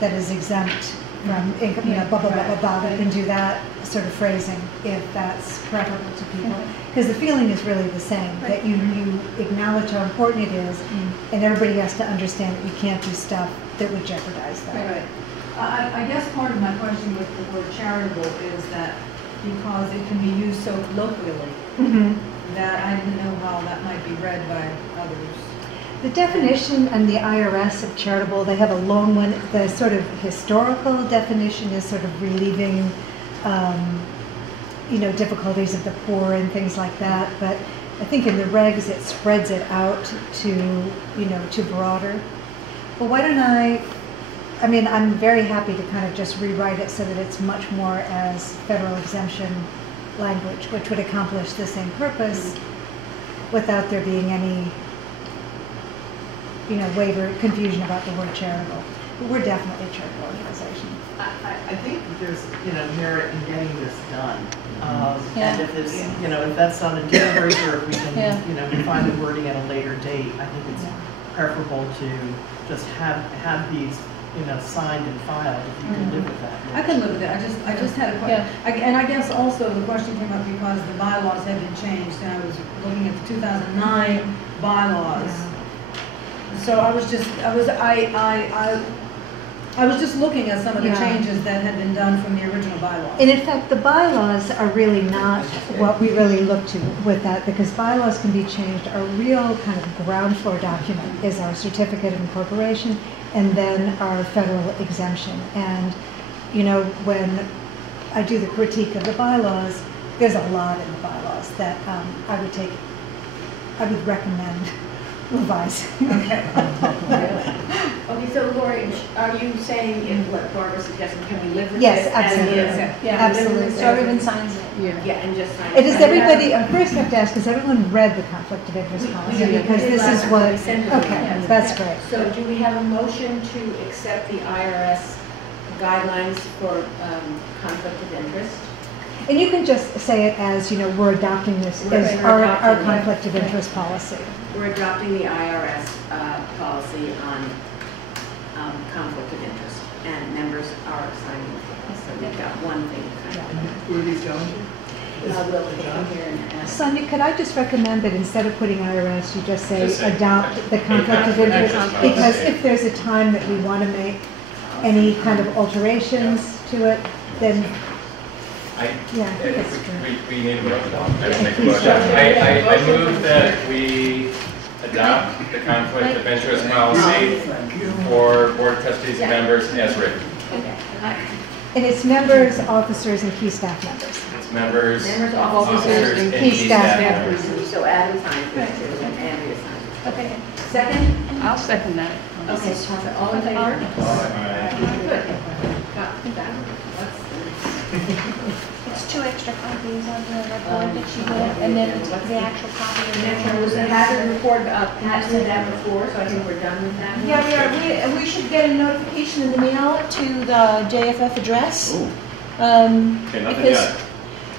that is exempt from income, blah, blah, blah, blah, blah. You can do that sort of phrasing if that's preferable to people. Because the feeling is really the same, that you acknowledge how important it is, and everybody has to understand that you can't do stuff that would jeopardize that. Right. I guess part of my question with the word charitable is that because it can be used so colloquially, that I didn't know how that might be read by others. The definition and the IRS of charitable, they have a long one. The sort of historical definition is sort of relieving, difficulties of the poor and things like that. But I think in the regs it spreads it out to broader. Well, why don't I'm very happy to kind of just rewrite it so that it's much more as federal exemption language, which would accomplish the same purpose without there being any waiver, confusion about the word charitable. But we're definitely a charitable organization. I think there's, merit in getting this done. And if it's, if that's not a deal breaker, if we can, refine the wording at a later date, I think it's preferable to just have these, signed and filed, if you can live with that. I can live with it. I just had a question. And I guess also the question came up because the bylaws had been changed, and I was looking at the 2009 bylaws. So I was just looking at some of the changes that had been done from the original bylaws. And in fact, the bylaws are really not what we really look to with that, because bylaws can be changed. Our real kind of ground floor document is our certificate of incorporation and then our federal exemption. And, when I do the critique of the bylaws, there's a lot in the bylaws that I would recommend revising. Okay, so Lori, are you saying in what Barbara suggested, can we live with Yes, this? absolutely. Absolutely. So everyone signs it. Yeah, and just sign it. Does everybody, first I have to ask, has everyone read the conflict of interest policy? Because this is what, okay, that's great. So do we have a motion to accept the IRS guidelines for conflict of interest? And you can just say it as, we're adopting this as our conflict of interest policy. We're adopting the IRS policy on conflict of interest, and members are signing it. So we've got one thing. Where are these going? We'll take them here and ask. Sonia, could I just recommend that instead of putting IRS, you just say adopt the conflict of interest? Because if there's a time that we want to make any kind of alterations to it, then we need a motion. I move that we adopt the conflict of interest policy for Board of Trustees members as written. And it's members, officers, and key staff members. It's members, officers, and key staff members. So Adam signs this too, and Andrea signs it. Okay. Second? I'll second that. Okay, all in favor? Good. Got that. It's 2 extra copies of the report that she did, and then the actual copy of the Next one was the hazard report, Pat said that before, so I think we're done with that. Yeah, we should get a notification in the mail to the JFF address. Okay, nothing yet.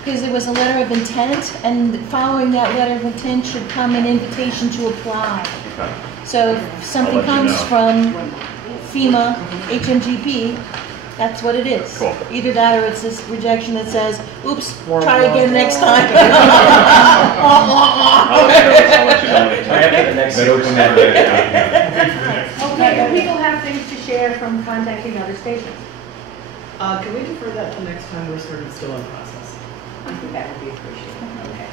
Because there was a letter of intent, and following that letter of intent should come an invitation to apply. Okay. So if something comes from FEMA, HMGP, that's what it is. Cool. Either that or it's this rejection that says, oops, try again next time. I'll let you know. I have the next. Okay, do people have things to share from contacting other stations? Can we defer that till next time? We're sort of still in process. I think that would be appreciated. Okay.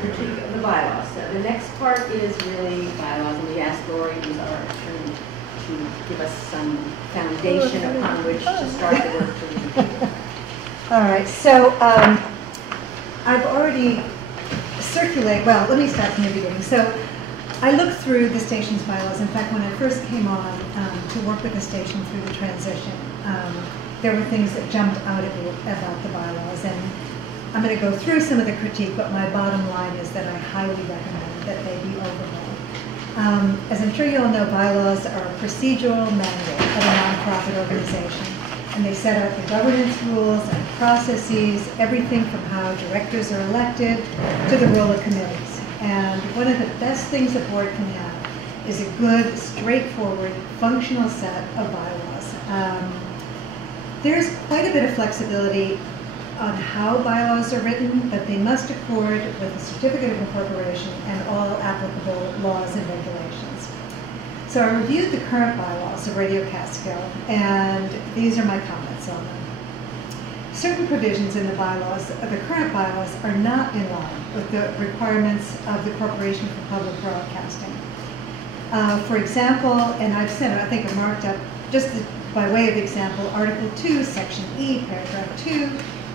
Critique of the bylaws. So the next part is really bylaws, and we asked Lori, who's our attorney, to give us some foundation upon which to start the work to review. All right, so I've already circulated, well, let me start from the beginning. So I looked through the station's bylaws. In fact, when I first came on to work with the station through the transition, there were things that jumped out at me about the bylaws. And I'm going to go through some of the critique, but my bottom line is that I highly recommend that they be overhauled. As I'm sure you all know, bylaws are a procedural manual of a nonprofit organization, and they set out the governance rules and processes, everything from how directors are elected to the role of committees. And one of the best things a board can have is a good, straightforward, functional set of bylaws. There's quite a bit of flexibility on how bylaws are written, but they must accord with the certificate of incorporation and all applicable laws and regulations. So I reviewed the current bylaws of Radio Catskill, and these are my comments on them. Certain provisions in the bylaws, the current bylaws, are not in line with the requirements of the Corporation for Public Broadcasting. For example, and I've said, I think I marked up, just by way of example, Article 2, Section E, Paragraph 2,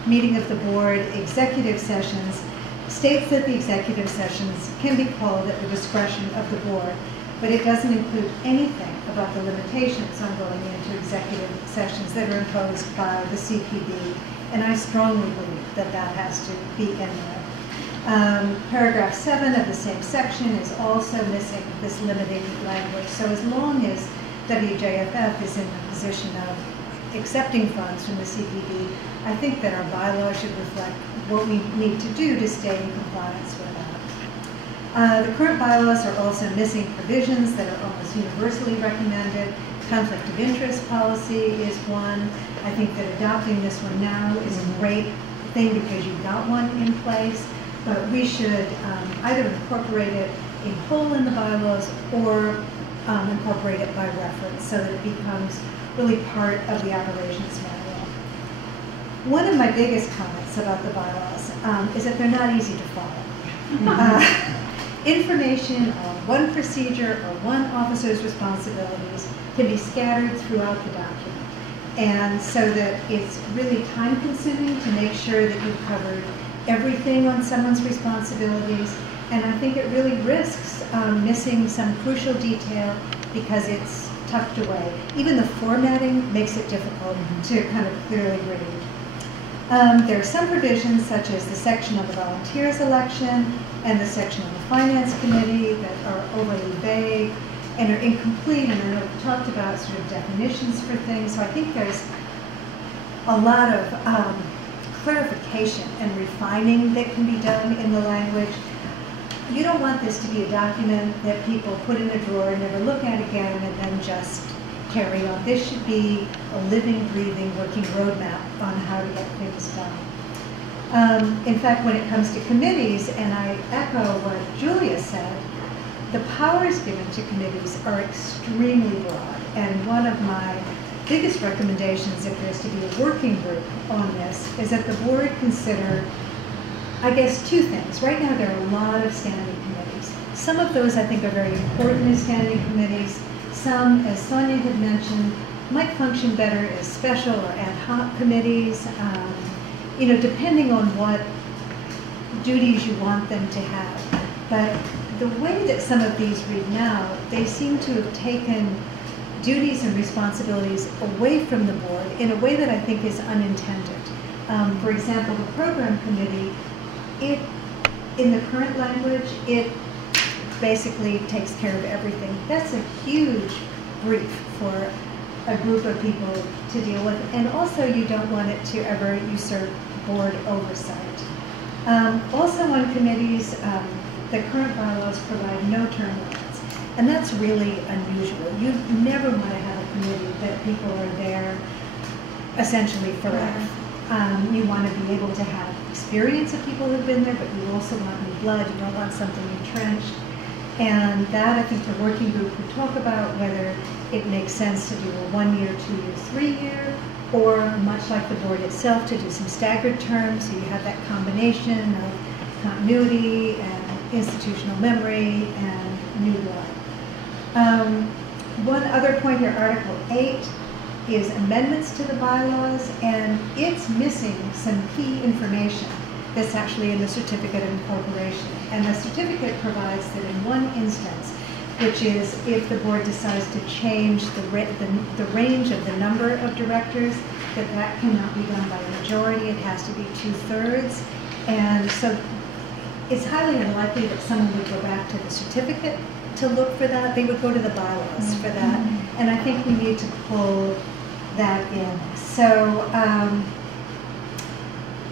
meeting of the board, executive sessions, states that the executive sessions can be called at the discretion of the board, but it doesn't include anything about the limitations on going into executive sessions that are imposed by the CPB, and I strongly believe that that has to be in there. Paragraph 7 of the same section is also missing this limiting language, so as long as WJFF is in the position of accepting funds from the CPB, I think that our bylaws should reflect what we need to do to stay in compliance with that. The current bylaws are also missing provisions that are almost universally recommended. Conflict of interest policy is one. I think that adopting this one now is a great thing because you've got one in place, but we should either incorporate it in whole in the bylaws or incorporate it by reference so that it becomes really part of the operations manual. One of my biggest comments about the bylaws is that they're not easy to follow. Information on one procedure or one officer's responsibilities can be scattered throughout the document. And so that it's really time consuming to make sure that you've covered everything on someone's responsibilities. And I think it really risks missing some crucial detail because it's tucked away. Even the formatting makes it difficult to kind of clearly read. There are some provisions, such as the section on the volunteers election and the section on the finance committee, that are overly vague and are incomplete, and I know we've talked about sort of definitions for things, so I think there's a lot of clarification and refining that can be done in the language. You don't want this to be a document that people put in a drawer, never look at again, and then just carry on. This should be a living, breathing, working roadmap on how to get things done. In fact, when it comes to committees, and I echo what Julia said, the powers given to committees are extremely broad. And one of my biggest recommendations, if there's to be a working group on this, is that the board consider, I guess, two things. Right now, there are a lot of standing committees. Some of those I think are very important as standing committees. Some, as Sonia had mentioned, might function better as special or ad hoc committees, you know, depending on what duties you want them to have. But the way that some of these read now, they seem to have taken duties and responsibilities away from the board in a way that I think is unintended. For example, the program committee, in the current language, it basically takes care of everything. That's a huge brief for a group of people to deal with, and also you don't want it to ever usurp board oversight. Also on committees, the current bylaws provide no term limits, and that's really unusual. You never want to have a committee that people are there essentially forever. You want to be able to have experience of people who've been there, but you also want new blood. You don't want something entrenched. And that, I think, the working group would talk about whether it makes sense to do a 1 year, 2 year, 3 year, or much like the board itself, to do some staggered terms, so you have that combination of continuity and institutional memory and new blood. One other point here, Article 8, is amendments to the bylaws, and it's missing some key information that's actually in the certificate of incorporation. And the certificate provides that in one instance, which is if the board decides to change the range of the number of directors, that cannot be done by a majority. It has to be 2/3. And so it's highly unlikely that someone would go back to the certificate to look for that. They would go to the bylaws for that. And I think we need to pull that in. So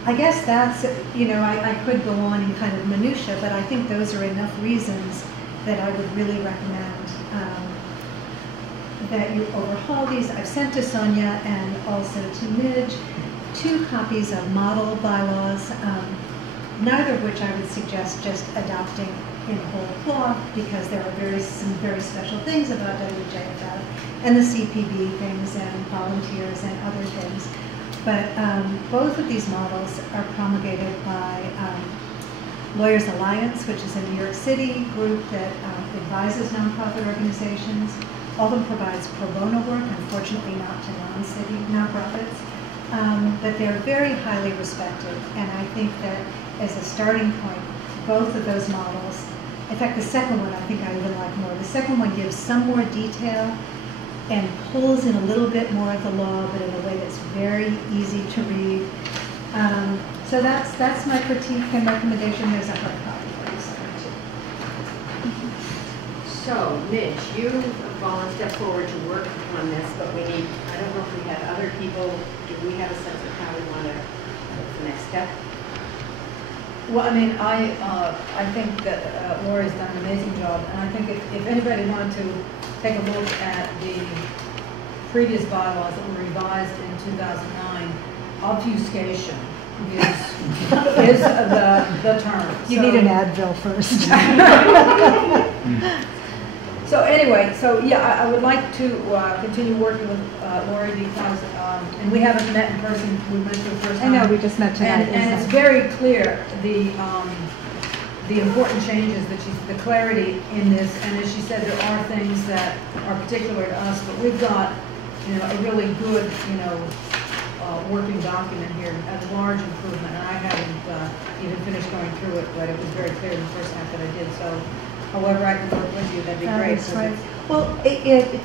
I guess that's, I could go on in kind of minutia, but I think those are enough reasons that I would really recommend that you overhaul these. I've sent to Sonia and also to Midge 2 copies of model bylaws, neither of which I would suggest just adopting in whole cloth, because there are some very special things about WJFF and the CPB things and volunteers and other things. But both of these models are promulgated by Lawyers Alliance, which is a New York City group that advises nonprofit organizations. All of them provides pro bono work, unfortunately not to non-city nonprofits, but they're very highly respected. And I think that as a starting point, both of those models, in fact, the second one I think I even like more. The second one gives some more detail and pulls in a little bit more of the law, but in a way that's very easy to read. So that's my critique and recommendation. There's a hard copy for you. So, Mitch, you stepped forward to work on this, but we need, I don't know if we have other people, do we have a sense of how we want to, what's the next step? Well, I mean, I think that Lori's done an amazing job, and I think if anybody wanted to take a look at the previous bylaws that were revised in 2009, obfuscation is the term. You need an Advil first. So anyway, yeah, I would like to continue working with Lori because, and we haven't met in person, we met for the first time. I know, we just met tonight. And it's very clear, the important changes that the clarity in this, and as she said, there are things that are particular to us, but we've got, a really good, working document here, a large improvement, and I haven't even finished going through it, but it was very clear in the first half that I did, so however I can work with you, that'd be great. That's right. Well,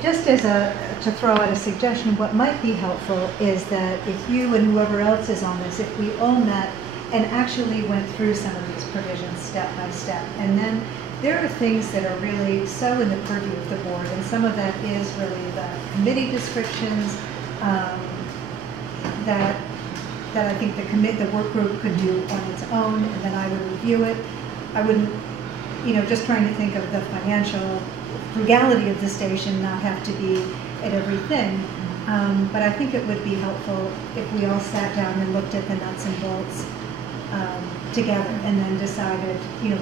just as to throw out a suggestion, what might be helpful is that if you and whoever else is on this, if we all met and actually went through some of these provisions step by step, and then there are things that are really so in the purview of the board, and some of that is really the committee descriptions that I think the work group could do on its own, and then I would review it. I wouldn't, just trying to think of the financial frugality of the station, not have to be at everything. But I think it would be helpful if we all sat down and looked at the nuts and bolts together, and then decided,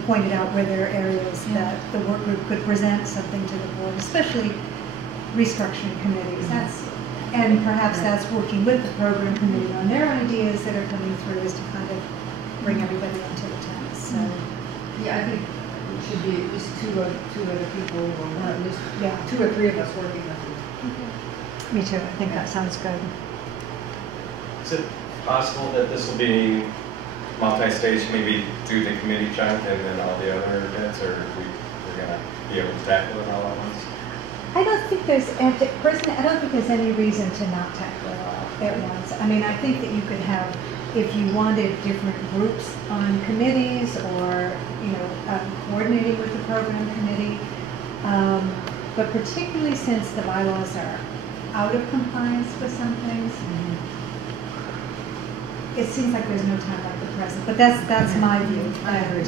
pointed out where there are areas that the work group could present something to the board, especially restructuring committees. And perhaps that's working with the program committee on their ideas that are coming through, is to kind of bring everybody into the tent. So, yeah, I think it should be at least two other people, or at least 2 or 3 of us working with it. Me too. I think that sounds good. Is it possible that this will be multi-stage, maybe do the committee chunk and then all the other bits, or we're going to be able to tackle it all at once? I don't think personally, I don't think there's any reason to not tackle it all at once. I mean, I think that you could have, if you wanted different groups on committees, or, coordinating with the program committee. But particularly since the bylaws are out of compliance with some things, it seems like there's no time like the present. But that's my view. I agree.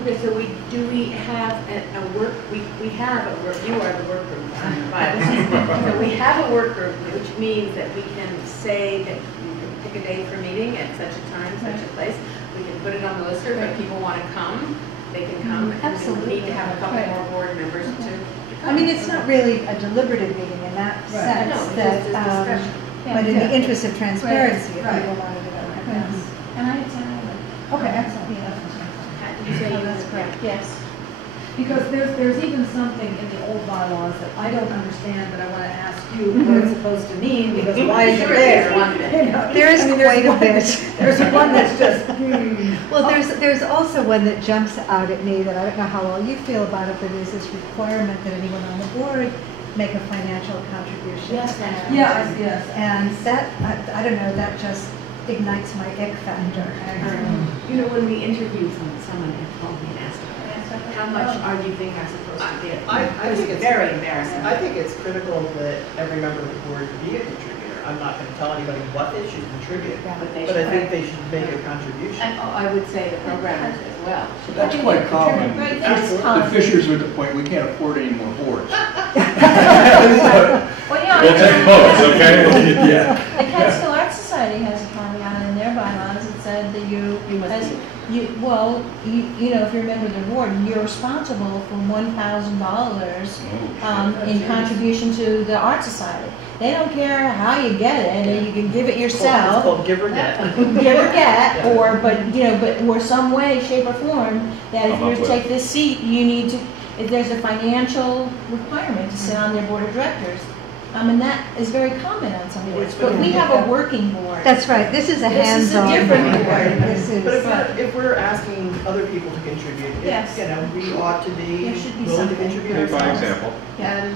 Okay, so we have a work, we have a work, you are the work group, so we have a work group, which means that we can say that we can pick a date for meeting at such a time, such a place. We can put it on the list, or if people want to come, they can come. Absolutely. We need to have a couple more board members to come. I mean, it's not really a deliberative meeting in that sense, No, it's that, just a discussion. but in the interest of transparency, if people wanted to go. And I attended. Okay, excellent. You say you that's correct. Yes. Because there's even something in the old bylaws that I don't understand, but I want to ask you what it's supposed to mean, because why is it there? There is quite a bit. There's one that's just, Well, there's also one that jumps out at me that I don't know how well you feel about it, but is this requirement that anyone on the board make a financial contribution. Yes, and, yes. And that, I don't know, that just ignites my ick factor. When we interviewed someone had called me and asked how much do you think I'm supposed to give? I think it's very embarrassing. I think it's critical that every member of the board be a contributor. I'm not gonna tell anybody what they should contribute, But they but I should. think they should make a contribution. And I would say the programmers as well. That's quite common. Right, The that's common. Fishers are at the point, we can't afford any more boards. Well, yeah, We'll take votes, okay? Yeah. the Catskill Art Society has a caveat in their bylaws that said that you must as- be. you know, if you're a member of the board, you're responsible for $1,000 in contribution to the art society. They don't care how you get it, and you can give it It's yourself, called give or get. give or get, or or some way, shape, or form that if Come up you with. take this seat, you need to. If there's a financial requirement to sit on their board of directors. And that is very common on some boards, but we have a working board. That's right, this is a This is a hands-on different board. board. This is, But if we're asking other people to contribute, Yes. we ought to be There should be willing to something. contribute Lead by ourselves. example. And,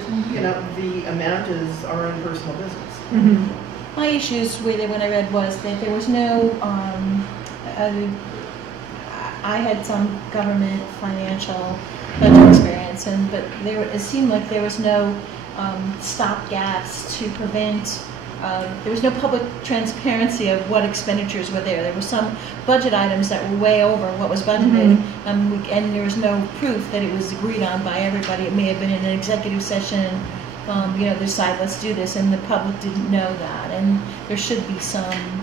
the amount is our own personal business. Mhm. My issues with it when I read was that there was no, I had some government financial budget experience, but it seemed like there was no stopgaps to prevent, there was no public transparency of what expenditures were there. There were some budget items that were way over what was budgeted, and there was no proof that it was agreed on by everybody. It may have been in an executive session, they decide, let's do this, and the public didn't know that. And there should be some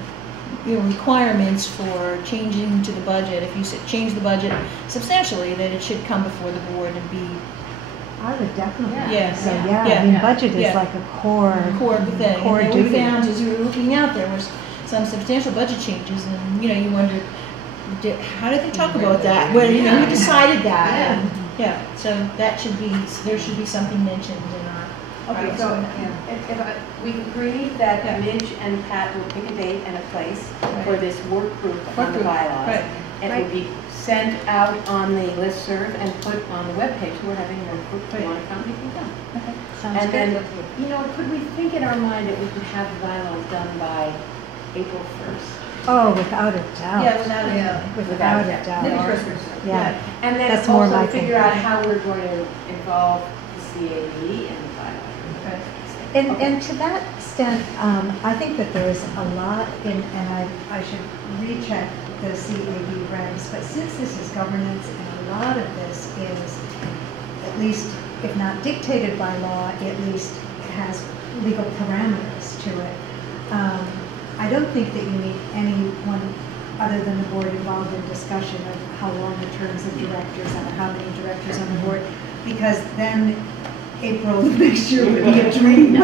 requirements for changing to the budget. If you change the budget substantially, that it should come before the board and be I would definitely Yeah. say, Yeah. I mean, Yeah. budget is Yeah. like a core thing. core And then we duty. found as we were looking out, there was some substantial budget changes, and you wondered, how did they talk about that? Well, who decided that? Yeah. So that should be, there should be something mentioned in our. Okay, so we've agreed that Midge and Pat will pick a date and a place for this work group on the bylaws. Right. And it will be sent out on the listserv and put on the webpage. We're having a work group. If you want to come, you can come. Okay. Sounds And good. then, could we think in our mind that we could have the bylaws done by April 1st? Oh, without a doubt. Yeah, without a Without a doubt. Maybe Christmas. Yeah. And then That's more also my figure out thinking. how we're going to involve the CAB and the bylaws. And to that extent, I think that there is a lot in, and I should recheck the CAB regs, but since this is governance and a lot of this is, at least, if not dictated by law, at least has legal parameters to it. I don't think that you need anyone other than the board involved in discussion of how long the terms of directors and how many directors on the board, because then April of next year would be a dream.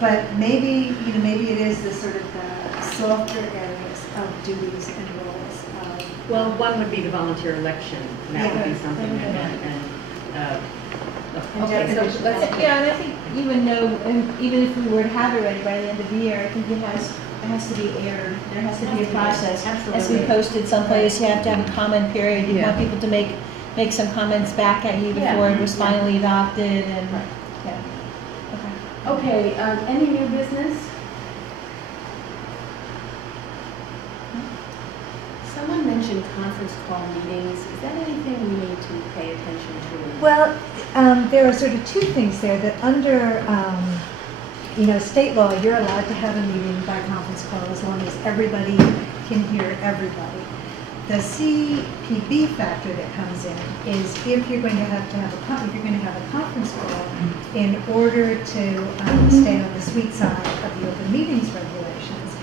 But maybe, maybe it is the sort of the softer areas of duties and roles. Well, one would be the volunteer election. That would be something okay, so let's. Yeah, and I think even if we were to have it ready by the end of the year, I think it has to be aired. There has to be a process. It has to be posted someplace. You have to have a comment period. You want people to make some comments back at you before it was finally adopted. And Okay, any new business? Someone mentioned conference call meetings. Is that anything we need to pay attention to? Well, there are sort of two things there that under, state law, you're allowed to have a meeting by conference call as long as everybody can hear everybody. The CPB factor that comes in is if you're going to have a conference call in order to stay on the sweet side of the open meetings regulations,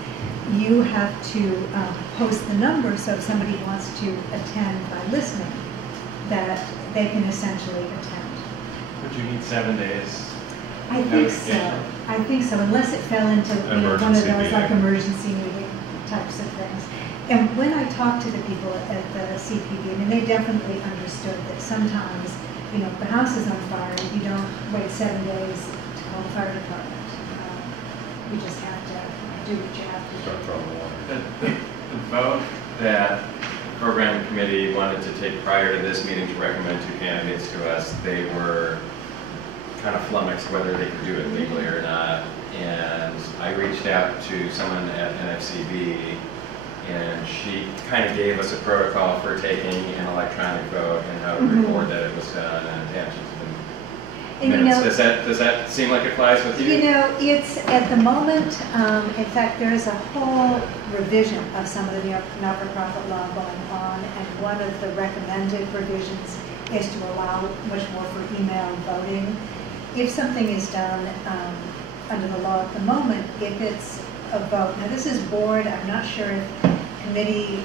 you have to post the number so if somebody wants to attend by listening, that they can essentially attend. But you need 7 days. I think so, unless it fell into one of Emergency those like meeting. emergency meeting types of things. And when I talked to the people at the CPB, I mean, they definitely understood that sometimes, if the house is on fire, you don't wait 7 days to call the fire department. You just have to do what you have to do. The vote that the program committee wanted to take prior to this meeting to recommend two candidates to us, they were kind of flummoxed whether they could do it legally or not. And I reached out to someone at NFCB, and she kind of gave us a protocol for taking an electronic vote and how to record that it was done, and intentions. And minutes. Does that seem like it flies with you? It's at the moment, in fact, there is a whole revision of some of the not-for-profit law going on, and one of the recommended revisions is to allow much more for email voting. If something is done under the law at the moment, if it's a vote, now this is board, I'm not sure if committee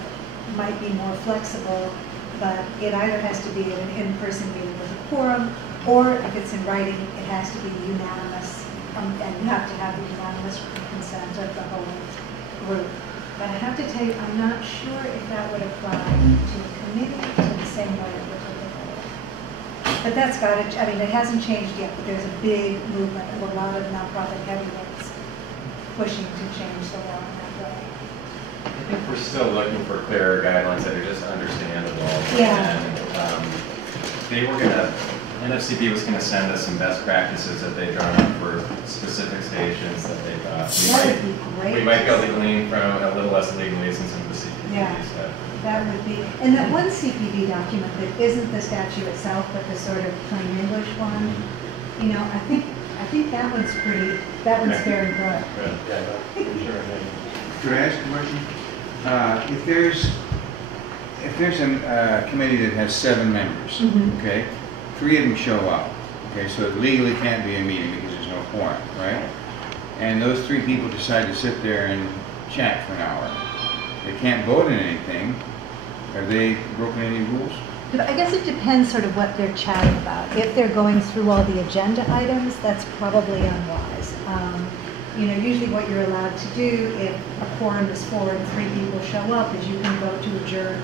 might be more flexible, but it either has to be an in-person meeting with a quorum, or if it's in writing, it has to be unanimous, and you have to have the unanimous consent of the whole group. But I have to tell you, I'm not sure if that would apply to a committee to the same way it would to the board. But that's got to, it hasn't changed yet, but there's a big movement of a lot of nonprofit heavyweights pushing to change the law in that way. I think we're still looking for clearer guidelines that are just understandable. Yeah. And they were going to, NFCB was going to send us some best practices that they've drawn up for specific stations that they thought we might be able to glean from a little less legalese in some of the CPD stuff. That would be, and that one CPD document that isn't the statute itself, but the sort of plain English one, I think that one's pretty, that one's very good. Yeah, for sure. Could I ask a question? If there's a committee that has 7 members, okay, 3 of them show up, okay, so it legally can't be a meeting because there's no quorum, right? And those 3 people decide to sit there and chat for an hour. They can't vote on anything. Have they broken any rules? I guess it depends sort of what they're chatting about. If they're going through all the agenda items, that's probably unwise. Usually what you're allowed to do if a quorum is 4 and 3 people show up is you can vote to adjourn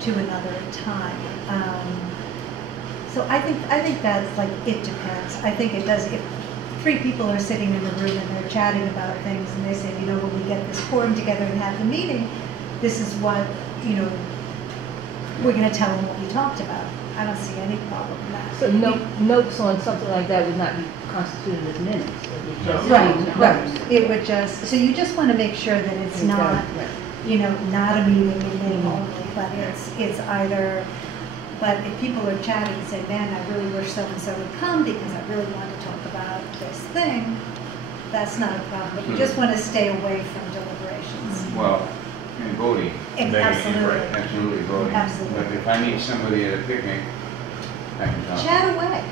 to another time. So I think that's like, it depends. I think it does, if 3 people are sitting in the room and they're chatting about things and they say, when we get this quorum together and have the meeting, this is what, we're going to tell them what we talked about. I don't see any problem in that. So notes on something like that would not be constituted as minutes. It would just Right. It would just, so you just want to make sure that it's not, not a meeting in name only, but it's either, but if people are chatting and say, man, I really wish so-and-so would come because I really want to talk about this thing, that's not a problem. But you just want to stay away from deliberations. Well, and voting. Absolutely. Absolutely voting. Absolutely. But if I meet somebody at a picnic, I can talk. Chat away.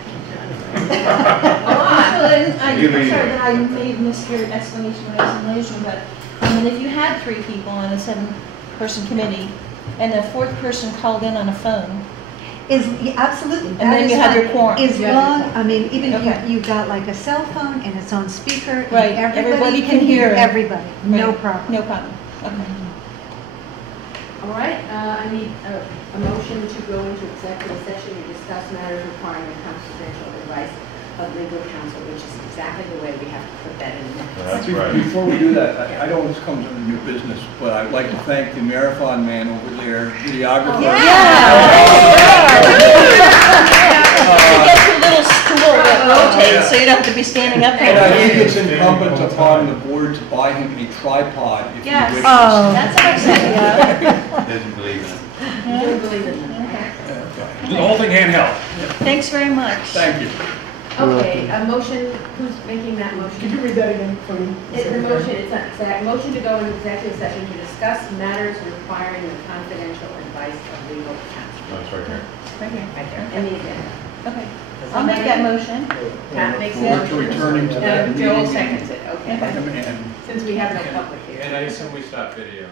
I'm sorry that I may have missed your explanation, but if you had 3 people on a 7-person committee and the 4th person called in on a phone, absolutely. And then you have your quorum. As long, even if you've got like a cell phone and it's on speaker, right? And everybody can hear everybody. Right. No problem. No problem. Okay. All right, I need a motion to go into executive session to discuss matters requiring the confidential advice of legal counsel, which is exactly the way we have to put that in the minutes. That's right. Before we do that, I know this comes under new business, but I'd like to thank the marathon man over there, videographer. You get your little stool that rotates, so you don't have to be standing up there. And I think it's incumbent upon the board to buy him a tripod if he wishes. That's our idea. Doesn't believe in it. Don't believe in them. The whole thing handheld. Thanks very much. Thank you. Okay, a motion, who's making that motion? Could you read that again for me? The motion, it's not exact, motion to go into executive session to discuss matters requiring the confidential advice of legal counsel. No, it's right here. Right here. Right there, in the agenda. Okay. I'll make that motion. Pat makes We're it. returning to that Joel meeting. seconds it, okay. And Since we have no public here. And I assume we stopped videoing.